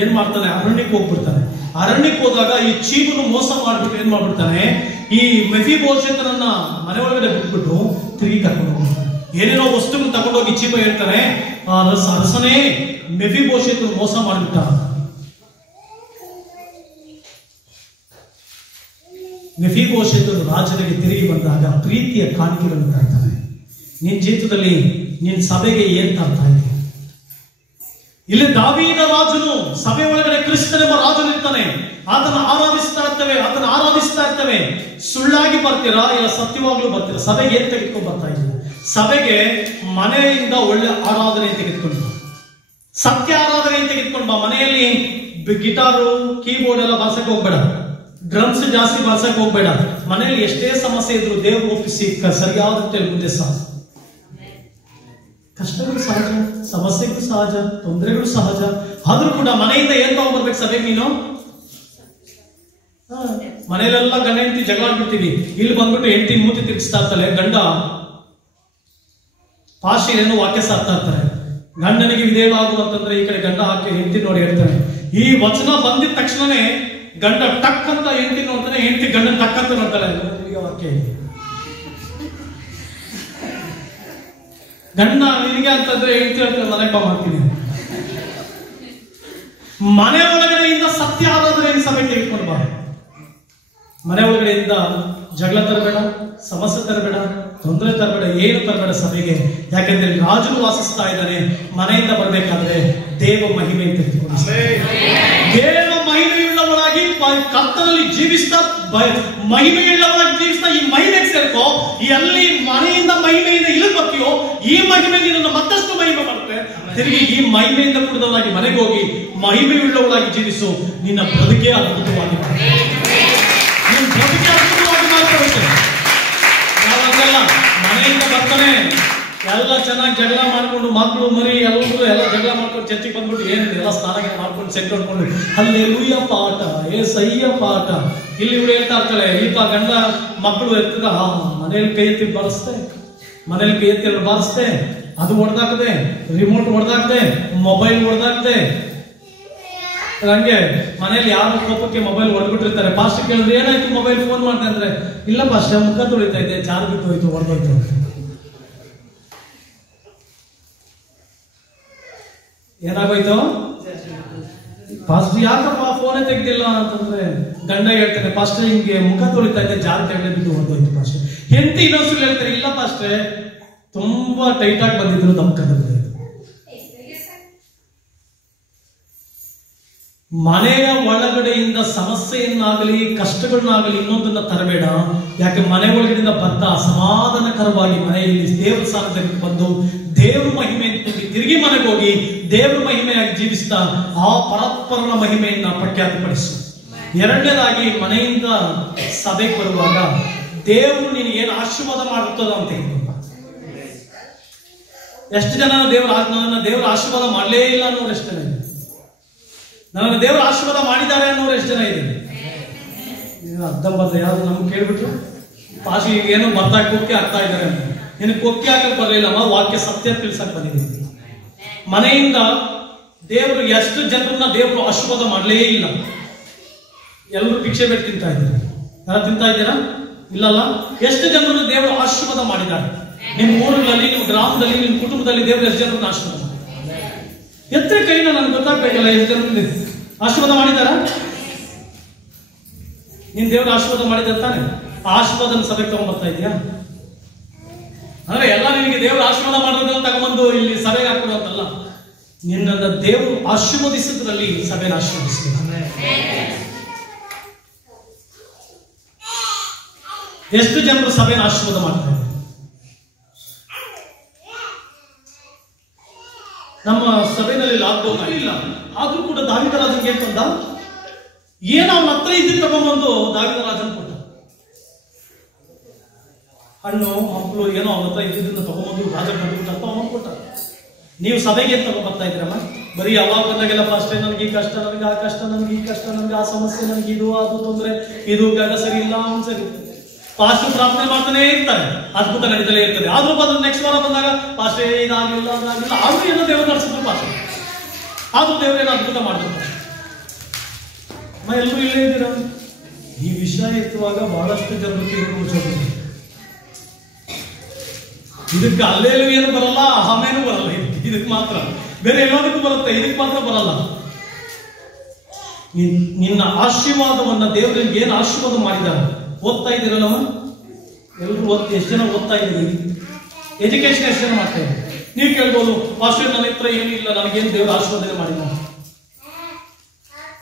ಏನ್ ಮಾಡ್ತಾನೆ? ಅರಣ್ಯಕ್ಕೆ ಹೋಗ್ಬಿಡ್ತಾನೆ. ಅರಣ್ಯಕ್ಕೆ ಹೋದಾಗ ಈ ಚೀಬನು ಮೋಸ ಮಾಡ್ಬಿಟ್ಟು ಏನ್ ಮಾಡ್ಬಿಡ್ತಾನೆ? ಈ ಮೆಫೀಬೋಶೆತನನ್ನ ಮನೆ ಒಳಗಡೆ ಬಿಟ್ಬಿಟ್ಟು ತಿರುಗಿ ಕರ್ಕೊಂಡು ಹೋಗ್ಬಿಡ್ತಾನೆ. ಏನೇನೋ ವಸ್ತುಗಳು ತಗೊಂಡೋಗಿ ಚೀಬ ಹೇಳ್ತಾನೆ, ಅರಸನೇ ಮೆಫೀಬೋಶೆತನು ಮೋಸ ಮಾಡಿಬಿಟ್ಟ. ಮೆಫೀಬೋಶೆತನು ರಾಜನಿಗೆ ತಿರುಗಿ ಬಂದಾಗ ಪ್ರೀತಿಯ ಕಾಣಿಕೆಗಳನ್ನು ತರ್ತಾನೆ. ನಿನ್ ಜೀವಿತದಲ್ಲಿ ನಿನ್ ಸಭೆಗೆ ಏನ್ ತರ್ತಾ ಇದೆ? ಇಲ್ಲಿ ದಾವೀದ ರಾಜನು ಸಭೆ ಒಳಗಡೆ ಕ್ರಿಸ್ತನೆಂಬ ರಾಜನಿರ್ತಾನೆ. ಆತನ ಆರಾಧಿಸ್ತಾ ಇರ್ತವೆ. ಸುಳ್ಳಾಗಿ ಬರ್ತೀರಾ ಇಲ್ಲ ಸತ್ಯವಾಗ್ಲೂ ಬರ್ತೀರಾ? ಸಭೆಗೆ ಏನ್ ತೆಗೆದುಕೊಂಡು ಬರ್ತಾ ಇದ್ದೀರಾ? ಸಭೆಗೆ ಮನೆಯಿಂದ ಒಳ್ಳೆ ಆರಾಧನೆ ತೆಗೆದುಕೊಂಡು, ಸತ್ಯ ಆರಾಧನೆ ತೆಗೆದುಕೊಂಡು ಬಾ. ಮನೆಯಲ್ಲಿ ಗಿಟಾರು ಕೀಬೋರ್ಡ್ ಎಲ್ಲ ಬಾರ್ಸಕ್ ಹೋಗ್ಬೇಡ, ಡ್ರಮ್ಸ್ ಜಾಸ್ತಿ ಬಾರ್ಸಕ್ ಹೋಗ್ಬೇಡ. ಮನೆಯಲ್ಲಿ ಎಷ್ಟೇ ಸಮಸ್ಯೆ ಇದ್ರು ದೇವರು ಒಪ್ಪಿಸಿ ಸರಿಯಾದ ಮುಂದೆ ಸಾಕು. ಕಷ್ಟಗಳು ಸಹಜ, ಸಮಸ್ಯೆಗಳು ಸಹಜ, ತೊಂದರೆಗಳು ಸಹಜ. ಆದ್ರೂ ಕೂಡ ಮನೆಯಿಂದ ಏನ್ ತಗೊಂಡ್ಬರ್ಬೇಕು ಸಭೆಗೆ? ನೀನು ಮನೆಯಲ್ಲೆಲ್ಲ ಗಂಡ ಹೆಂಡತಿ ಜಗಳ ಆಡ್ಬಿಡ್ತೀವಿ. ಇಲ್ಲಿ ಬಂದ್ಬಿಟ್ಟು ಹೆಂಡತಿ ಮೂತಿ ತಿರ್ಗಿಸ್ತಾ ಇರ್ತಾಳೆ, ಗಂಡ ಪಾಶಿ ಏನೋ ವಾಕ್ಯ ಸಾಕ್ತಾ ಇರ್ತಾರೆ. ಗಂಡನಿಗೆ ವಿಧೇಯವಾಗು ಅಂತಂದ್ರೆ ಈ ಕಡೆ ಗಂಡ ಹಾಕಿ ಹೆಂಡತಿ ನೋಡಿ ಹೇಳ್ತಾನೆ. ಈ ವಚನ ಬಂದಿದ ತಕ್ಷಣನೇ ಗಂಡ ಟಕ್ ಅಂತ ಹೆಂಡತಿ ನೋಡ್ತಾನೆ, ಹೆಂಡತಿ ಗಂಡನ ಟಕ್ ಅಂತ ನೋಡ್ತಾಳೆ. ವಾಕ್ಯ ಗಂಡ ನಿನಗೆ ಅಂತಂದ್ರೆ ಹೆಂಡತಿ ಹೇಳ್ತಾರೆ ಮನೆ ಬಾ ಮಾಡ್ತೀನಿ. ಮನೆ ಒಳಗಡೆಯಿಂದ ಸತ್ಯ ಆರಾಧನೆ ಸಭೆ ತೆಗೆದುಕೊಂಡು ಬಾ. ಮನೆ ಒಳಗಡೆಯಿಂದ ಜಗಳ ತರಬೇಡ, ಸಮಸ್ಯೆ ತರಬೇಡ, ತೊಂದರೆ ತರಬೇಡ, ಏನು ತರಬೇಡ ಸಭೆಗೆ. ಯಾಕೆಂದ್ರೆ ರಾಜನು ವಾಸಿಸ್ತಾ ಇದ್ದಾನೆ. ಮನೆಯಿಂದ ಬರ್ಬೇಕಾದ್ರೆ ದೇವ ಮಹಿಮೆ ತೆಗೆದುಕೊಂಡು, ದೇವ ಮಹಿಮೆಯುಳ್ಳವರಾಗಿ ಕರ್ತನಲ್ಲಿ ಜೀವಿಸ್ತಾ, ಮಹಿಮೆಯುಳ್ಳವರಾಗಿ ಜೀವಿಸ್ತಾ ಈ ಮಹಿಮೆಗೆ ಸೇರ್ಕೋ. ಎಲ್ಲಿ ಮನೆಯಿಂದ ಮಹಿಮೆಯಿಂದ ಇಳಿದು ಬರ್ತೀಯೋ ಈ ಮಹಿಮೆ ನಿನ್ನನ್ನು ಮತ್ತಷ್ಟು ಮಹಿಮೆ ಮಾಡುತ್ತೆ. ತಿರುಗಿ ಈ ಮಹಿಮೆಯಿಂದ ಕುಡಿದವರಾಗಿ ಮನೆಗೆ ಹೋಗಿ ಮಹಿಮೆಯುಳ್ಳವರಾಗಿ ಜೀವಿಸು. ನಿನ್ನ ಬದುಕೆ ಅದ್ಭುತವಾಗಿ ಮನೆಯಿಂದ ಬರ್ತಾನೆ, ಎಲ್ಲ ಚೆನ್ನಾಗಿ ಜಗಳ ಮಾಡ್ಕೊಂಡು ಮಕ್ಕಳು ಮರಿ ಎಲ್ಲರೂ ಎಲ್ಲ ಜಗಳ ಮಾಡ್ಕೊಂಡು ಚರ್ಚಿಗೆ ಬಂದ್ಬಿಟ್ಟು ಏನಿದೆ ಎಲ್ಲ ಸ್ನಾನ ಮಾಡ್ಕೊಂಡು ಸೆಟ್ ಹೊಡ್ಕೊಂಡು ಹಲ್ಲೆಲೂಯ ಪಾಠ, ಸಹ್ಯ ಪಾಠ. ಇಲ್ಲಿ ಇವ್ರು ಹೇಳ್ತಾ ಇರ್ತಾರೆ, ಈತ ಗಂಡ ಮಕ್ಕಳು ಇರ್ತದ ಮನೇಲಿ ಕೈ ಎತ್ತಿ ಬಾರಿಸ್ತೆ, ಮನೇಲಿ ಕೈ ಎತ್ತಿ ಎಲ್ಲ ಬಾರಿಸ್ತೆ, ಅದು ಹೊಡೆದಾಕದೆ, ರಿಮೋಟ್ ಹೊಡೆದಾಕ್ದೆ, ಮೊಬೈಲ್ ಹೊಡೆದಾಕ್ದೆ. ಹಂಗೆ ಮನೇಲಿ ಯಾರು ಕೋಪಕ್ಕೆ ಮೊಬೈಲ್ ಹೊಡೆದ್ಬಿಟ್ಟಿರ್ತಾರೆ. ಪಾಸ್ಟ್ ಕೇಳಿದ್ರೆ ಏನಾಯ್ತು ಮೊಬೈಲ್ ಫೋನ್ ಮಾಡ್ದೆ ಅಂದ್ರೆ, ಇಲ್ಲ ಪಾಸ್ಟ್ ಮುಖ ತೊಳಿತಾ ಇದೆ, ಜಾರ್ ಬಿಟ್ಟು ಹೋಯ್ತು, ಹೊಡೆದೋಯ್ತು. ಏನಾಗೋಯ್ತು? ಪಾಸ್ಟ್ ಯಾಕಪ್ಪ ಫೋನೇ ತೆಗ್ದಿಲ್ಲ ಅಂತಂದ್ರೆ ಗಂಡ ಹೇಳ್ತಾನೆ, ಪಾಸ್ಟ್ ಹಿಂಗೆ ಮುಖ ತೊಳಿತಾ ಇದೆ, ಜಾರ್ ತೆಗೆದು ಬಿದ್ದು ಹೊಡೆದೋಯ್ತು. ಪಾಸ್ಟ್ ಹೆಂಡತಿ ಇನ್ನೊಂದ್ಸಲ ಹೇಳ್ತಾರೆ, ಇಲ್ಲ ಪಾಸ್ಟ್ ತುಂಬಾ ಟೈಟ್ ಆಗಿ ಬಂದಿದ್ರು ದಮ್ಕದಲ್ಲಿ. ಮನೆಯ ಒಳಗಡೆಯಿಂದ ಸಮಸ್ಯೆಯನ್ನಾಗಲಿ ಕಷ್ಟಗಳನ್ನಾಗಲಿ ಇನ್ನೊಂದನ್ನ ತರಬೇಡ. ಯಾಕೆ ಮನೆ ಒಳಗಡೆಯಿಂದ ಬಂದ ಸಮಾಧಾನಕರವಾಗಿ ಮನೆಯಲ್ಲಿ ದೇವರ ಸಾನ್ನಿಧ್ಯಕ್ಕೆ ಬಂದು ದೇವ್ರ ಮಹಿಮೆ ತಿರುಗಿ ಮನೆಗೆ ಹೋಗಿ ದೇವ್ರ ಮಹಿಮೆಯಾಗಿ ಜೀವಿಸ್ತಾ ಆ ಪರಸ್ಪರನ ಮಹಿಮೆಯನ್ನ ಪ್ರಖ್ಯಾತಪಡಿಸು. ಎರಡನೇದಾಗಿ ಮನೆಯಿಂದ ಸಭೆಗೆ ಬರುವಾಗ ದೇವರು ನೀನು ಏನು ಆಶೀರ್ವಾದ ಮಾಡುತ್ತದ ಅಂತ ಹೇಳ್ಕೊಂಡ. ಎಷ್ಟು ಜನ ನನ್ನ ದೇವರ ಆಶೀರ್ವಾದ ಮಾಡಲೇ ಇಲ್ಲ ಅನ್ನೋರು ಎಷ್ಟು ಜನ ಇದೆ? ನನ್ನ ದೇವರ ಆಶೀರ್ವಾದ ಮಾಡಿದ್ದಾರೆ ಅನ್ನೋರು ಎಷ್ಟು ಜನ ಇದೆ? ಅರ್ಧಂಬರ್ಧ ಯಾರು ನಮ್ಗೆ ಕೇಳ್ಬಿಟ್ರು ಪಾಶಿ ಏನೋ ಬರ್ತಾ ಕೊಕ್ಕೆ ಆಗ್ತಾ ಇದ್ದಾರೆ ಅಂತ. ನಿನಗೆ ಕೊಕ್ಕೆ ಹಾಕಕ್ ಬರಲಿಲ್ಲಮ್ಮ, ವಾಕ್ಯ ಸತ್ಯ ತಿಳ್ಸಕ್ ಬಂದಿದ್ದೀನಿ. ಮನೆಯಿಂದ ದೇವರು ಎಷ್ಟು ಜನರನ್ನ ದೇವರು ಆಶೀರ್ವಾದ ಮಾಡಲೇ ಇಲ್ಲ. ಎಲ್ಲರೂ ಭಿಕ್ಷೆ ಬೇಡ ತಿಂತಾ ಇದ್ದೀರಾ? ಯಾರು ತಿಂತಾ ಇದ್ದೀರಾ? ಇಲ್ಲಲ್ಲ. ಎಷ್ಟು ಜನರನ್ನು ದೇವರು ಆಶೀರ್ವಾದ ಮಾಡಿದ್ದಾರೆ? ನಿಮ್ಮ ಊರುಗಳಲ್ಲಿ, ನಿಮ್ಮ ಗ್ರಾಮದಲ್ಲಿ, ನಿಮ್ಮ ಕುಟುಂಬದಲ್ಲಿ ದೇವರು ಎಷ್ಟು ಜನರನ್ನು ಆಶೀರ್ವಾದ ಮಾಡಿದ್ದಾರೆ? ಎತ್ತರೆ ಕೈನ ನನಗೆ ಗೊತ್ತಾಗಬೇಕಲ್ಲ, ಎಷ್ಟು ಜನರನ್ನು ಆಶೀರ್ವಾದ ಮಾಡಿದಾರ? ನೀನ್ ದೇವರು ಆಶೀರ್ವಾದ ಮಾಡಿದ ತಾನೆ? ಆಶೀರ್ವಾದನ ಸಭೆಗೆ ತಗೊಂಡ್ಬರ್ತಾ ಇದೆಯಾ? ಅಂದ್ರೆ ಎಲ್ಲ ನಿನಗೆ ದೇವರು ಆಶೀರ್ವಾದ ಮಾಡೋದನ್ನ ತಗೊಂಬಂದು ಇಲ್ಲಿ ಸಭೆಗೆ ಹಾಕೊಡುವಂತಲ್ಲ. ನಿನ್ನನ್ನು ದೇವರು ಆಶೀರ್ವದಿಸಿದ್ರಲ್ಲಿ ಸಭೆನ ಆಶೀರ್ವದಿಸಬೇಕು. ಎಷ್ಟು ಜನರು ಸಭೆನ ಆಶೀರ್ವಾದ ಮಾಡ್ತಾರೆ? ನಮ್ಮ ಸಭೆಯಲ್ಲಿ ಲಾಕ್ಡೌನ್ ಆಗಿಲ್ಲ, ಆದ್ರೂ ಕೂಡ ದಾವಿದ ರಾಜನ್ಗೆ ಏನ್ ತಂದ? ಏನೋ ಅವನ ಹತ್ರ ಇದ್ದಿದ್ದು ತಗೊಂಡ್ಬಂದು ದಾವಿದ ರಾಜನ್ ಕೊಟ್ಟ. ಹಣ್ಣು ಮಕ್ಕಳು ಏನೋ ಅವನ ಹತ್ರ ಇದ್ದಿದ್ದನ್ನು ತಗೊಂಡ್ಬಂದು ರಾಜ ಅಂತ ಅವನು ಕೊಟ್ಟ. ನೀವು ಸಭೆಗೆ ಏನ್ ತಗೊಂಡ್ಬರ್ತಾ ಇದ್ದೀರಮ್ಮ? ಬರೀ ಯಾವಾಗ ಬಂದಾಗೆಲ್ಲ ಫಸ್ಟ್ ನನಗೆ ಈ ಕಷ್ಟ, ನನಗೆ ಆ ಕಷ್ಟ, ನನಗೆ ಈ ಕಷ್ಟ, ನನಗೆ ಆ ಸಮಸ್ಯೆ, ನನಗೆ ಇದು ಅದು ತೊಂದರೆ, ಇದು ಗದ ಸರಿ ಇಲ್ಲ ಅವ್ನು ಸರಿ. ಪಾಸ್ಟರ್ ಪ್ರಾರ್ಥನೆ ಮಾಡ್ತಾನೆ ಇರ್ತಾರೆ, ಅದ್ಭುತ ನಡೀತಲೇ ಇರ್ತದೆ. ಆದ್ರೂ ಬಂದ ನೆಕ್ಸ್ಟ್ ವಾರ ಬಂದಾಗ ಪಾಸ್ಟರ್ ಇದಾಗಿಲ್ಲ ಅದಾಗಿಲ್ಲ, ಆದ್ರೂ ಏನೋ ದೇವರು ನಡೆಸಿದ್ರು ಪಾಸ್ಟರ್, ಆದ್ರೂ ದೇವರೇನೋ ಅದ್ಭುತ ಮಾಡಿದ್ರು. ಎಲ್ಲರೂ ಇಲ್ಲೇ ಇದ್ದೀರಾ? ಈ ವಿಷಯ ಎತ್ತುವಾಗ ಬಹಳಷ್ಟು ಜನರಿಗೆ ಇದಕ್ಕೆ ಅಲ್ಲೇಲೂ ಏನು ಬರಲ್ಲ, ಆಮೇನೂ ಬರಲ್ಲ. ಇದಕ್ಕೆ ಮಾತ್ರ, ಬೇರೆ ಎಲ್ಲದಕ್ಕೂ ಬರುತ್ತೆ, ಇದಕ್ಕೆ ಮಾತ್ರ ಬರಲ್ಲ. ನಿನ್ನ ಆಶೀರ್ವಾದವನ್ನ ದೇವರಿಗೆ ಏನು ಆಶೀರ್ವಾದ ಮಾಡಿದ್ದಾರೆ? ಓದ್ತಾ ಇದ್ದೀರಲ್ಲಮ್ಮ ಎಲ್ಲರೂ? ಎಷ್ಟು ಜನ ಓದ್ತಾ ಇದ್ದೀರಿ? ಎಜುಕೇಶನ್ ಎಷ್ಟು ಜನ ಮಾಡ್ತಾ ಇದ್ದೀರಿ? ನೀವು ಕೇಳ್ಬೋದು, ಮಾಸ್ಟರ್ ನನ್ನ ಹತ್ರ ಏನಿಲ್ಲ, ನನಗೇನು ದೇವರು ಆಶೀರ್ವಾದ ಮಾಡಿಲ್ಲ.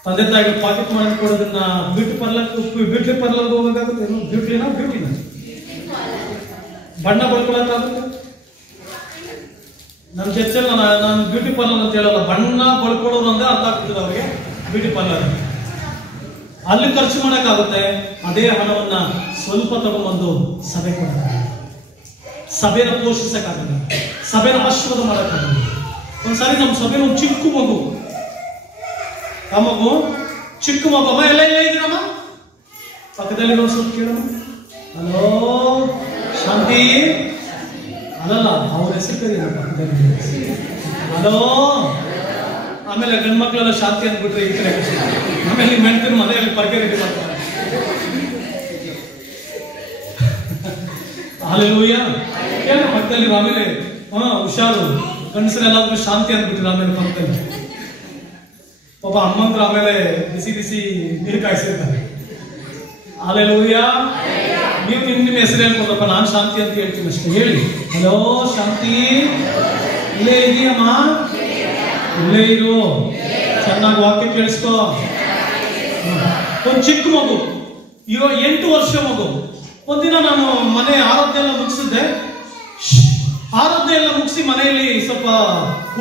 ತಂದೆ ತಾಯಿಗಳು ಪಾಕೆಟ್ ಮಾಡಿ ಕೊಡೋದನ್ನ ಬ್ಯೂಟಿ ಪಾರ್ಲರ್ ಹೋಗಬೇಕಾಗುತ್ತೆ. ಬ್ಯೂಟಿನ ಬಣ್ಣ ಬಳ್ಕೊಳಕ್ಕಾಗುತ್ತೆ? ನನ್ನ ಚರ್ಚೆಲ್ಲ ನಾನು ಬ್ಯೂಟಿ ಪಾರ್ಲರ್ ಅಂತ ಹೇಳಲ್ಲ, ಬಣ್ಣ ಬಳ್ಕೊಳ್ಳೋರು ಅಂದ್ರೆ ಅರ್ಥ ಆಗ್ತದೆ ಅವ್ರಿಗೆ. ಬ್ಯೂಟಿ ಪಾರ್ಲರ್ ಅಲ್ಲಿ ಖರ್ಚು ಮಾಡಕ್ಕಾಗುತ್ತೆ. ಅದೇ ಹಣವನ್ನ ಸ್ವಲ್ಪ ತಗೊಂಡ್ಬಂದು ಸಭೆ ಕೊಡಕ್ಕಾಗುತ್ತೆ, ಸಭೆನ ಪೋಷಿಸಕ್ಕಾಗಲ್ಲ, ಸಭೆನ ಆಶೀರ್ವಾದ ಮಾಡಕ್ಕಾಗಲ್ಲ. ಒಂದ್ಸಾರಿ ನಮ್ಮ ಸಭೆನ ಒಂದು ಚಿಕ್ಕ ಮಗು, ಆ ಮಗು ಚಿಕ್ಕ ಮಗು, ಅಮ್ಮ ಎಲ್ಲ ಇಲ್ಲ ಇದ್ದೀರಮ್ಮ? ಪಕ್ಕದಲ್ಲಿ ಸ್ವಲ್ಪ ಕೇಳಮ್ಮ. ಹಲೋ ಶಾಂತಿ, ಅಲ್ಲಲ್ಲ ಅವ್ರ ಹೆಸರು ಕರೀರಪ್ಪ. ಹಲೋ. ಆಮೇಲೆ ಗಂಡು ಮಕ್ಕಳೆಲ್ಲ ಶಾಂತಿ ಅಂದ್ಬಿಟ್ರೆ ಈ ಕಡೆ, ಆಮೇಲೆ ಮೆಂಟರು ಮನೆಯಲ್ಲಿ ಪರ್ಕೆ ರೆಡಿ ಮಾಡ್ತಾರೆ. ಹಲ್ಲೆಲೂಯಾ. ಏನು ಪಕ್ಕದಲ್ಲಿ ಆಮೇಲೆ ಹುಷಾರು, ಗಂಡಸರೆಲ್ಲಾದ್ರೂ ಶಾಂತಿ ಅಂದ್ಬಿಟ್ರು. ಆಮೇಲೆ ಪಕ್ಕದಲ್ಲಿ ಪಾಪ ಅಮ್ಮಂದ್ರು ಆಮೇಲೆ ಬಿಸಿ ಬಿಸಿ ನೀರು ಕಾಯಿಸಿರ್ತಾರೆ. ಹಲ್ಲೆಲೂಯಾ. ನೀವು ನಿಮ್ಮ ಹೆಸರು ಹೇಳ್ಕೊಡ್ರಪ್ಪ, ನಾನು ಶಾಂತಿ ಅಂತ ಹೇಳ್ತೀನಿ ಅಷ್ಟೇ. ಹೇಳಿ, ಹಲೋ ಶಾಂತಿ, ಇಲ್ಲೇ ಇದೆಯಮ್ಮ? ಇಲ್ಲೇ ಇರು, ಚೆನ್ನಾಗಿ ವಾಕ್ಯ ಕೇಳಿಸ್ಕೋ. ಒಂದು ಚಿಕ್ಕ ಮಗು, 8 ವರ್ಷ ಮಗು. ಒಂದಿನ ನಾನು ಮನೆ ಆರಾಧನೆ ಎಲ್ಲ ಮುಗಿಸಿದ್ದೆ. ಆರಾಧನೆ ಎಲ್ಲ ಮುಗಿಸಿ ಮನೆಯಲ್ಲಿ ಸ್ವಲ್ಪ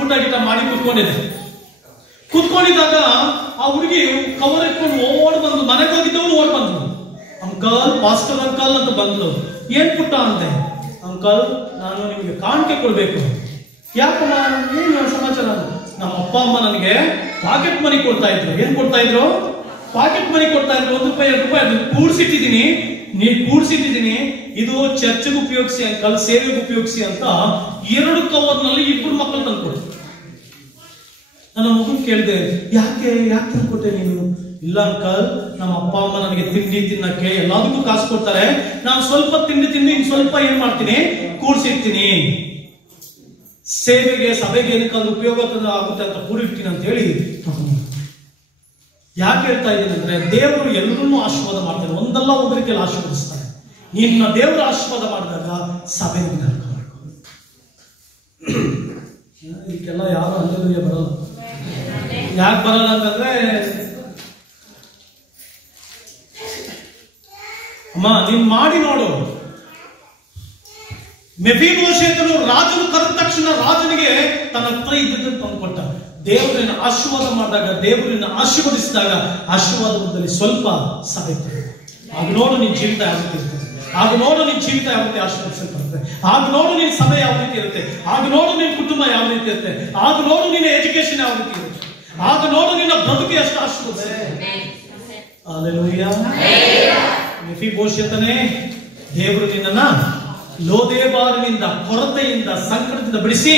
ಊಟ ಗೀಟ ಮಾಡಿ ಕೂತ್ಕೊಂಡಿದ್ದಾಗ ಆ ಹುಡುಗಿ ಕವರ್ ಇಟ್ಕೊಂಡು ಓಡ್ ಬಂದು, ಮನೆಗೆ ಹೋಗಿದ್ದವಳು ಓಡ್ ಬಂದ್ರು. ಅಂಕಲ್, ಪಾಸ್ಟರ್ ಅಂಕಲ್ ಅಂತ ಬಂದ್ಲು. ಏನ್ ಪುಟ್ಟ ಅಂತೆ? ಅಂಕಲ್, ನಾನು ನಿಮ್ಗೆ ಕಾಣಿಕೆ ಕೊಡ್ಬೇಕು. ಯಾಕಮ್ಮ, ಏನು ಸಮಾಚಾರ? ನಮ್ಮ ಅಪ್ಪ ಅಮ್ಮ ನನಗೆ ಪಾಕೆಟ್ ಮನಿ ಕೊಡ್ತಾ ಇದ್ರು. ಏನ್ ಕೊಡ್ತಾ ಇದ್ರು? ಪಾಕೆಟ್ ಮನಿ ಕೊಡ್ತಾ ಇದ್ರು. 1 ರೂಪಾಯಿ 2 ರೂಪಾಯಿ ಅದು ಕೂಡ್ಸಿಟ್ಟಿದ್ದೀನಿ. ಇದು ಚರ್ಚ್ಗೆ ಉಪಯೋಗಿಸಿ ಅಂಕಲ್, ಸೇವೆಗೆ ಉಪಯೋಗಿಸಿ ಅಂತ 2 ಕವರ್ನಲ್ಲಿ 2 ಮಕ್ಕಳು ತಂದ್ಕೊಡ್ತು. ನನ್ನ ಮಗು ಕೇಳಿದೆ, ಯಾಕೆ ತಂದ್ಕೊಟ್ಟೆ ನೀನು? ಇಲ್ಲ ಅಂಕಲ್, ನಮ್ಮ ಅಪ್ಪ ಅಮ್ಮ ನನಗೆ ತಿಂಡಿ ತಿನ್ನಕ್ಕೆ ಎಲ್ಲದಕ್ಕೂ ಕಾಸು ಕೊಡ್ತಾರೆ. ನಾನು ಸ್ವಲ್ಪ ತಿಂಡಿ ತಿಂದು ಇನ್ ಸ್ವಲ್ಪ ಏನ್ ಮಾಡ್ತೀನಿ, ಕೂಡ್ಸಿರ್ತೀನಿ. ಸೇವೆಗೆ, ಸಭೆಗೆ ಏನಕ್ಕಾದ್ರೂ ಉಪಯೋಗ ಆಗುತ್ತೆ ಅಂತ ಕೂಡಿರ್ತೀನಿ ಅಂತ ಹೇಳಿ. ಯಾಕೆ ಹೇಳ್ತಾ ಇದ್ದೀನಿ ಅಂದ್ರೆ, ದೇವರು ಎಲ್ಲರನ್ನೂ ಆಶೀರ್ವಾದ ಮಾಡ್ತಾನೆ, ಒಂದಲ್ಲ ಒಂದು ರೀತಿಯಲ್ಲಿ ಆಶೀರ್ವದಿಸ್ತಾನೆ. ನಿನ್ನ ದೇವರು ಆಶೀರ್ವಾದ ಮಾಡಿದಾಗ ಸಭೆ ಇದಕ್ಕೆಲ್ಲ ಯಾರು ಹಲ್ಲೆಲೂಯಾ ಬರಲ್ಲ. ಯಾಕೆ ಬರಲ್ಲ ಅಂತಂದ್ರೆ, ಅಮ್ಮ ನೀನ್ ಮಾಡಿ ನೋಡು. ಮೆಫೀಬೋಶೆತನು ರಾಜನು ಕರೆದ ತಕ್ಷಣ ರಾಜನಿಗೆ ತನ್ನ ಹತ್ರ ಇದ್ದದ್ದನ್ನು ತಂದುಕೊಟ್ಟ. ದೇವರನ್ನ ಆಶೀರ್ವಾದ ಮಾಡಿದಾಗ, ದೇವರನ್ನ ಆಶೀರ್ವದಿಸಿದಾಗ ಆಶೀರ್ವಾದದಲ್ಲಿ ಸ್ವಲ್ಪ ಸಭೆ. ಆಗ ನೋಡು ನಿನ್ ಜೀವಿತ ಯಾವ ರೀತಿ ಇರ್ತದೆ, ಆಗ ನೋಡು ನಿನ್ ಜೀವಿತ ಯಾವ ರೀತಿ ಆಶೀರ್ವದಿಸಲ್ಪಡುತ್ತೆ, ಆಗ ನೋಡು ನಿನ್ ಸಭೆ ಯಾವ ರೀತಿ ಇರುತ್ತೆ, ಆಗ ನೋಡು ನಿನ್ ಕುಟುಂಬ ಯಾವ ರೀತಿ ಇರುತ್ತೆ, ಆಗ ನೋಡು ನಿನ್ನ ಎಜುಕೇಶನ್ ಯಾವ ರೀತಿ ಇರುತ್ತೆ, ಆಗ ನೋಡು ನಿನ್ನ ಬದುಕು ಎಷ್ಟು ಆಶೀರ್ವದಿಸುತ್ತೆ. ಹಲ್ಲೆಲೂಯಾ. ಮೆಫೀಬೋಶೆತನೇ, ದೇವರು ನಿನ್ನನ್ನ ಲೋದೇಬಾರಿನಿಂದ, ಕೊರತೆಯಿಂದ, ಸಂಕಟದಿಂದ ಬಿಡಿಸಿ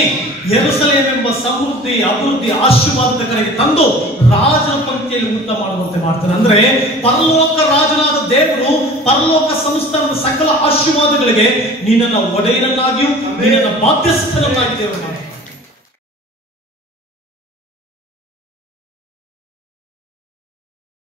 ಯೆರೂಸಲೇಮ್ ಎಂಬ ಸಮೃದ್ಧಿ, ಅಭಿವೃದ್ಧಿ, ಆಶೀರ್ವಾದದ ಕಡೆಗೆ ತಂದು ರಾಜನ ಪಂಕ್ತಿಯಲ್ಲಿ ಊಟ ಮಾಡುವಂತೆ ಮಾಡ್ತಾನೆ. ಅಂದ್ರೆ ಪರಲೋಕ ರಾಜನಾದ ದೇವರು ಪರಲೋಕ ಸಂಸ್ಥಾನದ ಸಕಲ ಆಶೀರ್ವಾದಗಳಿಗೆ ನಿನ್ನನ್ನು ಒಡೆಯನನ್ನಾಗಿಯೂ ನಿನ್ನನ್ನು ಬಾಧ್ಯಸ್ಥನನ್ನಾಗಿ ದೇವರು